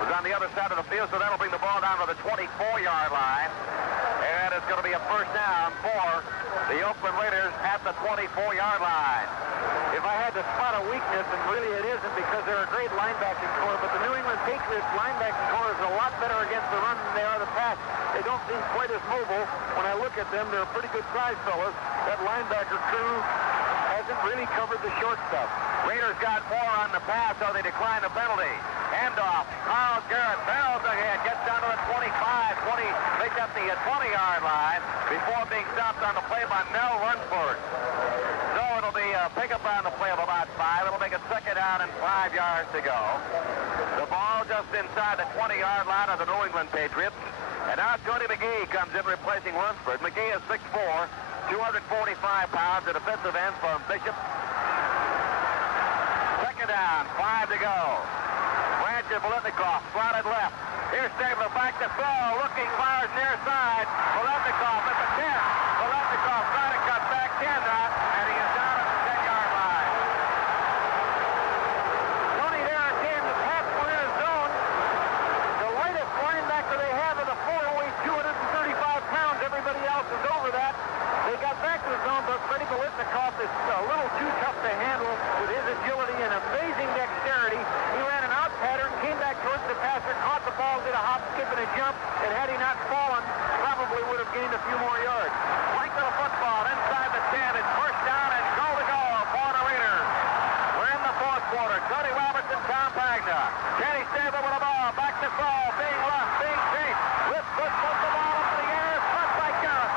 Was on the other side of the field, so that'll bring the ball down to the 24-yard line. And it's going to be a first down for the Oakland Raiders at the 24-yard line. If I had to spot a weakness, and really it isn't because they're a great linebacking core, but the New England Patriots linebacking core is a lot better against the run than they are the pass. They don't seem quite as mobile. When I look at them, they're pretty good size fellas. That linebacker crew hasn't really covered the short stuff. Raiders got more on the pass, so they declined the penalty. Handoff. Carl Garrett barrels ahead, gets down to the 25, 20, makes up the 20-yard line before being stopped on the play by Mel Lunsford. So it'll be a pickup on the play of about 5. It'll make a second down and 5 yards to go. The ball just inside the 20-yard line of the New England Patriots. And now Tony McGee comes in replacing Lunsford. McGee is 6'4", 245 pounds, a defensive end from Bishop. Second down, 5 to go. Branch and Bolitnikov slotted left. Here's Stabler back to throw. Looking, fires near side. Bolitnikov at the 10. Bolitnikov trying to cut back, cannot, and he is down at the 10-yard line. Tony there came to half in his zone. The lightest linebacker they have in the 4 weighs 235 pounds. Everybody else is over that. They got back to the zone, but Freddie Bolitnikov is a little too tough to handle with his agility and amazing dexterity. He ran an out pattern, came back towards the passer, caught the ball, did a hop, skip, and a jump, and had he not fallen, probably would have gained a few more yards. Length of the football inside the 10. It's first down and goal to go for the Raiders. We're in the fourth quarter. Cody Robertson, Tom Pagna. Kenny Stabler with the ball. Back to throw. Being left, being chased. Puts the ball up in the air. Caught by Garrett.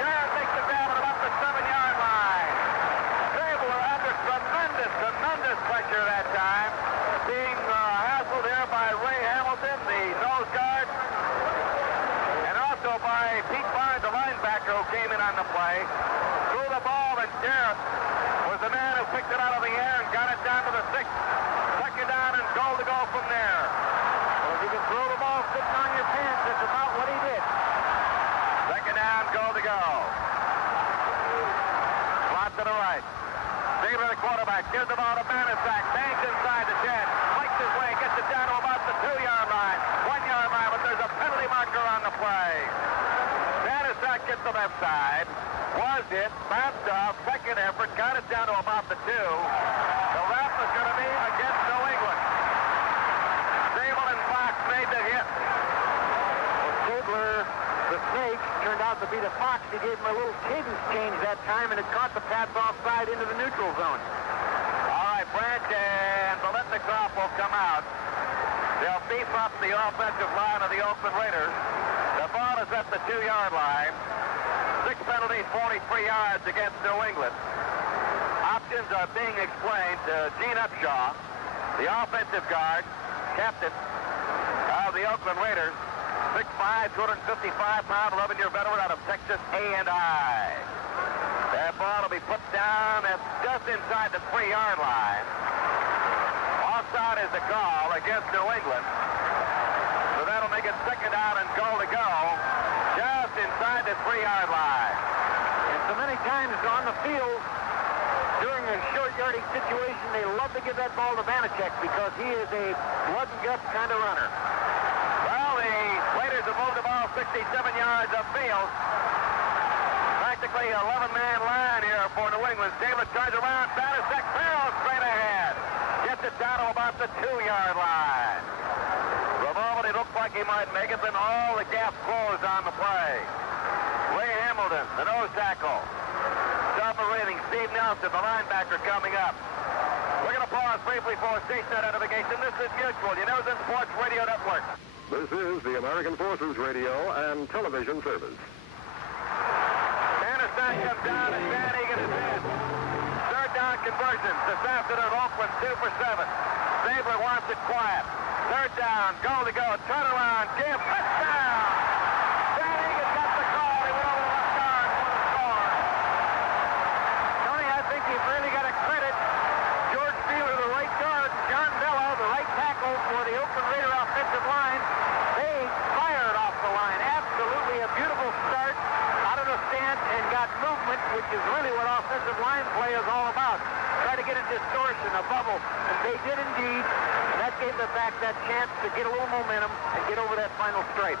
Garrett makes the grab at about the 7-yard line. Stabler under tremendous pressure that time. Being hassled there by Ray Hamilton, the nose guard, and also by Pete Barnes, the linebacker, who came in on the play. Threw the ball, and Garrett was the man who picked it out of the air and got it down to the 6. Second down and goal to go from there. Well, if you can throw the ball sitting on your pants, that's about what he did. Second down, goal to go. Slot to the right. Stabler, the quarterback, gives the ball to Banaszak. Bangs inside the 10. Fights his way, gets it down to about the 2-yard line. 1-yard line, but there's a penalty marker on the play. Banaszak gets the left side. Was it? Bounced off. Second effort. Got it down to about the 2. The ref is going to be against New England. Stabler and Fox made the hit. Well, Stabler, the snake, turned out to be the to Fox. He gave him a little cadence change that time, and it caught the Pats offside into the neutral zone. All right, Branch and Biletnikoff will come out. They'll beef up the offensive line of the Oakland Raiders. The ball is at the 2-yard line. 6 penalties, 43 yards against New England. Options are being explained to Gene Upshaw, the offensive guard, captain of the Oakland Raiders, 6'5", 255-pound, 11-year veteran out of Texas A&I. That ball will be put down at just inside the 3-yard line. Offside is the call against New England. So that'll make it 2nd down and goal to go just inside the 3-yard line. And so many times on the field, during a short yardage situation, they love to give that ball to Vanacek because he is a blood and guts kind of runner. Well, the Raiders have moved the ball 67 yards upfield. Practically 11-man line here for New England. Davis turns around, Vanacek barrels straight ahead. Gets it down to about the 2-yard line. The moment he looked like he might make it, then all the gaps closed on the play. Ray Hamilton, the nose tackle. Operating Steve Nelson, the linebacker, coming up. We're going to pause briefly for station identification. This is Mutual, your News and Sports Radio Network. This is the American Forces Radio and Television Service. Anderson comes down and Van Egan is in. 3rd down conversions this afternoon. Oakland 2 for 7. Stabler wants it quiet. 3rd down, goal to go. Turn around, give, touchdown! Van Egan got the call. He went over the left guard for the score. I think you've really got to credit George Fielder, the right guard, John Bello, the right tackle for the Oakland Raider offensive line. They fired off the line. Absolutely a beautiful start out of the stance and got movement, which is really what offensive line play is all about. Try to get a distortion, a bubble, and they did indeed. And that gave the back that chance to get a little momentum and get over that final stripe.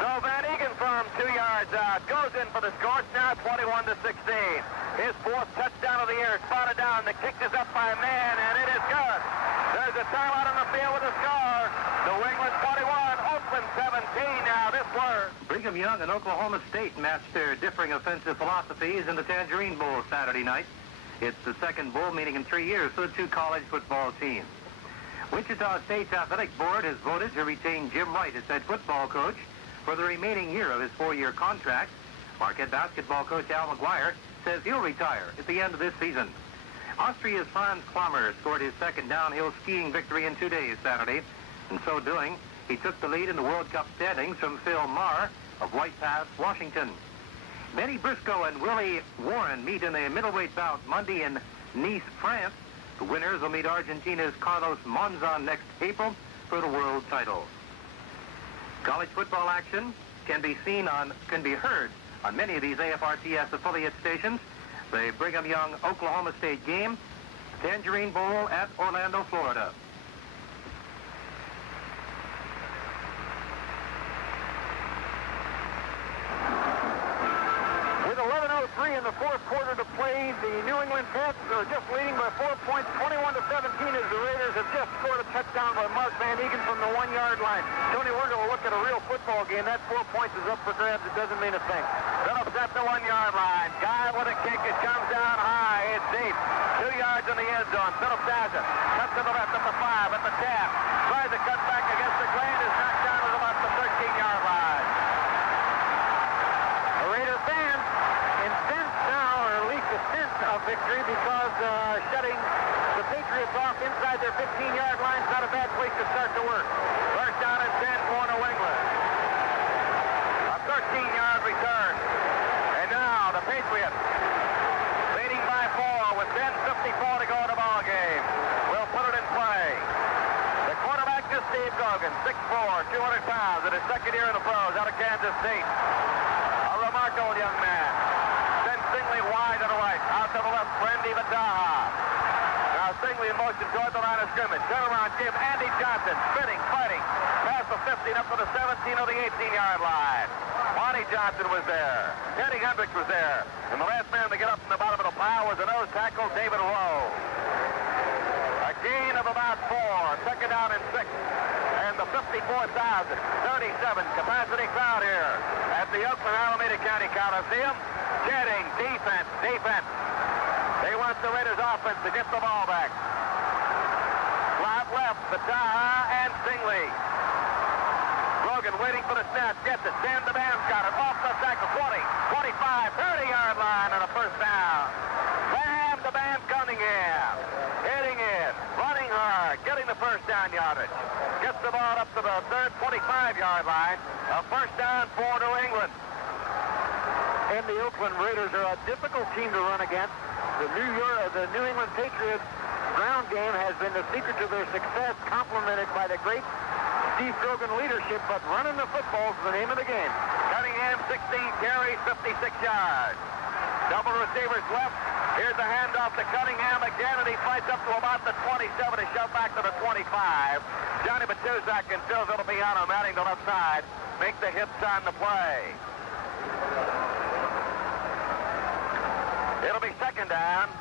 So Van Egan from 2 yards out goes in for the score. It's now 21-16. His 4th touchdown of the year, spotted down. The kick is up by man, and it is good. There's a timeout on the field with a score. New England 21, Oakland 17 now. This word. Brigham Young and Oklahoma State matched their differing offensive philosophies in the Tangerine Bowl Saturday night. It's the 2nd bowl meeting in 3 years for the 2 college football teams. Wichita State's athletic board has voted to retain Jim Wright as head football coach for the remaining year of his 4-year contract. Marquette basketball coach Al McGuire says he'll retire at the end of this season. Austria's Franz Klammer scored his 2nd downhill skiing victory in 2 days Saturday. In so doing, he took the lead in the World Cup standings from Phil Marr of White Pass, Washington. Benny Briscoe and Willie Warren meet in the middleweight bout Monday in Nice, France. The winners will meet Argentina's Carlos Monzon next April for the world title. College football action can be heard on many of these AFRTS affiliate stations. The Brigham Young Oklahoma State game, Tangerine Bowl at Orlando, Florida. With 11:03 in the 4th quarter to play, the New England Pats are just leading by 4 points, 21-17, as the Raiders have just scored a touchdown by Mark Van Egan from the 1-yard line. Tony, we're going to look at a real football game. That 4 points is up for grabs. It doesn't mean a thing. Phillips at the 1-yard line. Guy with a kick. It comes down high. It's deep. 2 yards in the end zone. Phillips has it. Cut to the left at the 5, at the 10. Tries to cut back against the grain. Is knocked down at about the 13-yard line. The Raider fans incensed now, or at least a sense of victory, because shutting the Patriots off inside their 15-yard line is not a bad place to start to work. 1st down and 10 for New England. A 13-yard return. And now the Patriots leading by 4 with 10:54 to go in the ball game. We'll put it in play. The quarterback is Steve Gogan, 6'4", 200 pounds, in his 2nd year in the pros out of Kansas State. A remarkable young man. Sends Stingley wide to the right. Out to the left, Brandy Vataha. Now Stingley in motion toward the line of scrimmage. Turn around, give Andy Johnson, spinning, fighting. Past the 15, up to the 17 or the 18-yard line. Monty Johnson was there. Teddy Hendricks was there. And the last man to get up from the bottom of the pile was the nose tackle, David Rowe. A gain of about 4. 2nd down and 6. And the 54,037 capacity crowd here at the the Oakland Alameda County Coliseum. Chanting, defense, defense. They want the Raiders offense to get the ball back. Slot left, Pagna and Stingley. Logan waiting for the snap, gets it. Sam the Band's got it. Off the tackle, 20, 25, 30-yard line, and a first down. Sam the Band Cunningham. Hitting in, running hard, getting the first down yardage. Gets the ball up to the third 25-yard line. A first down for New England. And the Oakland Raiders are a difficult team to run against. The New England Patriots ground game has been the secret to their success, complemented by the great Steve Grogan leadership, but running the football is the name of the game. Cunningham, 16 carries, 56 yards. Double receivers left. Here's the handoff to Cunningham again, and he fights up to about the 27 to shove back to the 25. Johnny Batuzak and Phil Villapiano matting the left side make the hits on the play. It'll be second down.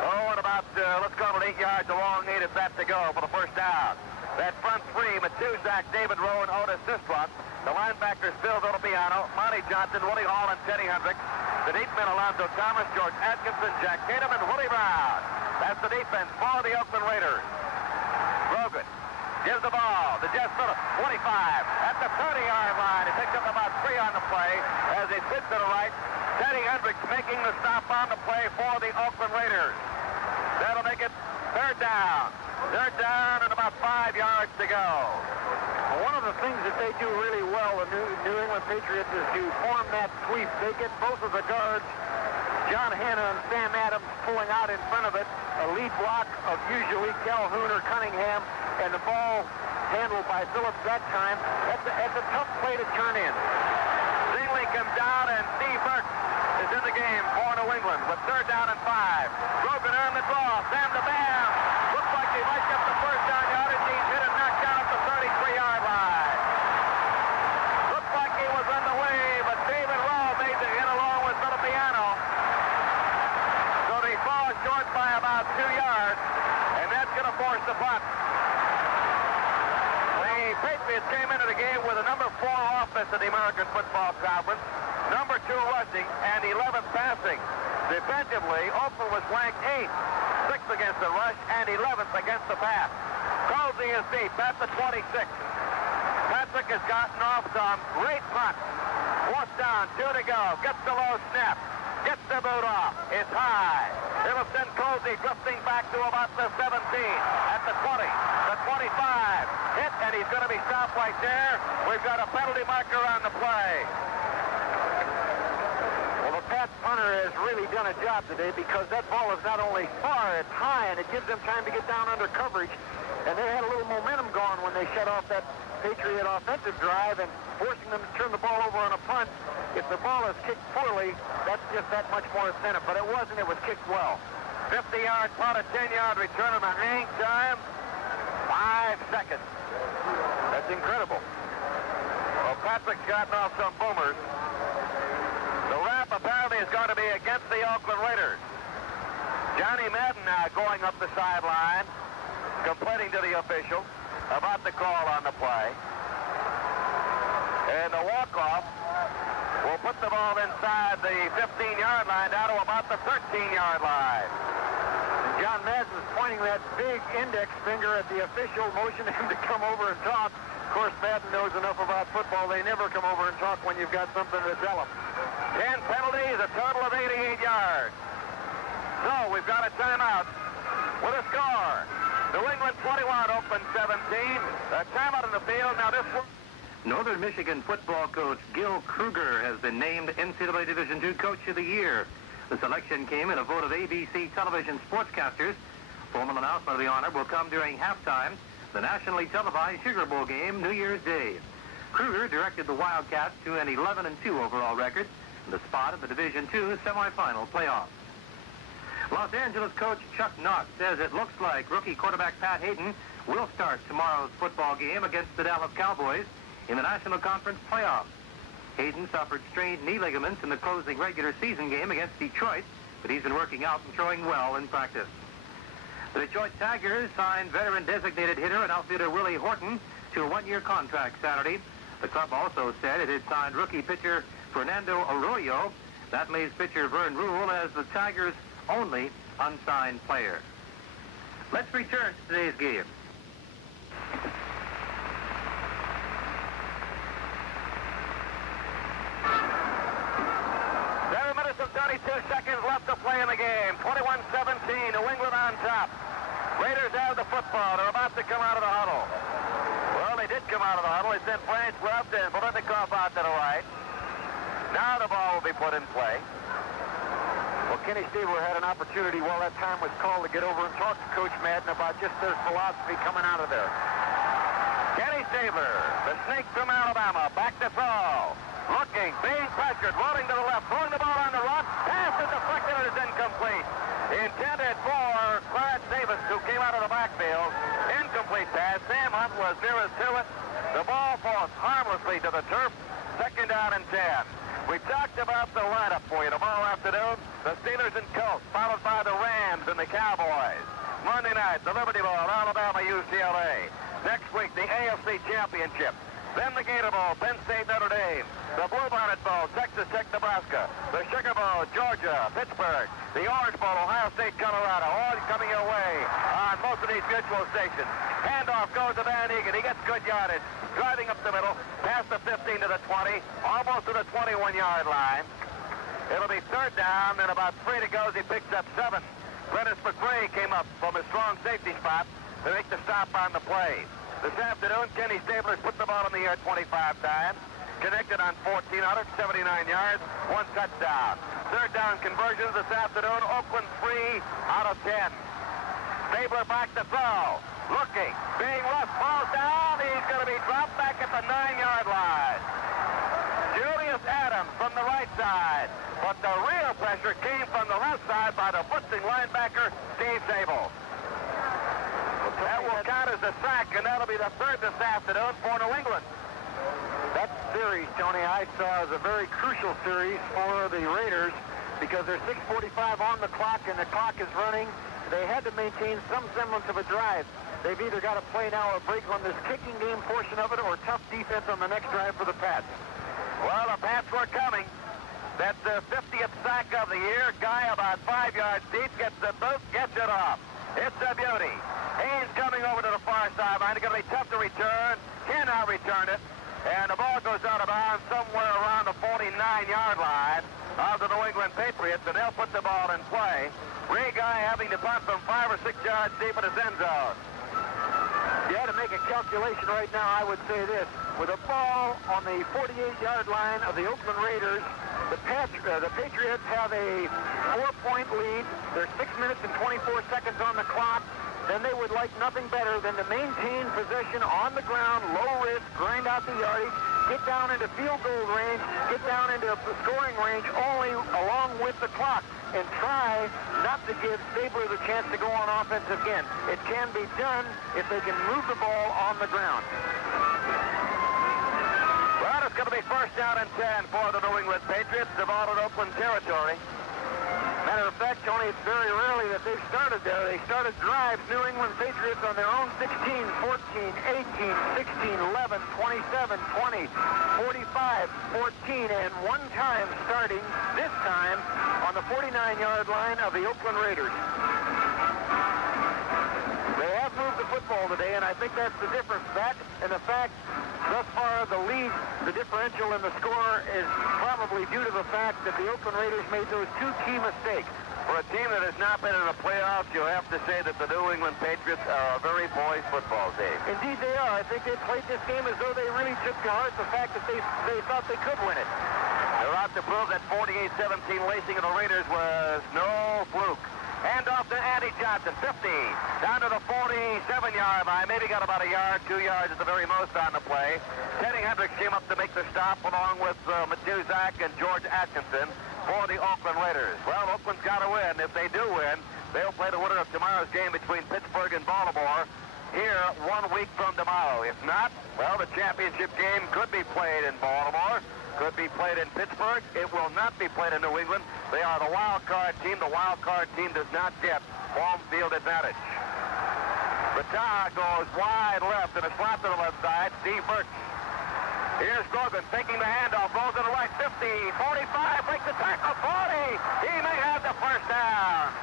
Oh, and about, let's call it 8 yards along, needed that to go for the first down. That front three, Matuzak, David Rowe, and Otis Sistrunk. The linebackers, Phil Villapiano, Monty Johnson, Willie Hall, and Teddy Hendricks. The deep men, Alonzo Thomas, George Atkinson, Jack Tatum, and Willie Brown. That's the defense for the Oakland Raiders. Grogan gives the ball to Jeff Phillips, 25, at the 30-yard line. He picks up about 3 on the play as he spits to the right. Teddy Hendricks making the stop on the play for the Oakland Raiders. That'll make it third down. Third down and about 5 yards to go. One of the things that they do really well, the New England Patriots, is to form that sweep. They get both of the guards, John Hanna and Sam Adams, pulling out in front of it. A lead block of usually Calhoun or Cunningham, and the ball handled by Phillips that time. That's a tough play to turn in. Stingley comes down, and Steve Burke is in the game for New England with third down and 5. Grogan on the draw. Sam the Bam. Looks like he might get the first down yardage. He's hit and knocked down at the 33-yard line. Looks like he was on the way, but David Rowe made the hit along with Villapiano. So they fall short by about 2 yards, and that's going to force the punt. The Patriots came into the game with a number 4 offense in the American Football Conference, number 2 rushing, and 11th passing. Defensively, Oakland was ranked 8th, 6th against the rush, and 11th against the pass. Colsey is deep at the 26. Patrick has gotten off some great punts. 4th down, 2 to go. Gets the low snap. Gets the boot off. It's high. It'll send Colsey drifting back to about the 17. At the 20, the 25. Hit, and he's going to be stopped right there. We've got a penalty marker on the play. Well, the Pats punter has really done a job today, because that ball is not only far, it's high, and it gives them time to get down under coverage. And they had a little momentum going when they shut off that Patriot offensive drive and forcing them to turn the ball over on a punt. If the ball is kicked poorly, that's just that much more incentive. But it wasn't. It was kicked well. 50-yard punt, a 10-yard return on the hang time. 5 seconds. That's incredible. Well, Patrick's gotten off some boomers. The wrap apparently is going to be against the Oakland Raiders. Johnny Madden now going up the sideline, complaining to the official about the call on the play. And the walk-off will put the ball inside the 15-yard line down to about the 13-yard line. And John Madden's pointing that big index finger at the official, motioning him to come over and talk. Of course, Madden knows enough about football. They never come over and talk when you've got something to tell them. 10 penalties, a total of 88 yards. So we've got a timeout with a score. New England 21, Oakland 17. A timeout in the field. Now this one. Northern Michigan football coach Gil Kruger has been named NCAA Division II Coach of the Year. The selection came in a vote of ABC television sportscasters. Formal announcement of the honor will come during halftime, the nationally televised Sugar Bowl game, New Year's Day. Kruger directed the Wildcats to an 11-2 overall record, and the spot in the Division II semifinal playoff. Los Angeles coach Chuck Knox says it looks like rookie quarterback Pat Hayden will start tomorrow's football game against the Dallas Cowboys in the National Conference playoff. Hayden suffered strained knee ligaments in the closing regular season game against Detroit, but he's been working out and throwing well in practice. The Detroit Tigers signed veteran designated hitter and outfielder Willie Horton to a 1-year contract Saturday. The club also said it had signed rookie pitcher Fernando Arroyo. That leaves pitcher Vern Rule as the Tigers' only unsigned player. Let's return to today's game. 32 seconds left to play in the game. 21-17, New England on top. Raiders have the football. They're about to come out of the huddle. Well, they did come out of the huddle. They sent Branch left and Bolitnikov out to the right. Now the ball will be put in play. Well, Kenny Stabler had an opportunity while that time was called to get over and talk to Coach Madden about just their philosophy coming out of there. Kenny Stabler, the snake from Alabama, back to throw. Looking, being pressured, rolling to the left, throwing the ball on the run. Pass is deflected and is incomplete. Intended for Clarence Davis, who came out of the backfield. Incomplete pass. Sam Hunt was nearest to it. The ball falls harmlessly to the turf. Second down and 10. We talked about the lineup for you tomorrow afternoon. The Steelers and Colts, followed by the Rams and the Cowboys. Monday night, the Liberty Bowl, Alabama, UCLA. Next week, the AFC Championship. Then the Gator Bowl, Penn State, Notre Dame. The Bluebonnet Bowl, Texas Tech, Nebraska. The Sugar Bowl, Georgia, Pittsburgh. The Orange Bowl, Ohio State, Colorado. All coming your way on most of these mutual stations. Handoff goes to Van Egan. He gets good yardage. Driving up the middle, past the 15 to the 20, almost to the 21-yard line. It'll be third down, and about 3 to go as he picks up 7. Dennis McRae came up from his strong safety spot to make the stop on the play. This afternoon, Kenny Stabler's put the ball in the air 25 times. Connected on 1,479 yards, 1 touchdown. Third down conversions this afternoon, Oakland 3 out of 10. Stabler back to throw. Looking, being rushed, falls down. He's going to be dropped back at the 9-yard line. Julius Adams from the right side. But the real pressure came from the left side by the blitzing linebacker, Steve Sable. That will count as a sack, and that'll be the third this afternoon for New England. That series, Tony, I saw as a very crucial series for the Raiders because there's 6:45 on the clock and the clock is running. They had to maintain some semblance of a drive. They've either got to play now or break on this kicking game portion of it or tough defense on the next drive for the Pats. Well, the Pats were coming. That's the 50th sack of the year. Guy about 5 yards deep gets the boot, gets it off. It's a beauty. Haynes coming over to the far sideline. It's going to be tough to return. Cannot return it. And the ball goes out of bounds somewhere around the 49-yard line of the New England Patriots, and they'll put the ball in play. Ray Guy having to punt from 5 or 6 yards deep in his end zone. If you had to make a calculation right now, I would say this. With a ball on the 48-yard line of the Oakland Raiders, the Patriots have a 4-point lead. There's 6 minutes and 24 seconds on the clock. Then they would like nothing better than to maintain possession on the ground, low risk, grind out the yardage, get down into field goal range, get down into scoring range only along with the clock, and try not to give Stabler the chance to go on offense again. It can be done if they can move the ball on the ground. Well, it's going to be first down and 10 for the New England Patriots. The ball in Oakland territory. Matter of fact, Tony, it's very rarely that they've started there. They started drives, New England Patriots, on their own 16, 14, 18, 16, 11, 27, 20, 45, 14, and one time starting this time on the 49-yard line of the Oakland Raiders. They have moved the football today, and I think that's the difference. That and the fact thus far the lead, the differential in the score is probably due to the fact that the Oakland Raiders made those 2 key mistakes. For a team that has not been in the playoffs, you have to say that the New England Patriots are a very poised football team. Indeed they are. I think they played this game as though they really took to heart the fact that they thought they could win it. They're out to prove that 48-17 lacing of the Raiders was no fluke. Hand off to Andy Johnson, 50, down to the 47-yard line. Maybe got about a yard, 2 yards at the very most on the play. Teddy Hendricks came up to make the stop along with Matuzak and George Atkinson for the Oakland Raiders. Well, Oakland's got to win. If they do win, they'll play the winner of tomorrow's game between Pittsburgh and Baltimore here 1 week from tomorrow. If not, well, the championship game could be played in Baltimore. Could be played in Pittsburgh. It will not be played in New England. They are the wild card team. The wild card team does not get home field advantage. Batar goes wide left and a slot to the left side. Steve Burke Here's Grogan taking the handoff, rolls to the right, 50, 45, breaks the tackle, 40. He may have the first down.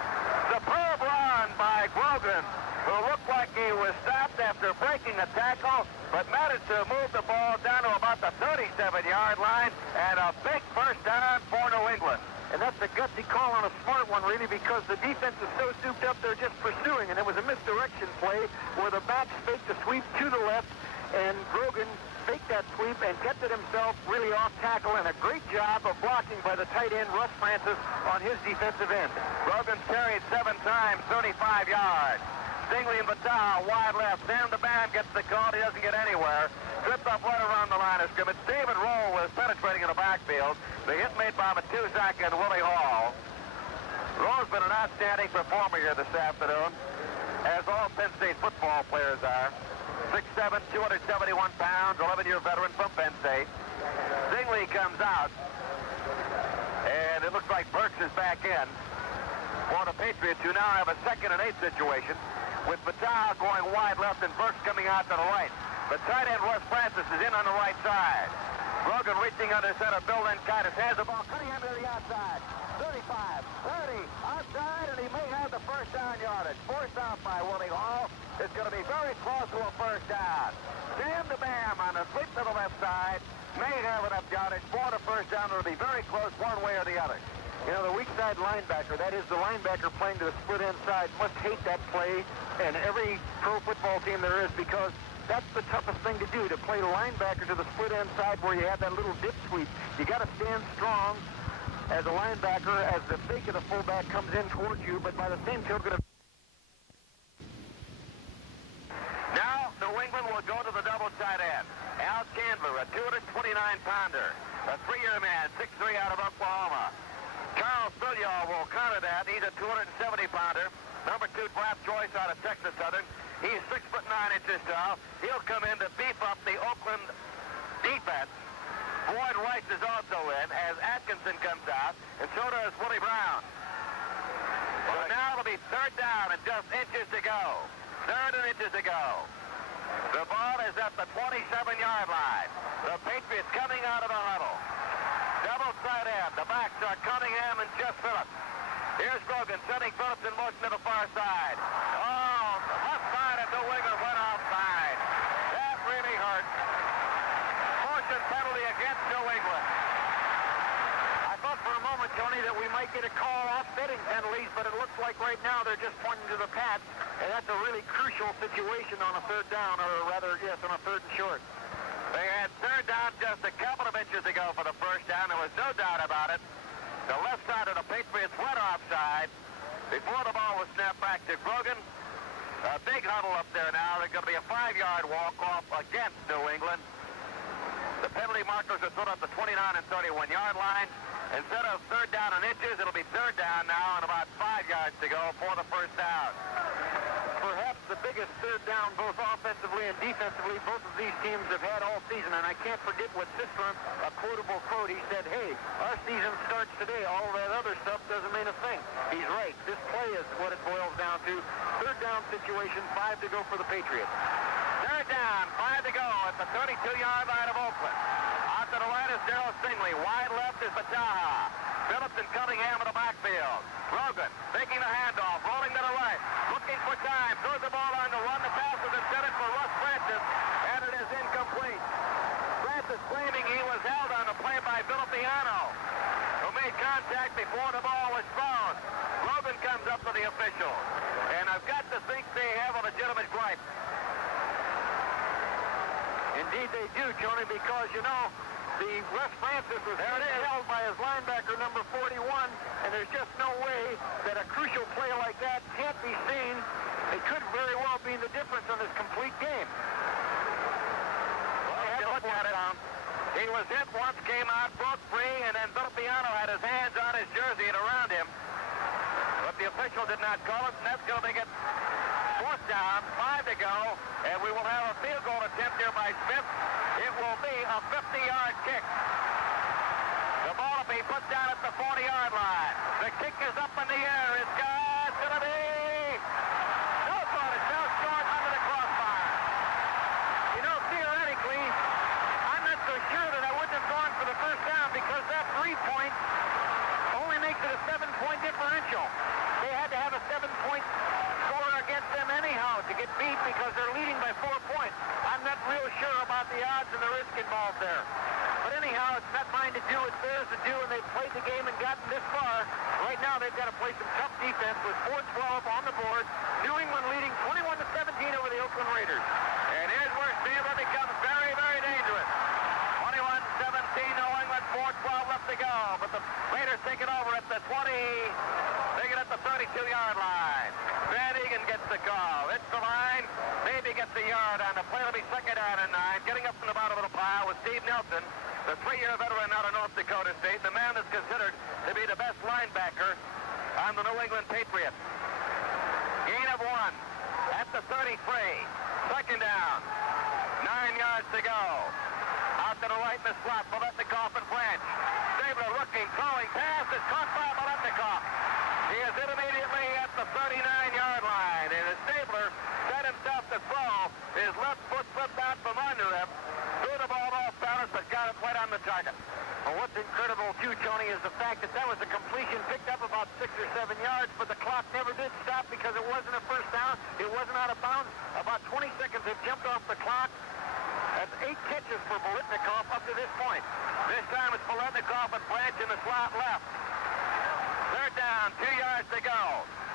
Superb run by Grogan, who looked like he was stopped after breaking the tackle, but managed to move the ball down to about the 37-yard line, and a big first down for New England. And that's a gutsy call on a smart one, really, because the defense is so souped up, they're just pursuing, and it was a misdirection play where the backs faked the sweep to the left, and Grogan faked that sweep and kept it himself really off tackle, and a great job of blocking by the tight end, Russ Francis, on his defensive end. Grogan's carried 7 times, 35 yards. Stingley and Vitale wide left. Sam the Band gets the call. He doesn't get anywhere. Tripped up right around the line of scrimmage. David Roll was penetrating in the backfield. The hit made by Matuzak and Willie Hall. Roll's been an outstanding performer here this afternoon, as all Penn State football players are. 6'7", 271 pounds, 11-year veteran from Penn State. Stingley comes out, and it looks like Burks is back in for the Patriots, who now have a 2nd and 8 situation, with Vitale going wide left and Burks coming out to the right. The tight end, Russ Francis, is in on the right side. Grogan reaching under center, Bill Lenkitis has the ball, cutting him to the outside. 35, 30, outside, and he may have the first down yardage. Forced out by Willie Hall. It's going to be very close to a first down. Sam the Bam on the sweep to the left side may have enough yardage for the first down. It'll be very close one way or the other. You know, the weak side linebacker, that is the linebacker playing to the split end side, must hate that play, and every pro football team there is, because that's the toughest thing to do, to play linebacker to the split end side where you have that little dip sweep. You got to stand strong as a linebacker as the fake of the fullback comes in towards you, but by the same token of... Now, New England will go to the double tight end. Al Chandler, a 229-pounder, a 3-year man, 6'3" out of Oklahoma. Charles Billiard will counter that. He's a 270-pounder, number 2 draft choice out of Texas Southern. He's 6'9" tall. He'll come in to beef up the Oakland defense. Boyd Rice is also in as Atkinson comes out, and so does Willie Brown. So now it'll be 3rd down and just inches to go. 3rd and inches to go. The ball is at the 27-yard line. The Patriots coming out of the huddle. Double tight end. The backs are Cunningham and Jeff Phillips. Here's Grogan sending Phillips in motion to the far side. Oh, the left side of New England went outside. That really hurt. Motion penalty against New England. I thought for a moment, Tony, that we might get a call offsetting penalties, but it looks like right now they're just pointing to the pads, and that's a really crucial situation on a 3rd down, or rather, yes, on a 3rd and short. They had 3rd down just a couple of inches to go for the first down. There was no doubt about it. The left side of the Patriots went offside before the ball was snapped back to Grogan. A big huddle up there now. There's going to be a 5-yard walk-off against New England. The penalty markers are put up the 29 and 31-yard line. Instead of 3rd down and inches, it'll be 3rd down now and about 5 yards to go for the first down. Perhaps the biggest 3rd down, both offensively and defensively, both of these teams have had all season, and I can't forget what Sistrunk, a quotable quote, he said, hey, our season starts today. All that other stuff doesn't mean a thing. He's right. This play is what it boils down to. 3rd down situation, 5 to go for the Patriots. 3rd down, 5 to go at the 32-yard line of Oakland. Out to the right is Darryl Stingley. Wide left is Bataha. Phillips and Cunningham in the backfield. Grogan taking the handoff, rolling to the right, looking for time, throws the ball on the run. The pass was intended for Russ Francis, and it is incomplete. Francis claiming he was held on the play by Villappiano, who made contact before the ball was thrown. Grogan comes up to the official, and I've got to think they have a legitimate gripe. Indeed they do, Tony, because, you know, the Russ Francis was held by his linebacker, number 41, and there's just no way that a crucial play like that can't be seen. It could very well be the difference on this complete game. Well, you look at it. He was hit once, came out, broke free, and then Villappiano had his hands on his jersey and around him. But the official did not call it, and that's going to make it 4th down, 5 to go, and we will have a field goal attempt here by Smith. It will be a 50-yard kick. The ball will be put down at the 40-yard line. The kick is up in the air. It's going to be no good. It's now short under the crossbar. You know, theoretically, I'm not so because that 3 points only makes it a 7-point differential. They had to have a 7-point score against them anyhow to get beat because they're leading by 4 points. I'm not real sure about the odds and the risk involved there. But anyhow, it's not mine to do, it's theirs to do, and they've played the game and gotten this far. Right now, they've got to play some tough defense with 4-12 on the board. New England leading 21-17 over the Oakland Raiders. And here's where Stabler becomes very, very dangerous. 21-17, New England, 4:12 left to go. But the Raiders take it over at the 32-yard line. Van Egan gets the call. Hits the line. Maybe gets a yard on the play. It'll be 2nd down and 9. Getting up from the bottom of the pile with Steve Nelson, the 3-year veteran out of North Dakota State, the man that's considered to be the best linebacker on the New England Patriots. Gain of 1 at the 33. 2nd down. 9 yards to go. Out to the right in the slot. Biletnikoff and Branch. Stabler looking, throwing, pass is caught by Biletnikoff. He is immediately at the 39-yard line. And as Stabler set himself to throw, his left foot slipped out from under him. Threw the ball off balance, but got it right on the target. Well, what's incredible, too, Tony, is the fact that that was a completion picked up about 6 or 7 yards, but the clock never did stop because it wasn't a first down. It wasn't out of bounds. About 20 seconds have jumped off the clock. That's 8 catches for Biletnikoff up to this point. This time it's Biletnikoff and Branch in the slot left. 3rd down, 2 yards to go.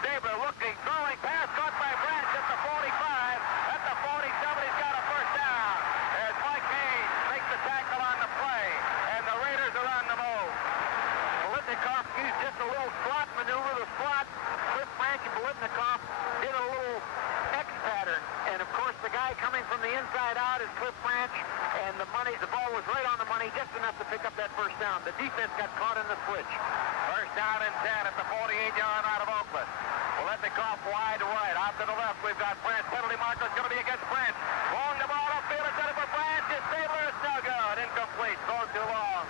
Stabler looking, throwing, pass caught by Branch at the 45. At the 40, somebody's got a first down. As Mike Hayes makes the tackle on the play, and the Raiders are on the move. Biletnikoff used just a little slot maneuver. The slot, Cliff Branch and Biletnikoff did a little X pattern. And, of course, the guy coming from the inside out is Cliff Branch, and the ball was right on the money, just enough to pick up that first down. The defense got caught in the switch. 1st down and 10 at the 48-yard line of Oakland. Biletnikoff wide right. Out to the left, we've got Branch. Penalty marker is going to be against Branch. Throwing the ball upfield, it's set up for Branch. It's Stabler. It's no good. Incomplete. Throws too long.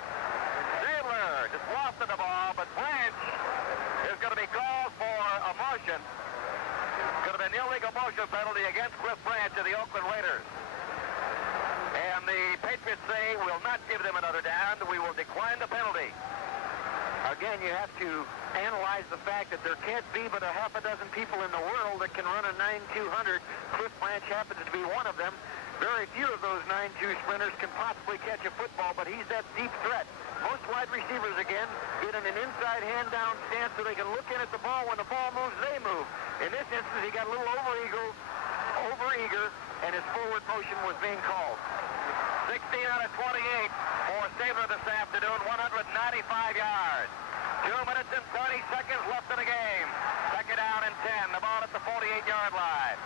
Stabler just lost the ball, but Branch is going to be called for a motion. Could have been an illegal motion penalty against Cliff Branch of the Oakland Raiders. And the Patriots say we'll not give them another down. We will decline the penalty. Again, you have to analyze the fact that there can't be but a half a dozen people in the world that can run a 9.200. Cliff Branch happens to be one of them. Very few of those 9.2 sprinters can possibly catch a football, but he's that deep threat. Most wide receivers, again, get in an inside hand-down stance so they can look in at the ball. When the ball moves, they move. In this instance, he got a little over-eager, and his forward motion was being called. 16 out of 28 for Stabler this afternoon, 195 yards. 2 minutes and 30 seconds left in the game. 2nd down and 10. The ball at the 48-yard line.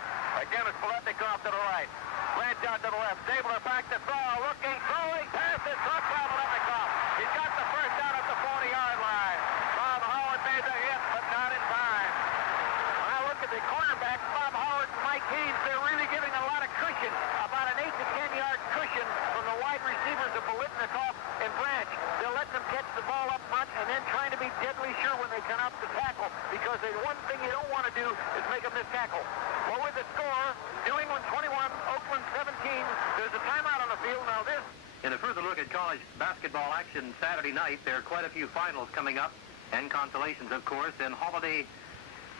Again, it's Biletnikoff to the right. Branch out to the left. Stabler back to throw. Looking, throwing, passes, caught by Biletnikoff. He's got the first down at the 40-yard line. Bob Howard made the hit, but not in time. When I look at the cornerbacks, Bob Howard and Mike Hayes, they're really giving a lot of cushion, about an 8 to 10-yard cushion from the wide receivers of Biletnikoff and Branch. They'll let them catch the ball up front and then trying to be deadly sure when they come up to tackle, because the one thing you don't want to do is make them miss tackle. Well, with the score, New England 21, Oakland 17, there's a timeout on the field. Now this. In a further look at college basketball action Saturday night, there are quite a few finals coming up, and consolations, of course, in holiday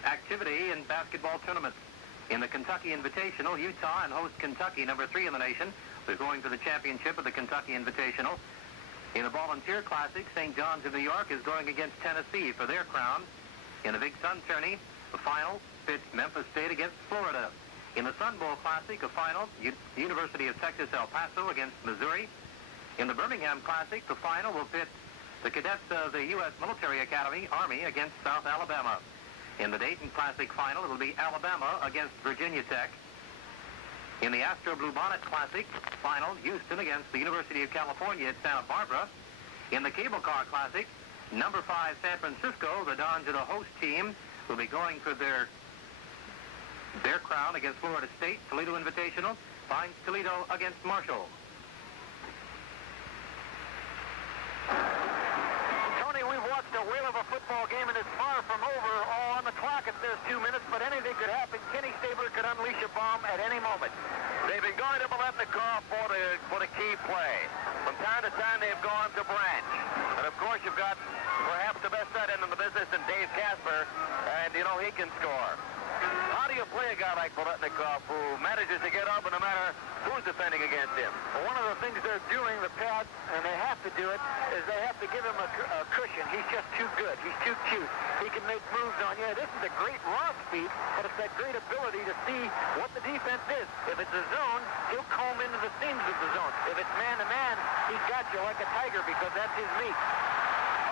activity and basketball tournaments. In the Kentucky Invitational, Utah and host Kentucky, number 3 in the nation. They're going for the championship of the Kentucky Invitational. In the Volunteer Classic, St. John's of New York is going against Tennessee for their crown. In the Big Sun Tourney, the final pits Memphis State against Florida. In the Sun Bowl Classic, a final, University of Texas El Paso against Missouri. In the Birmingham Classic, the final will pit the cadets of the U.S. Military Academy, Army, against South Alabama. In the Dayton Classic final, it will be Alabama against Virginia Tech. In the Astro Bluebonnet Classic final, Houston against the University of California at Santa Barbara. In the Cable Car Classic, number 5 San Francisco, the Dons of the host team, will be going for their crown against Florida State. Toledo Invitational finds Toledo against Marshall. Tony, we've watched a whale of a football game, and it's far from over. All on the clock if there's 2 minutes, but anything could happen. Kenny Stabler could unleash a bomb at any moment. They've been going to Biletnikoff for the key play. From time to time, they've gone to Branch. And, of course, you've got perhaps the best tight end in the business in Dave Casper, and, you know, he can score. How do you play a guy like Paletnikov who manages to get up no matter who's defending against him? Well, one of the things they're doing, the Pats, and they have to do it, is they have to give him a cushion. He's just too good. He's too cute. He can make moves on you. This is a great raw speed, but it's that great ability to see what the defense is. If it's a zone, he'll comb into the seams of the zone. If it's man-to-man, he's got you like a tiger because that's his meat.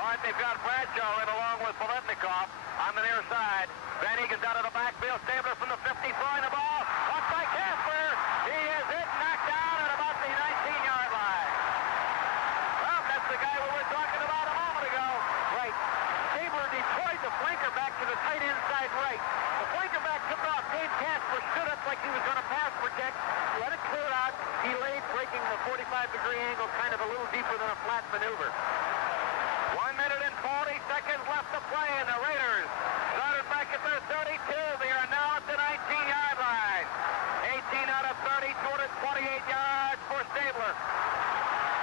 All right, they've got Bradshaw in along with Paletnikov on the near side. Van Egen's out of the backfield. Stabler from the 50 throwing the ball. Caught by Casper. He is hit, knocked down at about the 19-yard line. Well, that's the guy we were talking about a moment ago. Right. Stabler deployed the flanker back to the tight end side right. The flanker back took off. Dave Casper stood up like he was going to pass protect. Let it clear out. He laid, breaking the 45-degree angle kind of a little deeper than a flat maneuver. 1 minute and 40 seconds left to play, and the Raiders started back at their 32. They are now at the 19-yard line. 18 out of 30, 228 yards for Stabler.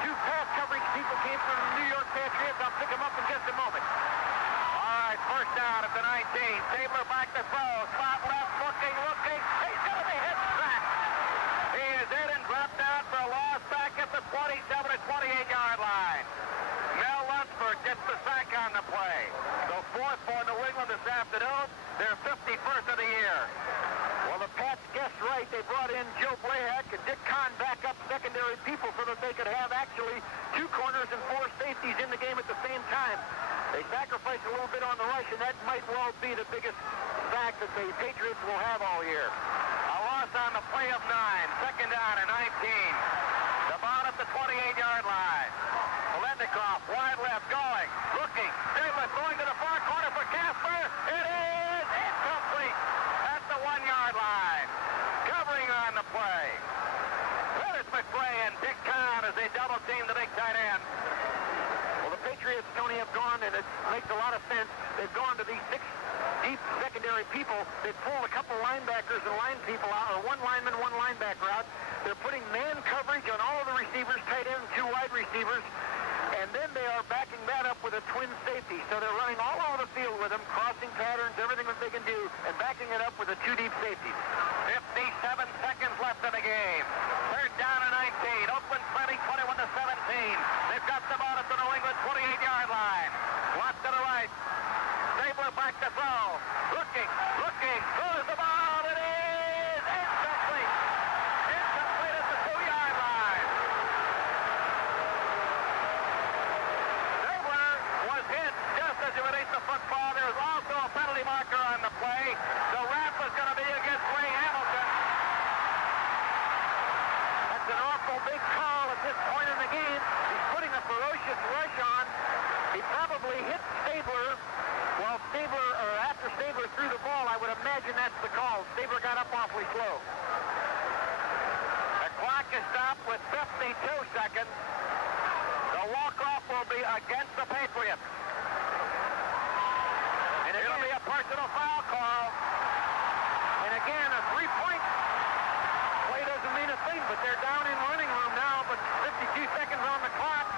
Two pass coverage people came from the New York Patriots. I'll pick them up in just a moment. All right, first down at the 19. Stabler back to throw. Spot left, looking. He's going to be hit and sacked. He is hit and dropped down for a loss back at the 27 and 28-yard line. Mel Lunsford gets the sack on the play. So fourth for New England this afternoon. Their 51st of the year. Well, the Pats guessed right. They brought in Joe Blahak and Dick Kahn back up secondary people so that they could have actually 2 corners and 4 safeties in the game at the same time. They sacrificed a little bit on the rush, and that might well be the biggest fact that the Patriots will have all year. A loss on the play of 9. Second down and 19. The ball at the 28-yard line. Paletnikov, wide left, going, looking. Stabler throwing to the far corner for Casper. It is incomplete at the 1-yard line. Covering on the play. Dennis McRae and Dick Kahn as they double-team the big tight end. Well, the Patriots, Tony, have gone, and it makes a lot of sense. They've gone to these 6 deep secondary people. They've pulled a couple linebackers and line people out, or 1 lineman, 1 linebacker out. They're putting man coverage on all of the receivers, tight ends, 2 wide receivers. And then they are backing that up with a twin safety. So they're running all over the field with them, crossing patterns, everything that they can do, and backing it up with the 2 deep safeties. 57 seconds left in the game. Third down and 19. Oakland trailing 21 to 17. They've got the ball at the New England 28-yard line. Locked to the right. Stabler back to throw. Looking, throws the ball. It is incomplete. Incomplete at the 2-yard line. Stabler was hit just as he released the football. There's also a penalty marker on the play. The rap is going to be against Ray Hamilton. That's an awful big call at this point in the game. He's putting a ferocious rush on. He probably hit Stabler while Stabler, or after Stabler threw the ball. I would imagine that's the call. Stabler got up awfully slow. The clock is stopped with 52 seconds. The walk-off will be against the Patriots. And it'll be a personal foul call. And again, a 3-point play doesn't mean a thing, but they're down in running room now, but 52 seconds on the clock.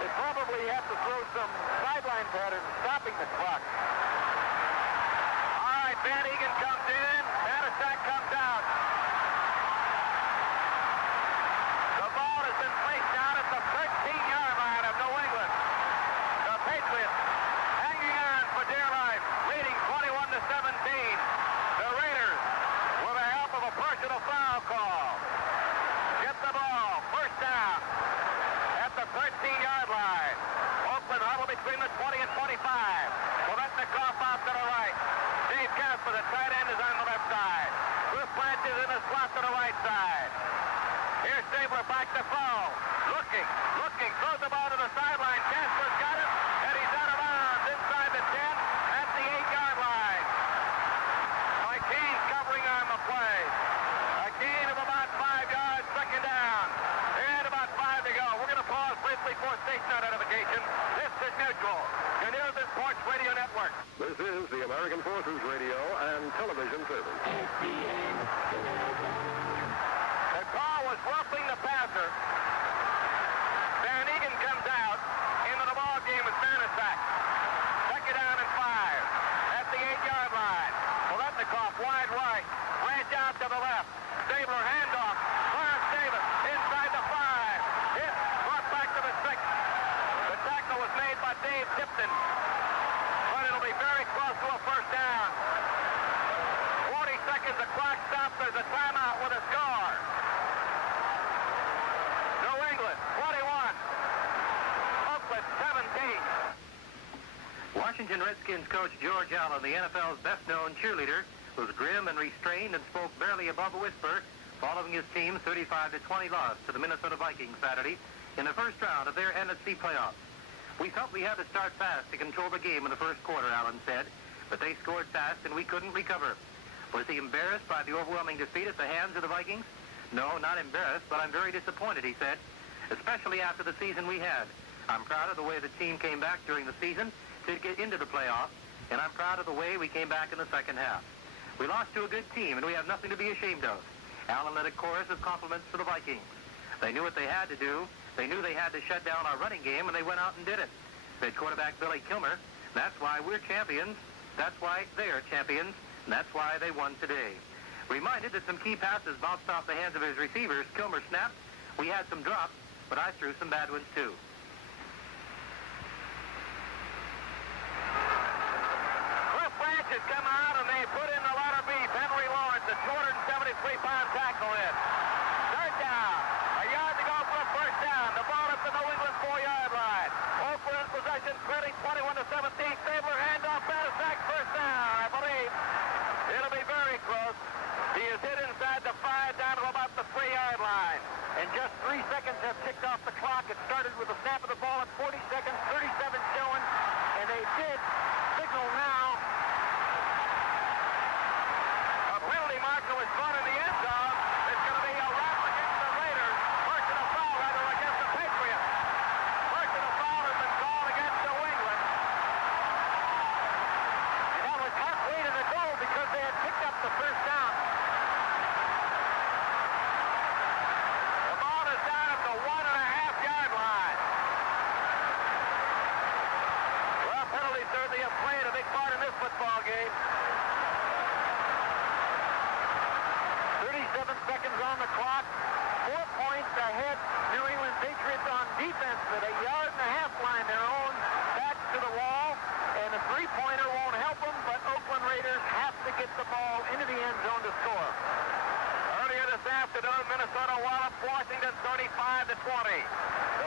They probably have to throw some sideline patterns stopping the clock. All right, Van Egan comes in. Matasak comes out. The ball has been placed down at the 13-yard line of New England. The Patriots hanging on for dear life, leading 21 to 17. The Raiders with the help of a personal foul call. Get the ball. First down at the 13-yard line. Oakland huddle between the 20 and 25. Paletnikov off to the right. Dave Casper, the tight end, is on the left side. Bruce Branch is in the slot to the right side. Here's Stabler back to throw. Looking, throws the ball to the sideline. Casper's got it, and he's out of bounds inside the 10 at the 8-yard line. McKean covering on the play. A gain of about 5 yards, second down. And about 5 to go. We're going to pause briefly for station identification. This is Neutral, the News and Sports Radio Network. This is the American Forces Radio and Television Service. The call was roughing the passer. Van Dave Tipton. But it'll be very close to a first down. 40 seconds, the clock stops. There's a timeout with a score. New England, 21. Oakland, 17. Washington Redskins coach George Allen, the NFL's best-known cheerleader, was grim and restrained and spoke barely above a whisper following his team's 35-20 loss to the Minnesota Vikings Saturday in the first round of their NFC playoffs. We felt we had to start fast to control the game in the first quarter, Allen said, but they scored fast and we couldn't recover. Was he embarrassed by the overwhelming defeat at the hands of the Vikings? No, not embarrassed, but I'm very disappointed, he said, especially after the season we had. I'm proud of the way the team came back during the season to get into the playoffs, and I'm proud of the way we came back in the second half. We lost to a good team, and we have nothing to be ashamed of. Allen led a chorus of compliments for the Vikings. They knew what they had to do. They knew they had to shut down our running game, and they went out and did it. Said quarterback Billy Kilmer, that's why we're champions. That's why they're champions, and that's why they won today. Reminded that some key passes bounced off the hands of his receivers. Kilmer snapped. We had some drops, but I threw some bad ones too. Has come out and they put in the letter B. Henry Lawrence, a 273-pound tackle in. Third down. A yard to go for a first down. The ball at the New England 4-yard line. Oakland in possession, 21-17. Stabler handoff, sack, first down. I believe it'll be very close. He is hit inside the 5 down to about the 3-yard line. And just 3 seconds have ticked off the clock. It started with the snap of the ball at 40 seconds, 37 showing. And they did signal now. Marker was thrown in the end zone. It's going to be a wrap against the Raiders. Personal foul, rather, against the Patriots. Personal foul has been called against New England. And that was halfway to the goal because they had picked up the first down. The ball is down at the 1.5-yard line. Well, penalties certainly have played a big part in this football game. 37 seconds on the clock. 4 points ahead. New England Patriots on defense at a 1.5-yard line. Their own back to the wall. And the three-pointer won't help them, but Oakland Raiders have to get the ball into the end zone to score. Earlier this afternoon, Minnesota walloped Washington 35-20.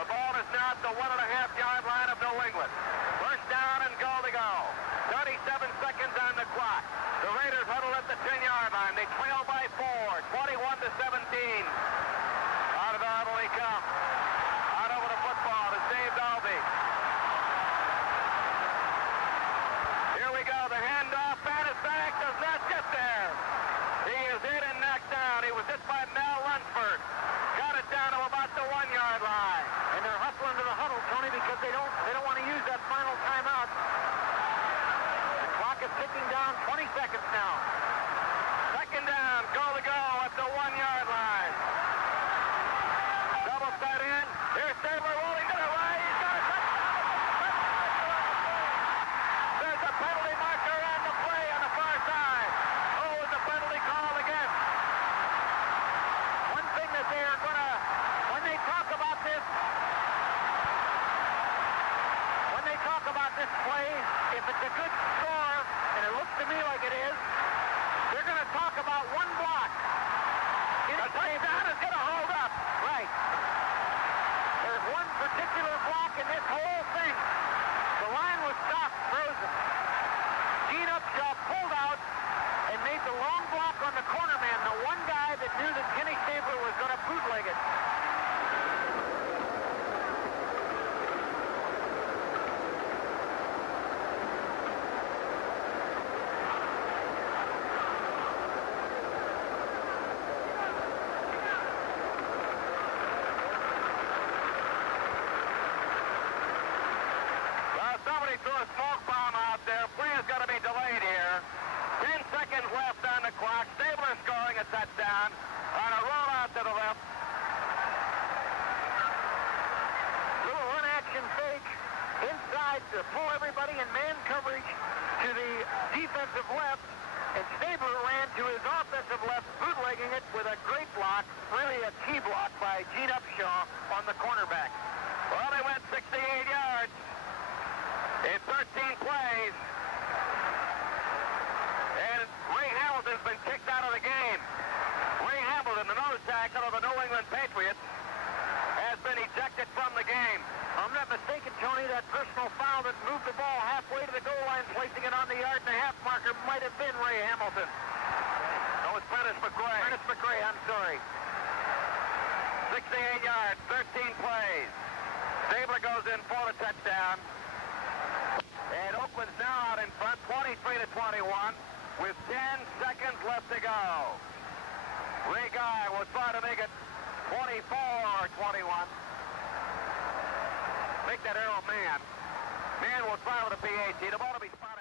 The ball is now at the 1.5-yard line of New England. First down and goal to go. 37 seconds on the clock. The Raiders huddle at the 10-yard line. They trail by 4, 21-17. Out of bounds will he come. Out over the football to Dave Dalby. Here we go. The handoff. Bannister does not get there. He is hit and knocked down. He was hit by Mel Lunsford. Got it down to about the 1-yard line. And they're hustling to the huddle, Tony, because they don't want to use that final timeout. Is ticking down, 20 seconds now. Second down, goal to go at the 1-yard line. Double set in. Here's Stabler rolling to the right. He's got a touchdown. There's a penalty marker on the play on the far side. Oh, is the penalty called again? One thing that they are going to, when they talk about this play, if it's a good score, and it looks to me like it is, they're going to talk about one block. The touchdown is going to hold up. Right. There's one particular block in this whole thing. The line was stopped, frozen. Gene Upshaw pulled out and made the long block on the corner man, the one guy that knew that Kenny Stabler was going to bootleg it. Somebody threw a smoke bomb out there. Play is going to be delayed here. 10 seconds left on the clock. Stabler scoring a touchdown on a rollout to the left. Little run-action fake inside to pull everybody in man coverage to the defensive left. And Stabler ran to his offensive left, bootlegging it with a great block, really a key block by Gene Upshaw on the cornerback. Well, they went 68 yards. 13 plays. And Ray Hamilton's been kicked out of the game. Ray Hamilton, the nose tackle of the New England Patriots, has been ejected from the game. If I'm not mistaken, Tony, that personal foul that moved the ball halfway to the goal line, placing it on the yard and a half marker, might have been Ray Hamilton. No, it's Prentice McRae. Prentice McRae, I'm sorry. 68 yards, 13 plays. Stabler goes in for the touchdown. And Oakland's now out in front, 23-21, with 10 seconds left to go. Ray Guy will try to make it 24-21. Make that arrow man. Man will try with a PAT. The ball will be spotted.